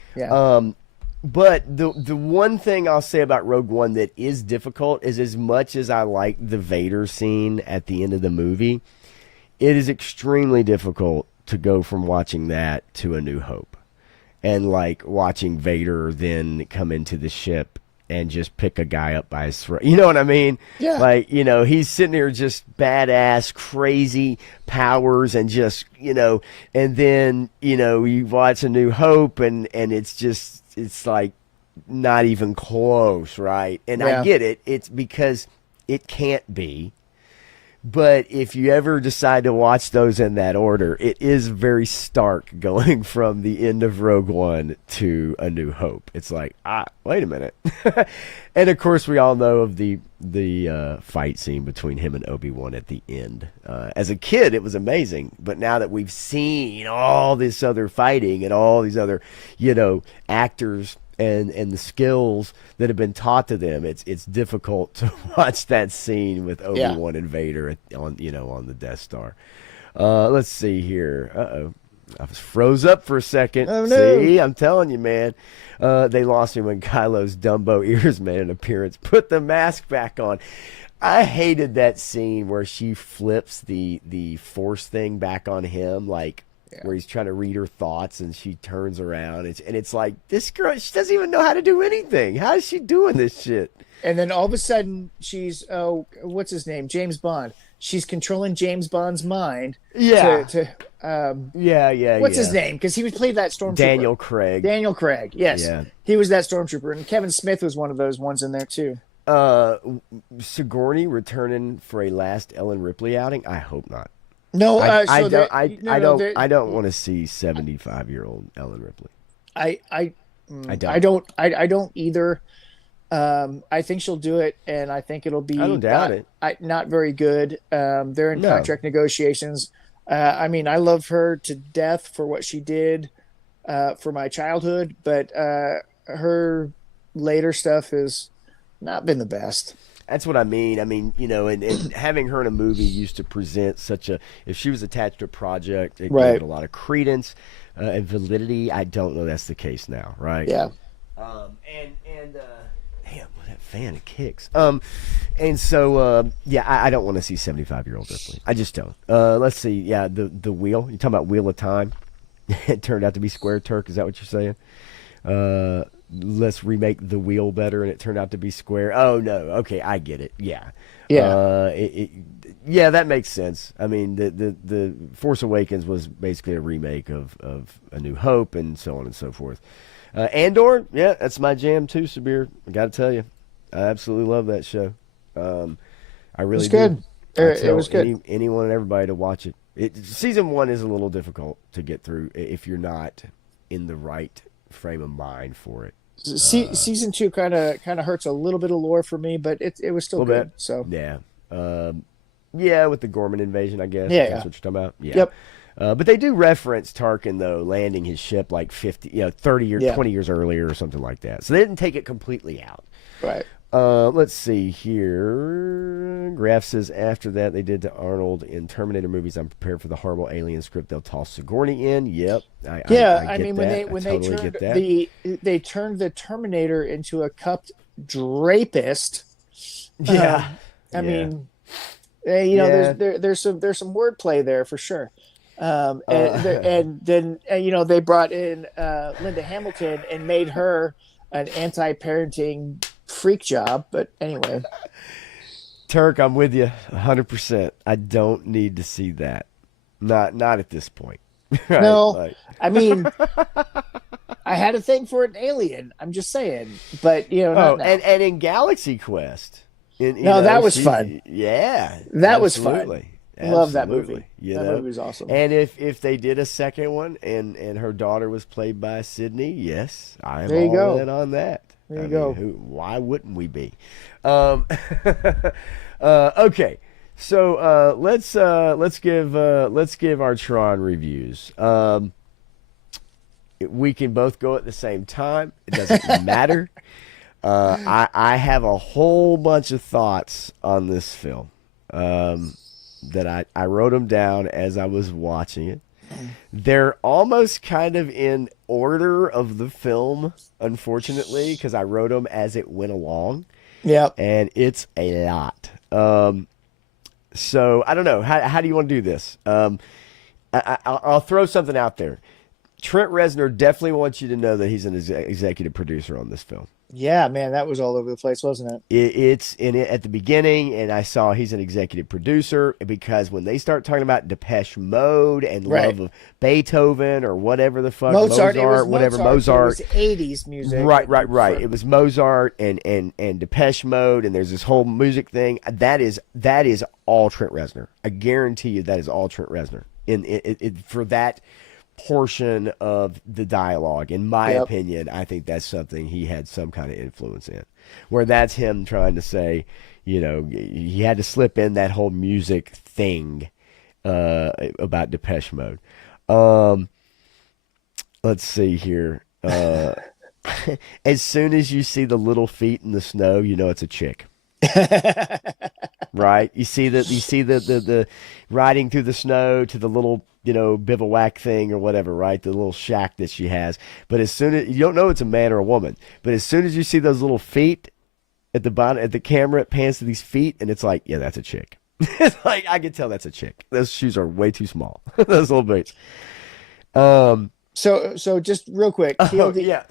but the one thing I'll say about Rogue One that is difficult is, as much as I like the Vader scene at the end of the movie, it is extremely difficult to go from watching that to A New Hope, and like watching Vader then come into the ship and just pick a guy up by his throat. You know what I mean? Yeah. Like, he's sitting there just badass, crazy powers, and just, and then, you watch A New Hope and it's like not even close, right? And I get it. It's because it can't be. But if you ever decide to watch those in that order, it is very stark going from the end of Rogue One to A New Hope. It's like, wait a minute. And of course, we all know of the fight scene between him and Obi-Wan at the end. As a kid, it was amazing. But now that we've seen all this other fighting and all these other, actors and the skills that have been taught to them, it's difficult to watch that scene with Obi-Wan and Vader on the Death Star. Let's see here. Uh-oh. I was froze up for a second. Oh, no. See, I'm telling you, man. They lost me when Kylo's Dumbo ears made an appearance. Put the mask back on. I hated that scene where she flips the force thing back on him, like Yeah. where he's trying to read her thoughts, and she turns around, and it's like this girl, she doesn't even know how to do anything. How is she doing this shit? And then all of a sudden, she's what's his name? James Bond. She's controlling James Bond's mind. Yeah, yeah, What's his name? Because he was played that stormtrooper. Daniel Craig. Daniel Craig. Yes, Yeah. he was that stormtrooper, and Kevin Smith was one of those ones in there too. Uh, Sigourney returning for a last Ellen Ripley outing? I hope not. No, I don't want to see 75-year-old Ellen Ripley. I I don't. I don't either. I think she'll do it, and I think it'll be I don't doubt it. Not very good. They're in No. contract negotiations. I mean, I love her to death for what she did for my childhood, but her later stuff has not been the best. That's what I mean. I mean, and having her in a movie used to present such a. If she was attached to a project, it gave it a lot of credence and validity. I don't know that's the case now, right? Yeah. Damn, well, that fan it kicks. And so I don't want to see 75-year-old Ripley. I just don't. Let's see. Yeah, the wheel. You talking about Wheel of Time? It turned out to be Square Turk. Is that what you're saying? Let's remake the wheel better, and it turned out to be square. Oh no, okay, I get it. Yeah, yeah, that makes sense. I mean, the Force Awakens was basically a remake of A New Hope, and so on and so forth. Andor, yeah, that's my jam too, Sabir. I got to tell you, I absolutely love that show. I really good. It was good. Anyone and everybody to watch it. Season 1 is a little difficult to get through if you're not in the right frame of mind for it. Season 2 kind of hurts a little bit of lore for me, but it was still good. Bit. So yeah, with the Gorman invasion, I guess. Yeah, That's what you're talking about. Yeah. Yep. But they do reference Tarkin though landing his ship like 30 years, 20 years earlier or something like that. So they didn't take it completely out. Right. Let's see here. Graf says after that they did to Arnold in Terminator movies. I'm prepared for the horrible alien script they'll toss Sigourney in. Yep. I mean when they turned the Terminator into a cupped drapist. Yeah. I mean, there's some wordplay there for sure. And then they brought in Linda Hamilton and made her an anti-parenting freak job. But anyway, Turk, I'm with you 100%. I don't need to see that. Not at this point. Right? No, I mean, I had a thing for an alien. I'm just saying, but and in Galaxy Quest. That was fun. Yeah, that was fun. Love that movie. That movie was awesome. And if they did a second one and her daughter was played by Sydney, yes, I'm all in on that. There you go. Why wouldn't we be? Okay, so let's give our Tron reviews. We can both go at the same time. It doesn't matter. I have a whole bunch of thoughts on this film. That I wrote them down as I was watching it. They're almost kind of in order of the film, unfortunately, because I wrote them as it went along. Yeah, and it's a lot. So I don't know. How do you want to do this? I'll throw something out there. Trent Reznor definitely wants you to know that he's an executive producer on this film. Yeah, man, that was all over the place, wasn't it? It's in it at the beginning, and I saw he's an executive producer because when they start talking about Depeche Mode and love of Beethoven or whatever the fuck, Mozart. It was 80s music. Right. It was Mozart and Depeche Mode, and there's this whole music thing. That is all Trent Reznor. I guarantee you that is all Trent Reznor for that portion of the dialogue. In my opinion, I think that's something he had some kind of influence in, where that's him trying to say, he had to slip in that whole music thing about Depeche Mode. Let's see here. As soon as you see the little feet in the snow, it's a chick. Right? You see the riding through the snow to the little bivouac thing or whatever, right? The little shack that she has. But as soon as you don't know it's a man or a woman, but as soon as you see those little feet, at the bottom, at the camera, it pans to these feet, and it's like, yeah, that's a chick. It's like I can tell that's a chick. Those shoes are way too small. Those little boots. So just real quick, Yeah.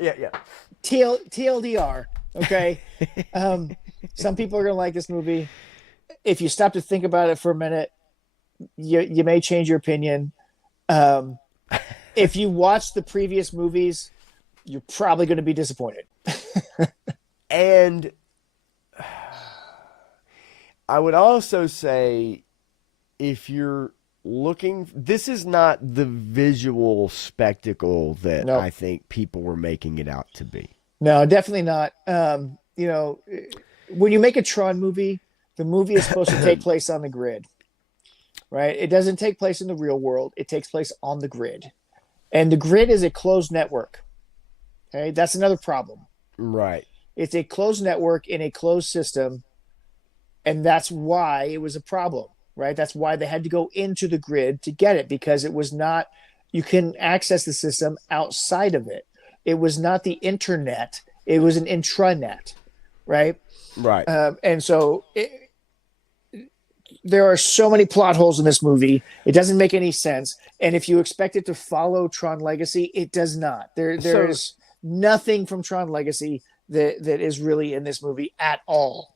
TLDR. Okay. Some people are gonna like this movie. If you stop to think about it for a minute, you may change your opinion. If you watch the previous movies, you're probably going to be disappointed. And I would also say, if you're looking, this is not the visual spectacle that I think people were making it out to be. No, definitely not. When you make a Tron movie, the movie is supposed to take place on the grid, right? It doesn't take place in the real world. It takes place on the grid. And the grid is a closed network. Okay, that's another problem. Right. It's a closed network in a closed system. And that's why it was a problem, right? That's why they had to go into the grid to get it, because it was not, you can access the system outside of it. It was not the internet. It was an intranet, right? Right. And so there are so many plot holes in this movie. It doesn't make any sense. And if you expect it to follow Tron Legacy, it does not. There is nothing from Tron Legacy that is really in this movie at all.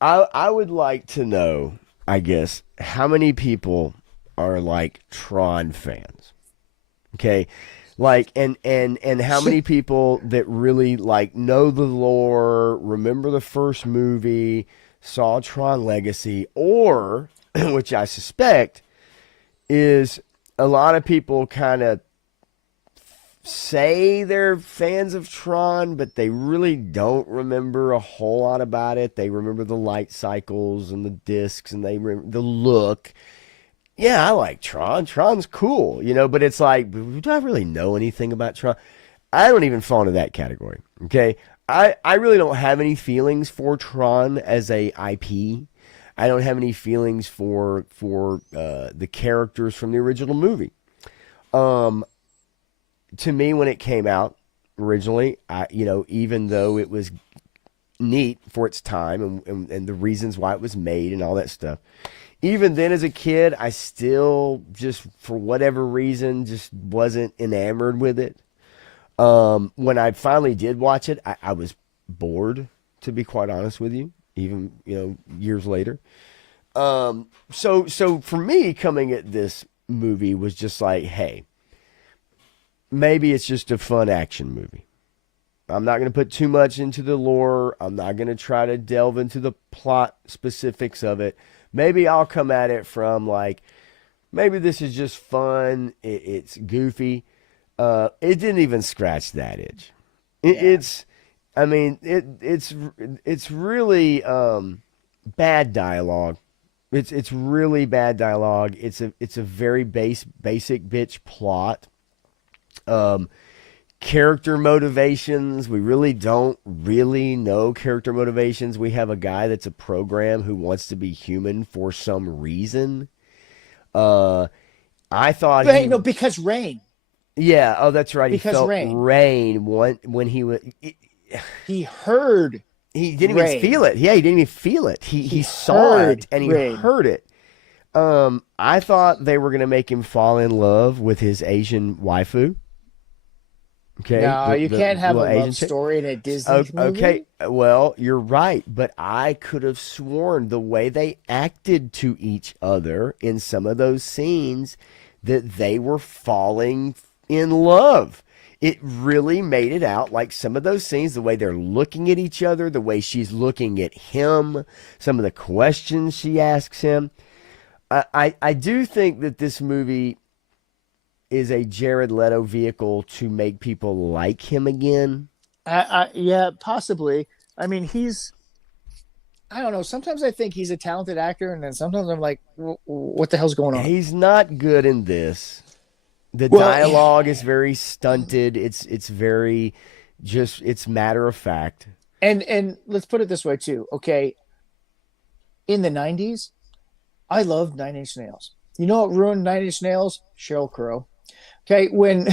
I would like to know, I guess, how many people are like Tron fans. Okay. Like, and how many people that really like know the lore, remember the first movie, saw Tron Legacy, or, which I suspect, is a lot of people kind of say they're fans of Tron, but they really don't remember a whole lot about it. They remember the light cycles and the discs, and they remember the look. Yeah, I like Tron. Tron's cool, but it's like, do I really know anything about Tron? I don't even fall into that category, okay? I really don't have any feelings for Tron as a IP. I don't have any feelings for the characters from the original movie. To me, when it came out originally, even though it was neat for its time and the reasons why it was made and all that stuff, even then as a kid, I still just, for whatever reason, just wasn't enamored with it. When I finally did watch it, I was bored, to be quite honest with you, even, years later. So for me, coming at this movie was just like, hey, maybe it's just a fun action movie. I'm not going to put too much into the lore. I'm not going to try to delve into the plot specifics of it. Maybe I'll come at it from like, maybe this is just fun. It's goofy. It didn't even scratch that itch. It's really bad dialogue. It's really bad dialogue. It's a very basic bitch plot. Character motivations, we really don't know character motivations. We have a guy that's a program who wants to be human for some reason. I thought because Rain. Yeah, oh, that's right. Because he felt Rain when he heard. He didn't even feel it. Yeah, he didn't even feel it. He saw it and he heard it. I thought they were going to make him fall in love with his Asian waifu. Okay. No, you can't have a love story in a Disney movie. Okay, well, you're right, but I could have sworn the way they acted to each other in some of those scenes that they were falling in love. It really made it out like some of those scenes, the way they're looking at each other, the way she's looking at him, some of the questions she asks him. I do think that this movie is a Jared Leto vehicle to make people like him again. Yeah, possibly. I mean, I don't know. Sometimes I think he's a talented actor, and then sometimes I'm like, what the hell's going on? He's not good in this. The dialogue is very stunted. It's very just, it's matter of fact. And let's put it this way too. Okay. In the 90s, I loved 9 Inch Nails. You know what ruined 9 Inch Nails? Sheryl Crow. Okay, when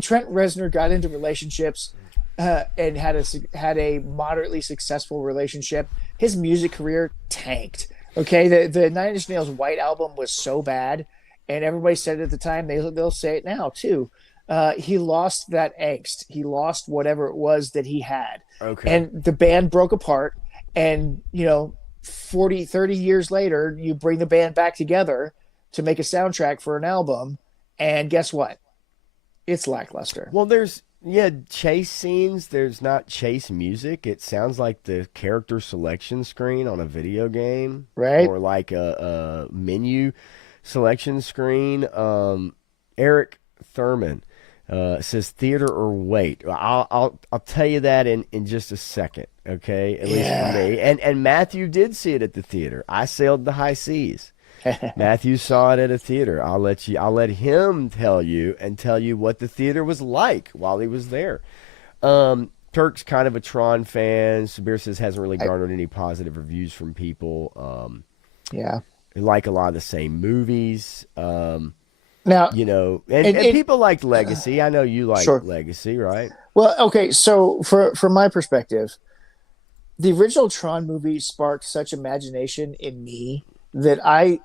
Trent Reznor got into relationships and had a moderately successful relationship. His music career tanked. Okay, the Nine Inch Nails White Album was so bad, and everybody said it at the time. They'll say it now too. He lost that angst. He lost whatever it was that he had. Okay. And the band broke apart. And, 30 years later, you bring the band back together to make a soundtrack for an album. And guess what? It's lackluster. Well, there's chase scenes. There's not chase music. It sounds like the character selection screen on a video game, right? Or like a menu selection screen. Eric Thurman says theater or wait. I'll tell you that in just a second. Okay, at least for me. And Matthew did see it at the theater. I sailed the high seas. Matthew saw it at a theater. I'll let him tell you what the theater was like while he was there. Turk's kind of a Tron fan. Sabir says hasn't really garnered any positive reviews from people. Like a lot of the same movies. Now, and people like Legacy. I know you like Legacy, right? Well, okay. So from my perspective, the original Tron movie sparked such imagination in me that I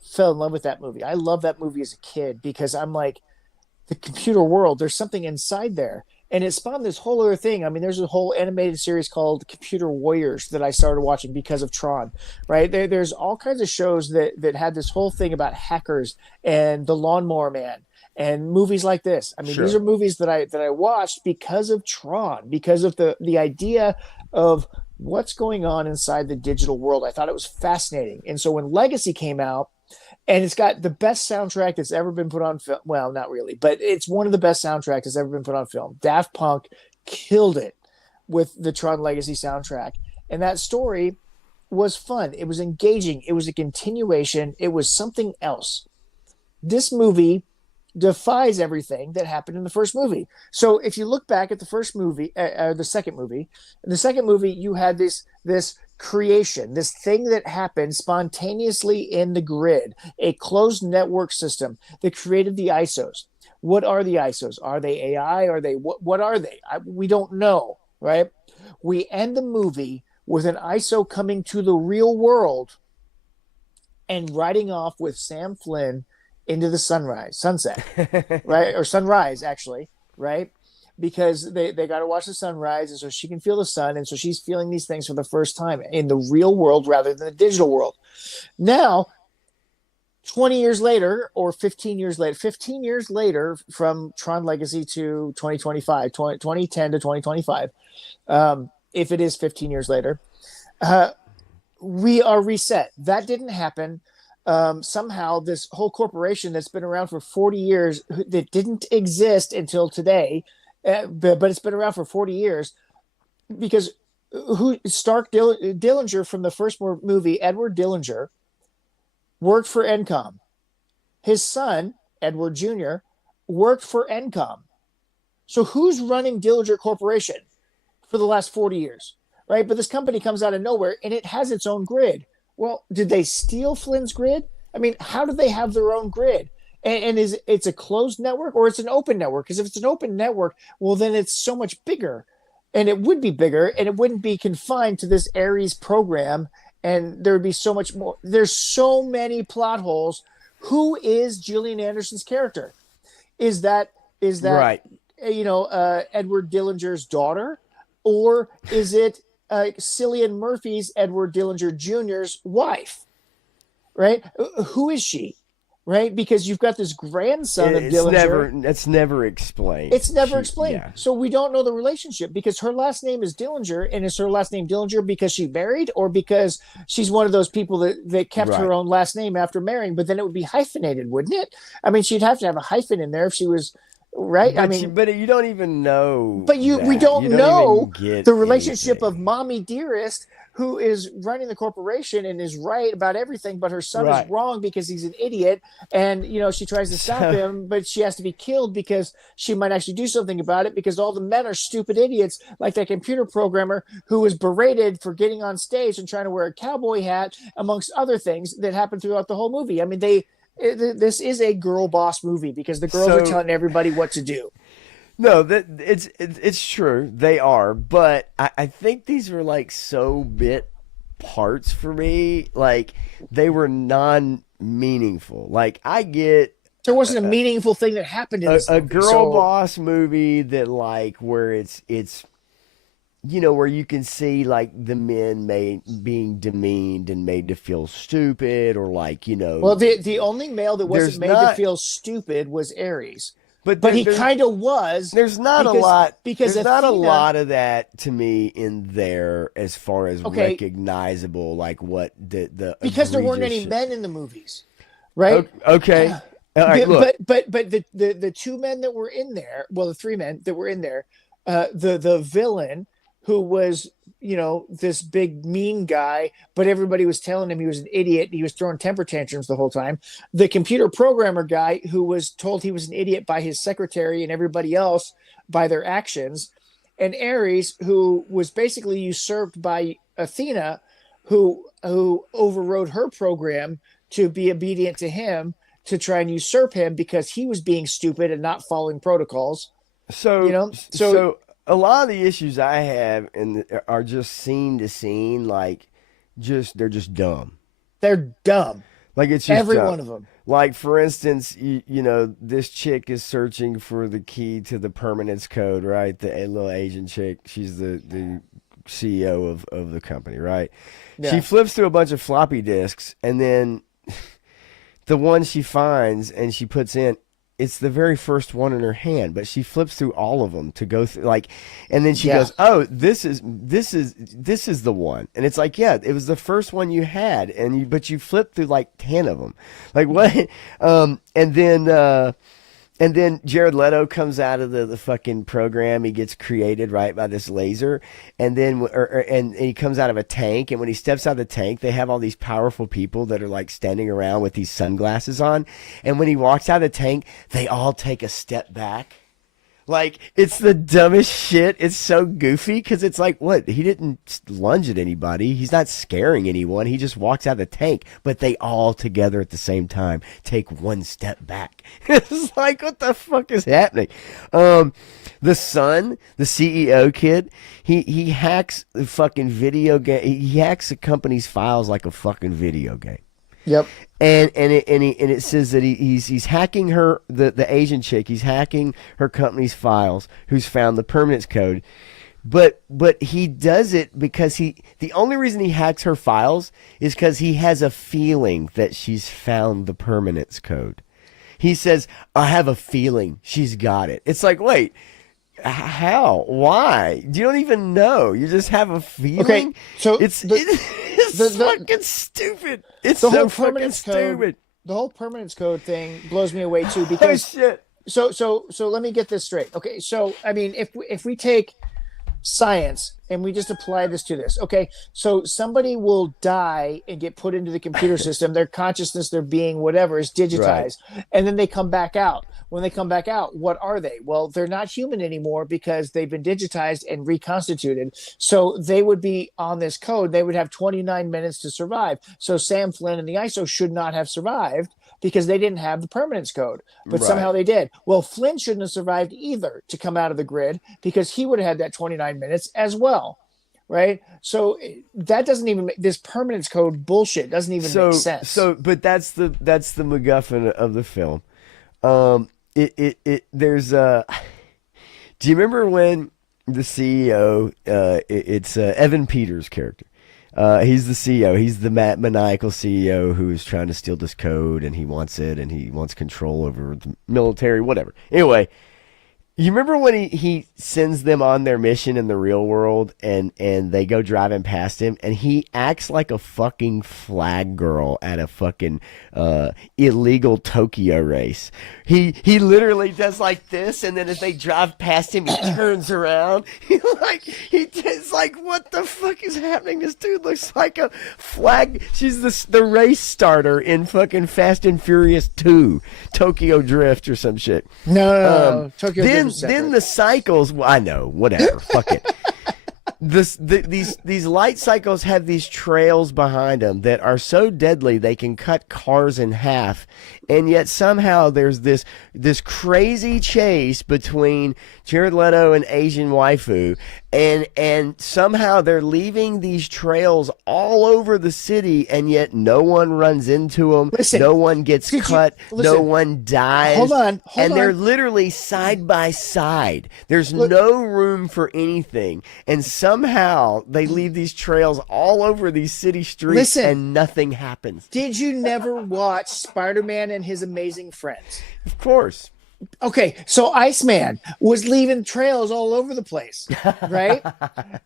fell in love with that movie. I love that movie as a kid because I'm like, the computer world, there's something inside there. And it spawned this whole other thing. I mean, there's a whole animated series called Computer Warriors that I started watching because of Tron, right? There's all kinds of shows that had this whole thing about hackers and the Lawnmower Man and movies like this. I mean, these are movies that I watched because of Tron, because of the idea of what's going on inside the digital world. I thought it was fascinating. And so when Legacy came out, and it's got the best soundtrack that's ever been put on film. Well, not really, but it's one of the best soundtracks that's ever been put on film. Daft Punk killed it with the Tron Legacy soundtrack. And that story was fun. It was engaging. It was a continuation. It was something else. This movie defies everything that happened in the first movie. So if you look back at the first movie, the second movie, in the second movie, you had this creation, this thing that happened spontaneously in the grid, a closed network system that created the ISOs. What are the ISOs? Are they AI? Are they what are they? We don't know, right? We end the movie with an ISO coming to the real world and riding off with Sam Flynn into the sunset, right? Or sunrise, actually, right? Because they got to watch the sunrise, and so she can feel the sun, and so she's feeling these things for the first time in the real world rather than the digital world. Now, 20 years later, or 15 years later from Tron Legacy to 2025, 2010 to 2025, if it is 15 years later, we are reset. That didn't happen. Somehow this whole corporation that's been around for 40 years that didn't exist until today, but it's been around for 40 years because Stark Dillinger from the first movie, Edward Dillinger, worked for Encom. His son, Edward Jr., worked for Encom. So who's running Dillinger Corporation for the last 40 years, right? But this company comes out of nowhere and it has its own grid. Well, did they steal Flynn's grid? I mean, how do they have their own grid? And it's a closed network or it's an open network? Because if it's an open network, well, then it's so much bigger. And it would be bigger and it wouldn't be confined to this Ares program. And there would be so much more. There's so many plot holes. Who is Gillian Anderson's character? Is that right? Edward Dillinger's daughter, or is it Cillian Murphy's Edward Dillinger Jr.'s wife? Right? Who is she? Right? Because you've got this grandson of Dillinger. It's never explained. It's never explained. Yeah. So we don't know the relationship because her last name is Dillinger, and is her last name Dillinger because she married or because she's one of those people that kept her own last name after marrying, but then it would be hyphenated, wouldn't it? I mean, she'd have to have a hyphen in there if she was right. But you don't even know. But we don't know the relationship of Mommy Dearest, who is running the corporation and is right about everything, but her son is wrong because he's an idiot. And, she tries to stop him, but she has to be killed because she might actually do something about it because all the men are stupid idiots, like that computer programmer who was berated for getting on stage and trying to wear a cowboy hat, amongst other things that happened throughout the whole movie. I mean, this is a girl boss movie because the girls are telling everybody what to do. No, that it's true. They are, but I think these were like so bit parts for me. Like they were non-meaningful. Like I get There wasn't a meaningful thing that happened in this a movie, girl boss movie that like where it's where you can see like the men being demeaned and made to feel stupid or like Well, the only male that wasn't made to feel stupid was Ares. But he kind of was. There's not because, a lot. Because there's Athena, not a lot of that to me in there as far as recognizable, like what the because there weren't any men in the movies, right? Okay. All right, look. But the two men that were in there, well, the three men that were in there, the villain who was this big mean guy, but everybody was telling him he was an idiot. He was throwing temper tantrums the whole time. The computer programmer guy who was told he was an idiot by his secretary and everybody else by their actions. And Ares, who was basically usurped by Athena, who overrode her program to be obedient to him, to try and usurp him because he was being stupid and not following protocols. So a lot of the issues I have are just scene to scene, like they're just dumb. They're dumb. Like it's just every dumb. one of them. Like for instance, this chick is searching for the key to the permanence code, right? The little Asian chick. She's the CEO of the company, right? Yeah. She flips through a bunch of floppy disks, and then the one she finds and she puts in. It's the very first one in her hand, but she flips through all of them to go through, like, and then she goes, "Oh, this is the one," and it's like, yeah, it was the first one you had, but you flipped through like 10 of them, like what? And then Jared Leto comes out of the fucking program. He gets created right by this laser, and then and he comes out of a tank. And when he steps out of the tank, they have all these powerful people that are like standing around with these sunglasses on. And when he walks out of the tank, they all take a step back. Like, it's the dumbest shit. It's so goofy because it's like, what? He didn't lunge at anybody. He's not scaring anyone. He just walks out of the tank. But they all together at the same time take one step back. It's like, what the fuck is happening? The son, the CEO kid, he hacks the fucking video game. He hacks the company's files like a fucking video game. Yep. And it says that he's hacking the Asian chick. He's hacking her company's files. Who's found the permanence code, but he does it because the only reason he hacks her files is because he has a feeling that she's found the permanence code. He says, "I have a feeling she's got it." It's like, wait. How? Why? You don't even know. You just have a feeling. Okay, so it's fucking stupid. It's the whole fucking stupid. The whole permanence code thing blows me away too because shit. So let me get this straight. Okay, so I mean, if we take science and we just apply this to this, okay, so somebody will die and get put into the computer system. Their consciousness, their being, whatever, is digitized, and then they come back out. When they come back out, what are they? Well, they're not human anymore because they've been digitized and reconstituted. So they would be on this code. They would have 29 minutes to survive. So Sam Flynn and the ISO should not have survived because they didn't have the permanence code, but somehow they did. Well, Flynn shouldn't have survived either to come out of the grid because he would have had that 29 minutes as well. Right. So that doesn't even make this permanence code bullshit doesn't even make sense. But that's the MacGuffin of the film. There's do you remember when the CEO, it's Evan Peters' character. He's the CEO. He's the maniacal CEO who is trying to steal this code, and he wants it, and he wants control over the military, whatever. Anyway, you remember when he sends them on their mission in the real world, and they go driving past him, and he acts like a fucking flag girl at a fucking illegal Tokyo race. He literally does like this, and then as they drive past him, he turns around. It's like, what the fuck is happening? This dude looks like a flag. She's the race starter in fucking Fast and Furious 2, Tokyo Drift or some shit. No, Tokyo Drift. Then the cycles. Well, I know, whatever. Fuck it. These light cycles have these trails behind them that are so deadly they can cut cars in half, and yet somehow there's this crazy chase between Jared Leto and Asian waifu, and somehow they're leaving these trails all over the city, and yet no one runs into them, no one gets cut, no one dies. Hold on, and they're literally side by side. There's no room for anything, and somehow they leave these trails all over these city streets, and nothing happens. Did you never watch Spider-Man and His Amazing Friends? Of course. Okay, so Iceman was leaving trails all over the place, right?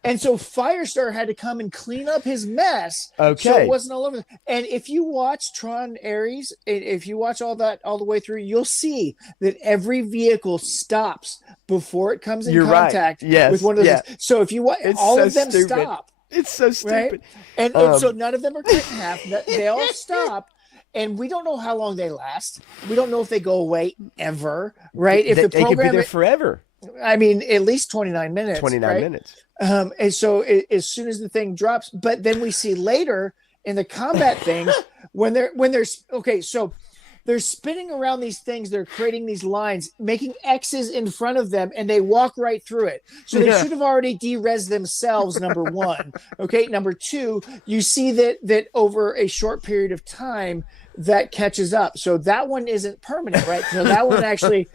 And so Firestar had to come and clean up his mess, so it wasn't all over. And if you watch Tron Ares, if you watch all that all the way through, you'll see that every vehicle stops before it comes in contact with one of those. So if you watch, all of them stop. It's so stupid. Right? And so none of them are cut in half. They all stop. And we don't know how long they last. We don't know if they go away ever, right? If the program, they could be there forever. I mean, at least 29 minutes. 29 minutes. And so as soon as the thing drops, but then we see later in the combat things when they're okay, so they're spinning around these things, they're creating these lines, making X's in front of them, and they walk right through it. So they should have already de-res themselves, number one. Okay, number two, you see that over a short period of time, that catches up. So that one isn't permanent, right? So that one actually,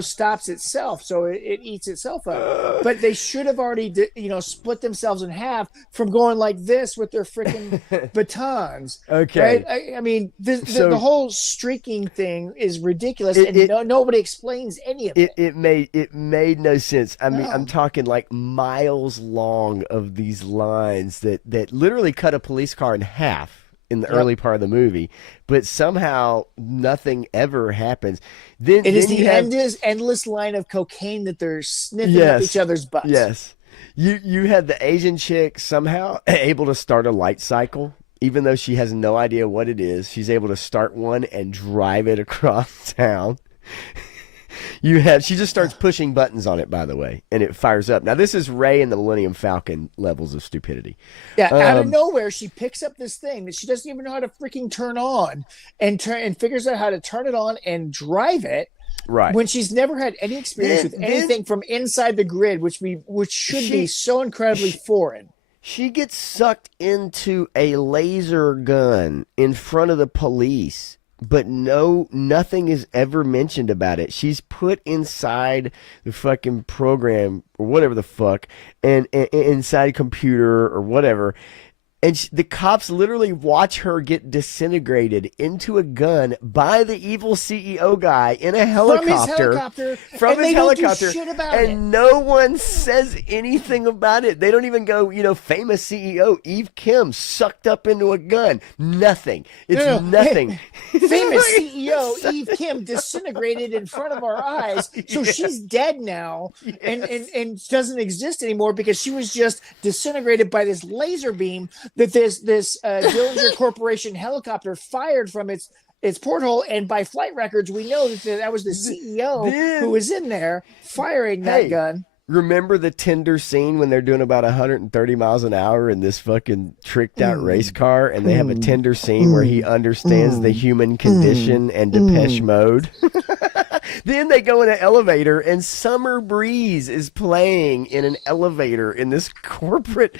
stops itself. So it eats itself up. But they should have already, split themselves in half from going like this with their freaking batons. Okay. Right? I mean, the whole streaking thing is ridiculous, and nobody explains any of it. It made no sense. I mean, I'm talking like miles long of these lines that literally cut a police car in half in the early part of the movie, but somehow nothing ever happens. Then it is the endless line of cocaine that they're sniffing up each other's butts. Yes. You had the Asian chick somehow able to start a light cycle, even though she has no idea what it is. She's able to start one and drive it across town. She just starts pushing buttons on it, by the way, and it fires up. Now, this is Rey and the Millennium Falcon levels of stupidity. Yeah, out of nowhere, she picks up this thing that she doesn't even know how to freaking turn on, and figures out how to turn it on and drive it. Right. When she's never had any experience with anything from inside the grid, which should be so incredibly foreign. She gets sucked into a laser gun in front of the police. But nothing is ever mentioned about it. She's put inside the fucking program or whatever the fuck, and inside a computer or whatever. And the cops literally watch her get disintegrated into a gun by the evil CEO guy in a helicopter. From his helicopter. And no one says anything about it. They don't even go, famous CEO Eve Kim sucked up into a gun. Nothing. It's nothing. Famous CEO Eve Kim disintegrated in front of our eyes. So she's dead now and doesn't exist anymore because she was just disintegrated by this laser beam that this Dillinger Corporation helicopter fired from its porthole, and by flight records we know that was the CEO who was in there firing that gun. Remember the Tinder scene when they're doing about 130 miles an hour in this fucking tricked out race car, and they have a Tinder scene where he understands the human condition and Depeche Mode? Then they go in an elevator, and Summer Breeze is playing in an elevator in this corporate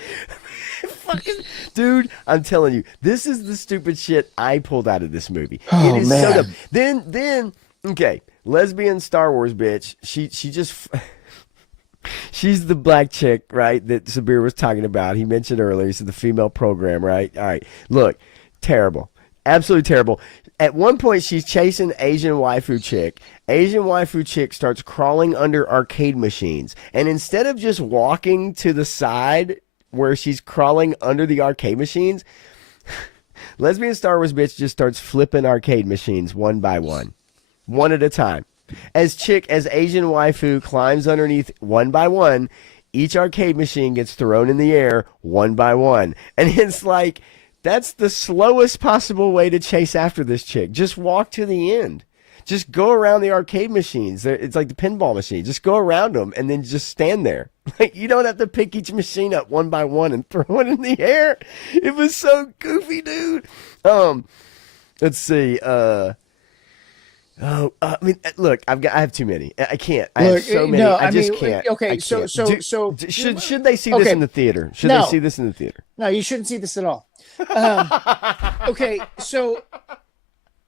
fucking dude. I'm telling you, this is the stupid shit I pulled out of this movie. Oh, it is man. so dumb. Then okay, lesbian Star Wars bitch. She just she's the black chick, right, that Sabir was talking about. He mentioned earlier. He said the female program, right? All right, look, terrible. Absolutely terrible. At one point, she's chasing Asian waifu chick. Asian waifu chick starts crawling under arcade machines. And instead of just walking to the side where she's crawling under the arcade machines, lesbian Star Wars bitch just starts flipping arcade machines one by one at a time. As Asian waifu climbs underneath one by one, each arcade machine gets thrown in the air one by one. And it's like, that's the slowest possible way to chase after this chick. Just walk to the end. Just go around the arcade machines. It's like the pinball machine. Just go around them and then just stand there. Like, you don't have to pick each machine up one by one and throw it in the air. It was so goofy, dude. Let's see. I mean, look, I have too many. I can't. I have so many. No, I just can't. Okay, I so can't. Should they see this okay. in the theater? Should No. they see this in the theater? No, you shouldn't see this at all. Okay, so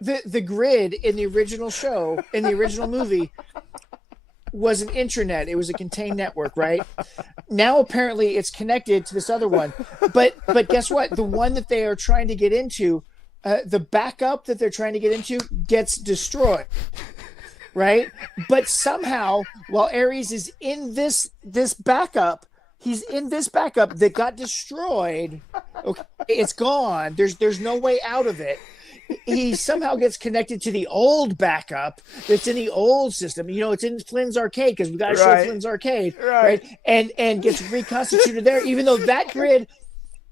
the grid in the original show, in the original movie, was an intranet. It was a contained network, right? Now apparently it's connected to this other one. But guess what? The one that they are trying to get into, the backup that they're trying to get into gets destroyed. Right? But somehow, while Ares is in this backup, he's in this backup that got destroyed. Okay, it's gone. There's no way out of it. He somehow gets connected to the old backup that's in the old system. You know, it's in Flynn's arcade because we got to show Flynn's arcade, right? And gets reconstituted there, even though that grid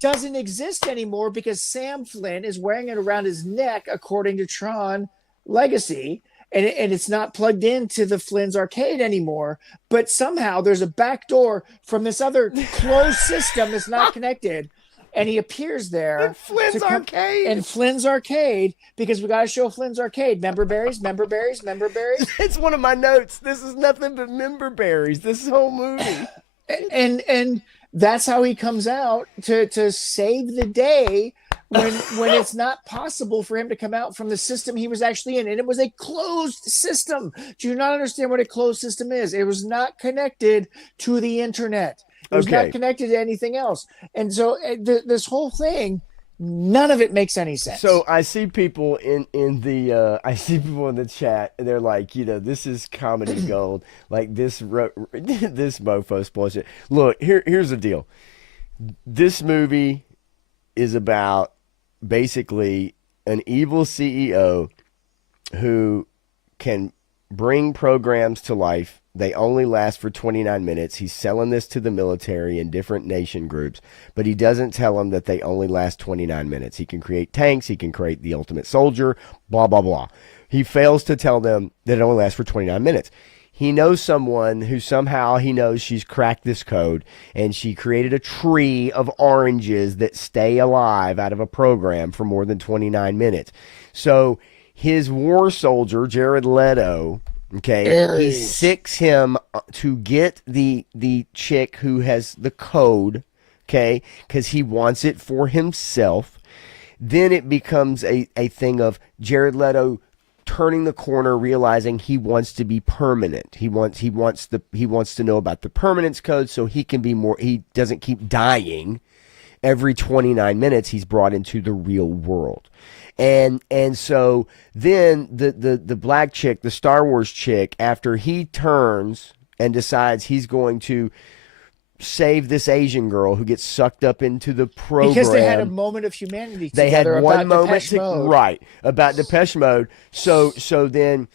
doesn't exist anymore because Sam Flynn is wearing it around his neck, according to Tron Legacy. And it's not plugged into the Flynn's arcade anymore. But somehow there's a back door from this other closed system that's not connected. And he appears there. In Flynn's arcade. In Flynn's arcade, because we got to show Flynn's arcade. Member berries. It's one of my notes. This is nothing but member berries, this whole movie. And that's how he comes out to save the day when it's not possible for him to come out from the system he was actually in. And it was a closed system. Do you not understand what a closed system is? It was not connected to the internet. It was not connected to anything else. And so this whole thing, none of it makes any sense. So I see people in the chat, and they're like, you know, this is comedy gold. Like this mofo spoils it. Look, here's the deal. This movie is about basically an evil CEO who can bring programs to life. They only last for 29 minutes. He's selling this to the military and different nation groups, but he doesn't tell them that they only last 29 minutes. He can create tanks. He can create the ultimate soldier, blah, blah, blah. He fails to tell them that it only lasts for 29 minutes. He knows someone who somehow he knows she's cracked this code, and she created a tree of oranges that stay alive out of a program for more than 29 minutes. So his war soldier, Jared Leto, he sicks him to get the chick who has the code, because he wants it for himself. Then it becomes a thing of Jared Leto turning the corner, realizing he wants to be permanent. He wants to know about the permanence code so he can be more. He doesn't keep dying every 29 minutes. He's brought into the real world. And so then the black chick, the Star Wars chick, after he turns and decides he's going to save this Asian girl who gets sucked up into the program. Because they had a moment of humanity together. They had one moment about Depeche Mode. So then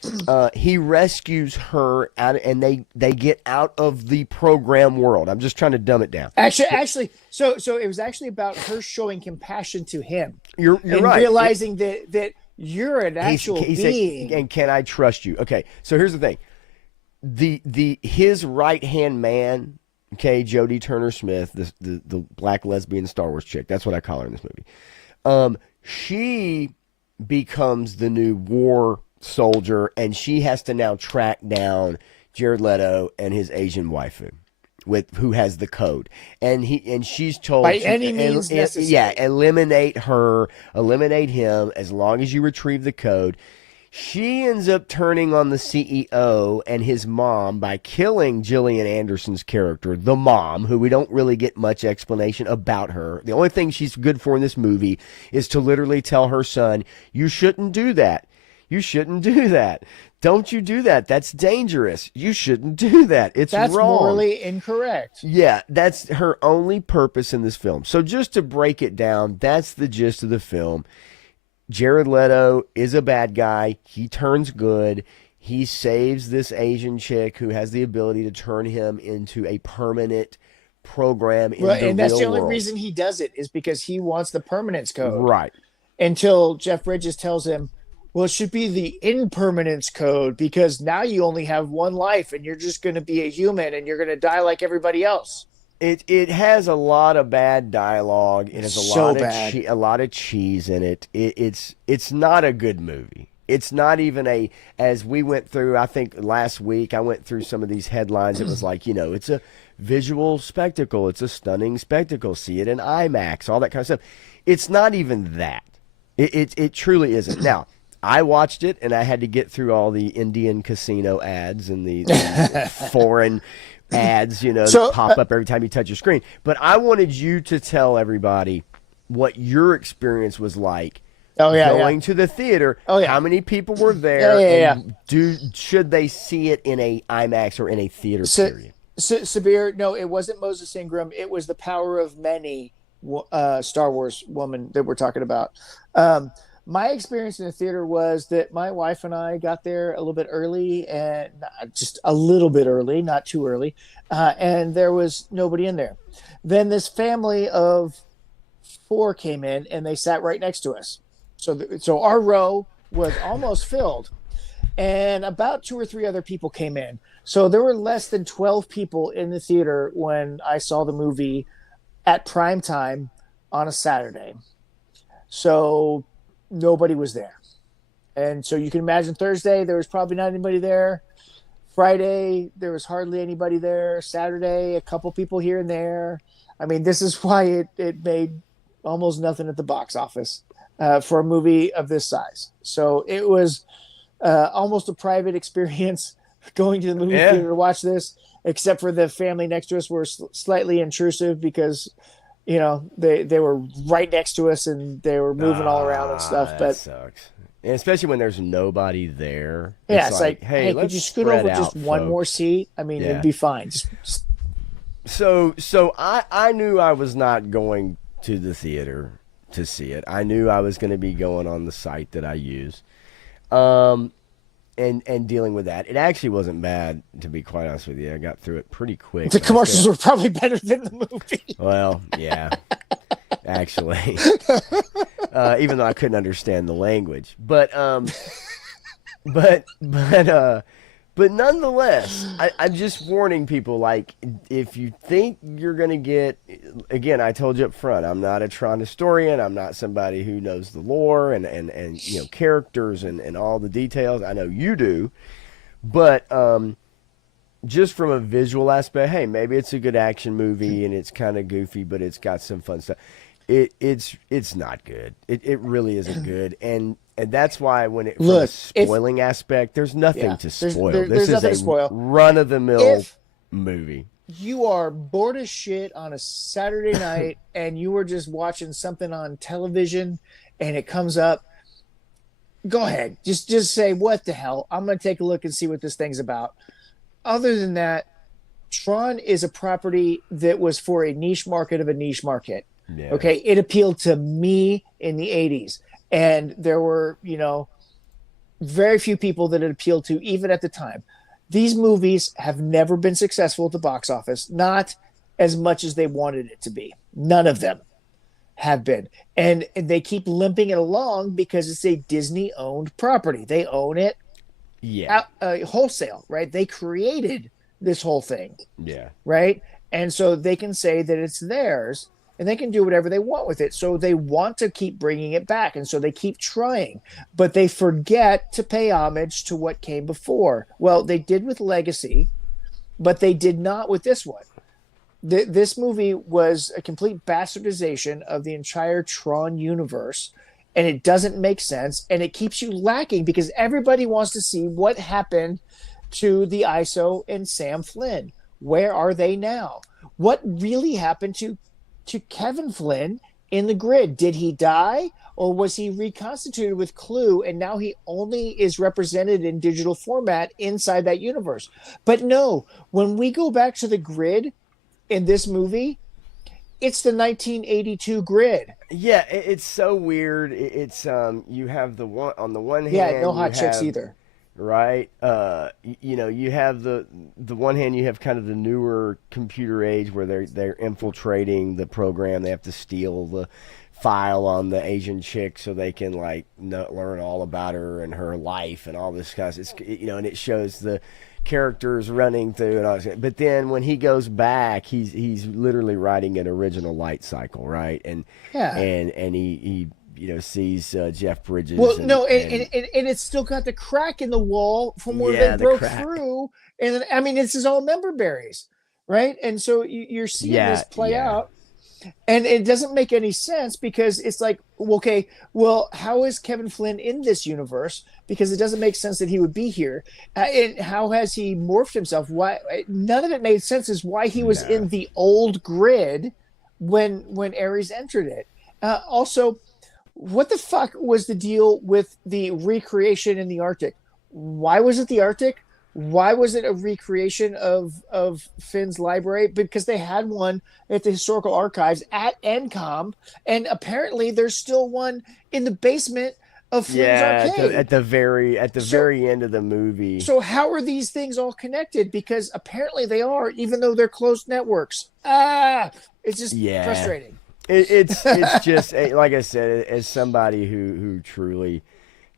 he rescues her out, and they get out of the program world. I'm just trying to dumb it down. Actually, so it was actually about her showing compassion to him. You're right. Realizing that you're an actual being. And can I trust you? Okay, so here's the thing. His right-hand man, Jodie Turner-Smith, the black lesbian Star Wars chick. That's what I call her in this movie. She becomes the new war soldier, and she has to now track down Jared Leto and his Asian waifu, who has the code, and she's told by any means necessary. Yeah, eliminate him as long as you retrieve the code. She ends up turning on the CEO and his mom by killing Gillian Anderson's character, the mom, who we don't really get much explanation about her. The only thing she's good for in this movie is to literally tell her son, you shouldn't do that. You shouldn't do that. Don't you do that. That's dangerous. You shouldn't do that. That's wrong. Morally incorrect. Yeah, that's her only purpose in this film. So just to break it down, that's the gist of the film. Jared Leto is a bad guy. He turns good. He saves this Asian chick who has the ability to turn him into a permanent program in the real world. And that's the only reason he does it, is because he wants the permanence code. Right. Until Jeff Bridges tells him, Well, it should be the impermanence code because now you only have one life and you're just going to be a human and you're going to die like everybody else. It has a lot of bad dialogue. It has So bad. a lot of cheese in it. It's not a good movie. It's not even a, as we went through, I think last week I went through some of these headlines. It was like, it's a visual spectacle. It's a stunning spectacle. See it in IMAX, all that kind of stuff. It's not even that. It truly isn't. Now, I watched it and I had to get through all the Indian casino ads and the foreign ads, that So, pop up every time you touch your screen. But I wanted you to tell everybody what your experience was like oh yeah, going to the theater. Oh, yeah. How many people were Yeah, there, yeah, and should they see it in a IMAX or in a theater? So, Period. Sabir, no, it wasn't Moses Ingram. It was the Power of Many, Star Wars woman that we're talking about. My experience in the theater was that my wife and I got there a little bit early, and just a little bit early, not too early, and there was nobody in there. Then this family of four came in, and they sat right next to us. So our row was almost filled, and about two or three other people came in. So there were less than 12 people in the theater when I saw the movie at prime time on a Saturday. So nobody was there. And so you can imagine Thursday, there was probably not anybody there. Friday, there was hardly anybody there. Saturday, a couple people here and there. I mean, this is why it made almost nothing at the box office for a movie of this size. So it was almost a private experience going to the movie theater to watch this, except for the family next to us were slightly intrusive because they were right next to us and they were moving all around and stuff. That But sucks. And especially when there's nobody there. yeah, it's like, hey, could you scoot spread over out, just one folks. more seat? I mean, it'd be fine. Just So I knew I was not going to the theater to see it. I knew I was going to be going on the site that I use. And dealing with that. It actually wasn't bad, to be quite honest with you. I got through it pretty quick. the commercials were probably better than the movie. Well, yeah, actually, even though I couldn't understand the language, but nonetheless, I'm just warning people. Like, if you think you're gonna get, again, I told you up front, I'm not a Tron historian. I'm not somebody who knows the lore and characters and all the details. I know you do, but just from a visual aspect, hey, maybe it's a good action movie and it's kind of goofy, but it's got some fun stuff. It's not good. It really isn't good, and that's why from a spoiling aspect, there's nothing to spoil. This is a run of the mill movie. You are bored as shit on a Saturday night, and you were just watching something on television, and it comes up. Go ahead, just say, what the hell? I'm going to take a look and see what this thing's about. Other than that, Tron is a property that was for a niche market of a niche market. Yeah. Okay, it appealed to me in the 80s. And there were, very few people that it appealed to, even at the time. These movies have never been successful at the box office, not as much as they wanted it to be. None of them have been. And they keep limping it along because it's a Disney-owned property. They own it wholesale, right? They created this whole thing. Yeah. Right? And so they can say that it's theirs. And they can do whatever they want with it. So they want to keep bringing it back. And so they keep trying. But they forget to pay homage to what came before. Well, they did with Legacy, but they did not with this one. This movie was a complete bastardization of the entire Tron universe. And it doesn't make sense. And it keeps you lacking because everybody wants to see what happened to the ISO and Sam Flynn. Where are they now? What really happened to Kevin Flynn in the grid? Did he die, or was he reconstituted with Clue and now he only is represented in digital format inside that universe? But no, when we go back to the grid in this movie, it's the 1982 grid. Yeah, it's so weird. It's you have the one on the one hand. Yeah, no hot chicks either. Right. You have the one hand, you have kind of the newer computer age where they're infiltrating the program. They have to steal the file on the Asian chick so they can like learn all about her and her life and all this kind of, it's, and it shows the characters running through and all this. But then when he goes back, he's literally riding an original light cycle, right? And he sees Jeff Bridges. Well, and it's still got the crack in the wall from where they broke through. And then, I mean, this is all member berries, right? And so you're seeing this play out. And it doesn't make any sense because it's like, okay, well, how is Kevin Flynn in this universe? Because it doesn't make sense that he would be here. And how has he morphed himself? Why? None of it made sense as why he was in the old grid when Ares entered it. Also, what the fuck was the deal with the recreation in the Arctic? Why was it the Arctic? Why was it a recreation of Finn's library? Because they had one at the Historical Archives at NCOM, and apparently there's still one in the basement of Flynn's arcade. At the very end of the movie. So how are these things all connected? Because apparently they are, even though they're closed networks. It's just frustrating. It's just like I said, as somebody who truly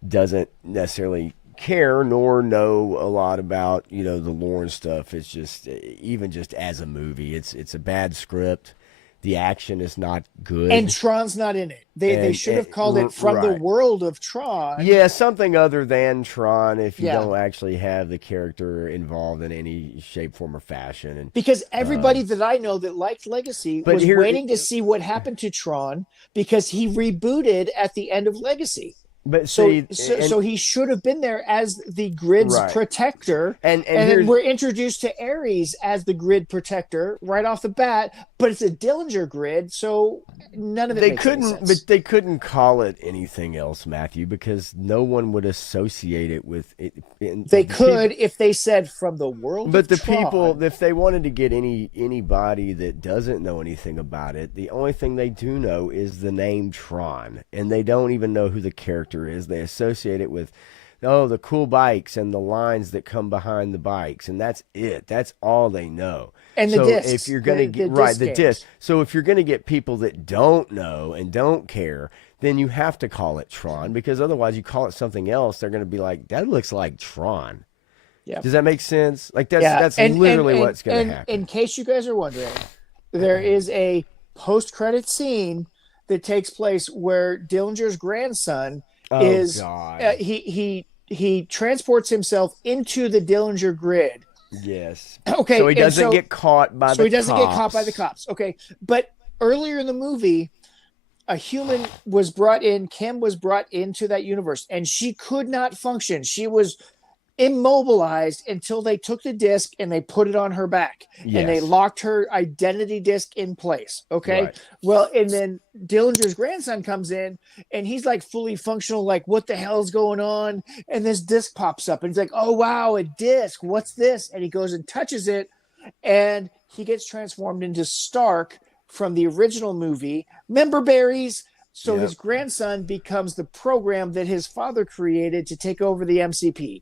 doesn't necessarily care nor know a lot about the lore and stuff. It's just, even just as a movie, it's a bad script. The action is not good, and Tron's not in it. They should have called it From the World of Tron. Yeah, something other than Tron if you don't actually have the character involved in any shape, form, or fashion. And because everybody that I know that liked Legacy was waiting to see what happened to Tron because he rebooted at the end of Legacy. But so he should have been there as the grid's protector, and then we're introduced to Ares as the grid protector right off the bat. But it's a Dillinger grid, so none of it makes any sense. But they couldn't call it anything else, Matthew, because no one would associate it with it. They could if they said From the World. But of Tron. People, if they wanted to get anybody that doesn't know anything about it, the only thing they do know is the name Tron, and they don't even know who the character is. They associate it with the cool bikes and the lines that come behind the bikes, and that's it. That's all they know. And the discs. If you're going to get the disc. So if you're going to get people that don't know and don't care, then you have to call it Tron, because otherwise you call it something else, they're going to be like, that looks like Tron. Yeah. Does that make sense? Like that's literally what's going to happen. In case you guys are wondering, there is a post-credit scene that takes place where Dillinger's grandson he transports himself into the Dillinger grid. Yes. Okay. So he doesn't get caught by the cops. So he doesn't get caught by the cops. Okay. But earlier in the movie, a human was brought in. Kim was brought into that universe, and she could not function. She was immobilized until they took the disc and they put it on her back, and they locked her identity disc in place. Okay. Right. Well, and then Dillinger's grandson comes in and he's like fully functional. Like, what the hell is going on? And this disc pops up and he's like, oh, wow, a disc. What's this? And he goes and touches it, and he gets transformed into Stark from the original movie. Member berries. So his grandson becomes the program that his father created to take over the MCP.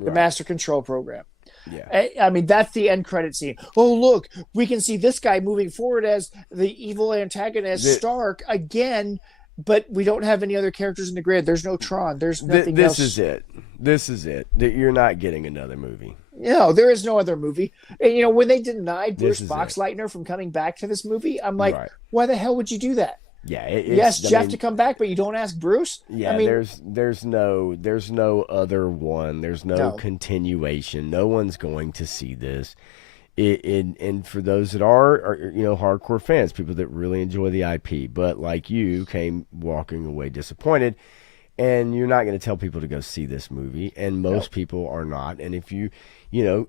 The Master Control Program. Yeah. I mean, that's the end credit scene. Oh, look, we can see this guy moving forward as the evil antagonist, Stark, again, but we don't have any other characters in the grid. There's no Tron. There's nothing else. This is it. You're not getting another movie. No, there is no other movie. And, when they denied Bruce Boxleitner from coming back to this movie, I'm like, why the hell would you do that? Yeah, yes, Jeff to come back, but you don't ask Bruce. Yeah, I mean, there's no other one. There's no continuation. No one's going to see this. And for those that are hardcore fans, people that really enjoy the IP, but like you came walking away disappointed, and you're not going to tell people to go see this movie, and most people are not. And if you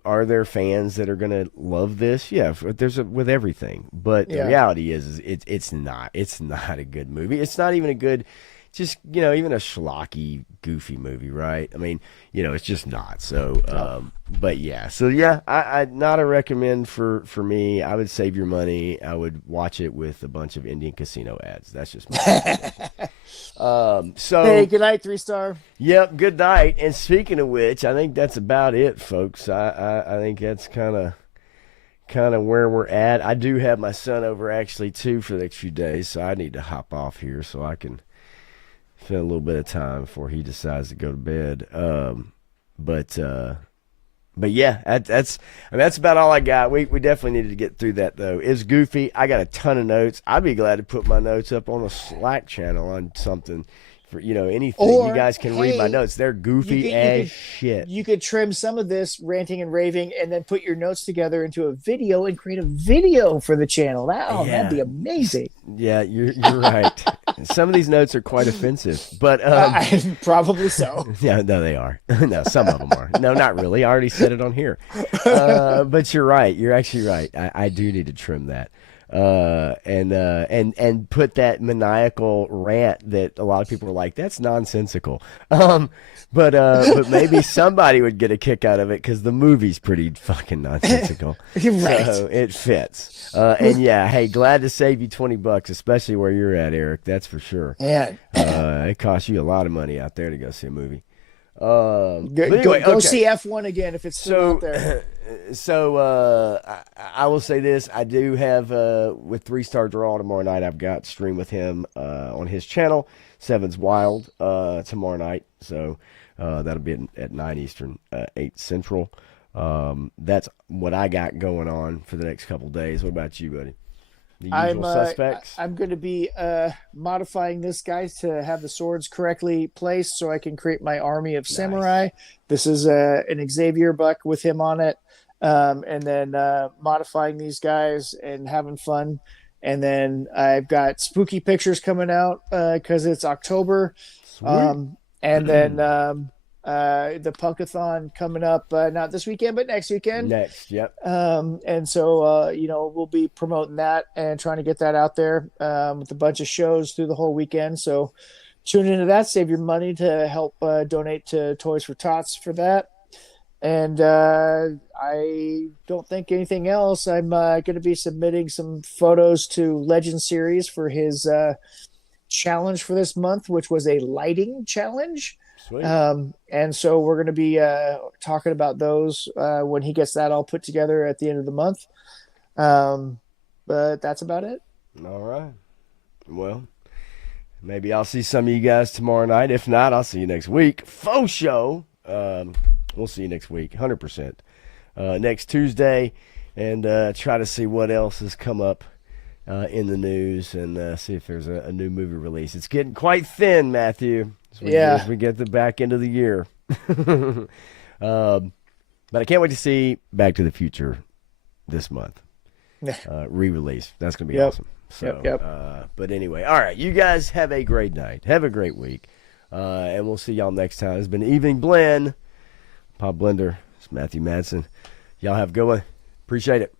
are there fans that are going to love this? Yeah, with everything. But the reality is it's not a good movie. It's not even a good, just, even a schlocky, goofy movie, right? I mean, it's just not. So, but yeah. So, yeah, I not a recommend for me. I would save your money. I would watch it with a bunch of Indian casino ads. That's just my so hey, good night, 3-star. Yep, good night. And speaking of which, I think that's about it, folks. I think that's kind kind of where we're at. I do have my son over actually too for the next few days, so I need to hop off here so I can spend a little bit of time before he decides to go to bed. But yeah, that's about all I got. We definitely needed to get through that though. It's goofy. I got a ton of notes. I'd be glad to put my notes up on a Slack channel on something. For anything, or, you guys can read my notes. They're goofy as shit. You could trim some of this ranting and raving, and then put your notes together into a video and create a video for the channel. That'd be amazing. Yeah, you're right. Some of these notes are quite offensive, but probably so. Yeah, no, they are. No, some of them are. No, not really. I already said it on here. But you're right. You're actually right. I do need to trim that. And put that maniacal rant that a lot of people are like, that's nonsensical. But maybe somebody would get a kick out of it because the movie's pretty fucking nonsensical. You're right. So it fits. And yeah, hey, glad to save you $20, especially where you're at, Eric. That's for sure. Yeah. It costs you a lot of money out there to go see a movie. Go see F1 again if it's still out there. So I will say this: I do have with 3-Star Draw tomorrow night. I've got stream with him on his channel, Seven's Wild, tomorrow night. So that'll be at 9 Eastern, 8 Central. That's what I got going on for the next couple days. What about you, buddy? The usual suspects. I'm going to be modifying this, guys, to have the swords correctly placed so I can create my army of samurai. This is an Xavier buck with him on it. And then modifying these guys and having fun. And then I've got spooky pictures coming out because it's October. And then the Punkathon coming up not this weekend, but next weekend. Yep. And so, we'll be promoting that and trying to get that out there with a bunch of shows through the whole weekend. So tune into that, save your money to help donate to Toys for Tots for that. And I don't think anything else. I'm going to be submitting some photos to Legend Series for his challenge for this month, which was a lighting challenge. Sweet. And so we're going to be talking about those when he gets that all put together at the end of the month. But that's about it. All right. Well, maybe I'll see some of you guys tomorrow night. If not, I'll see you next week. Faux show. We'll see you next week, 100%. Next Tuesday, and try to see what else has come up in the news and see if there's a new movie release. It's getting quite thin, Matthew, as we get the back end of the year. But I can't wait to see Back to the Future this month. Re-release. That's going to be awesome. So, but anyway, all right, you guys have a great night. Have a great week. And we'll see y'all next time. It's been Evening Blend. Pop Blender. It's Matthew Madsen. Y'all have a good one. Appreciate it.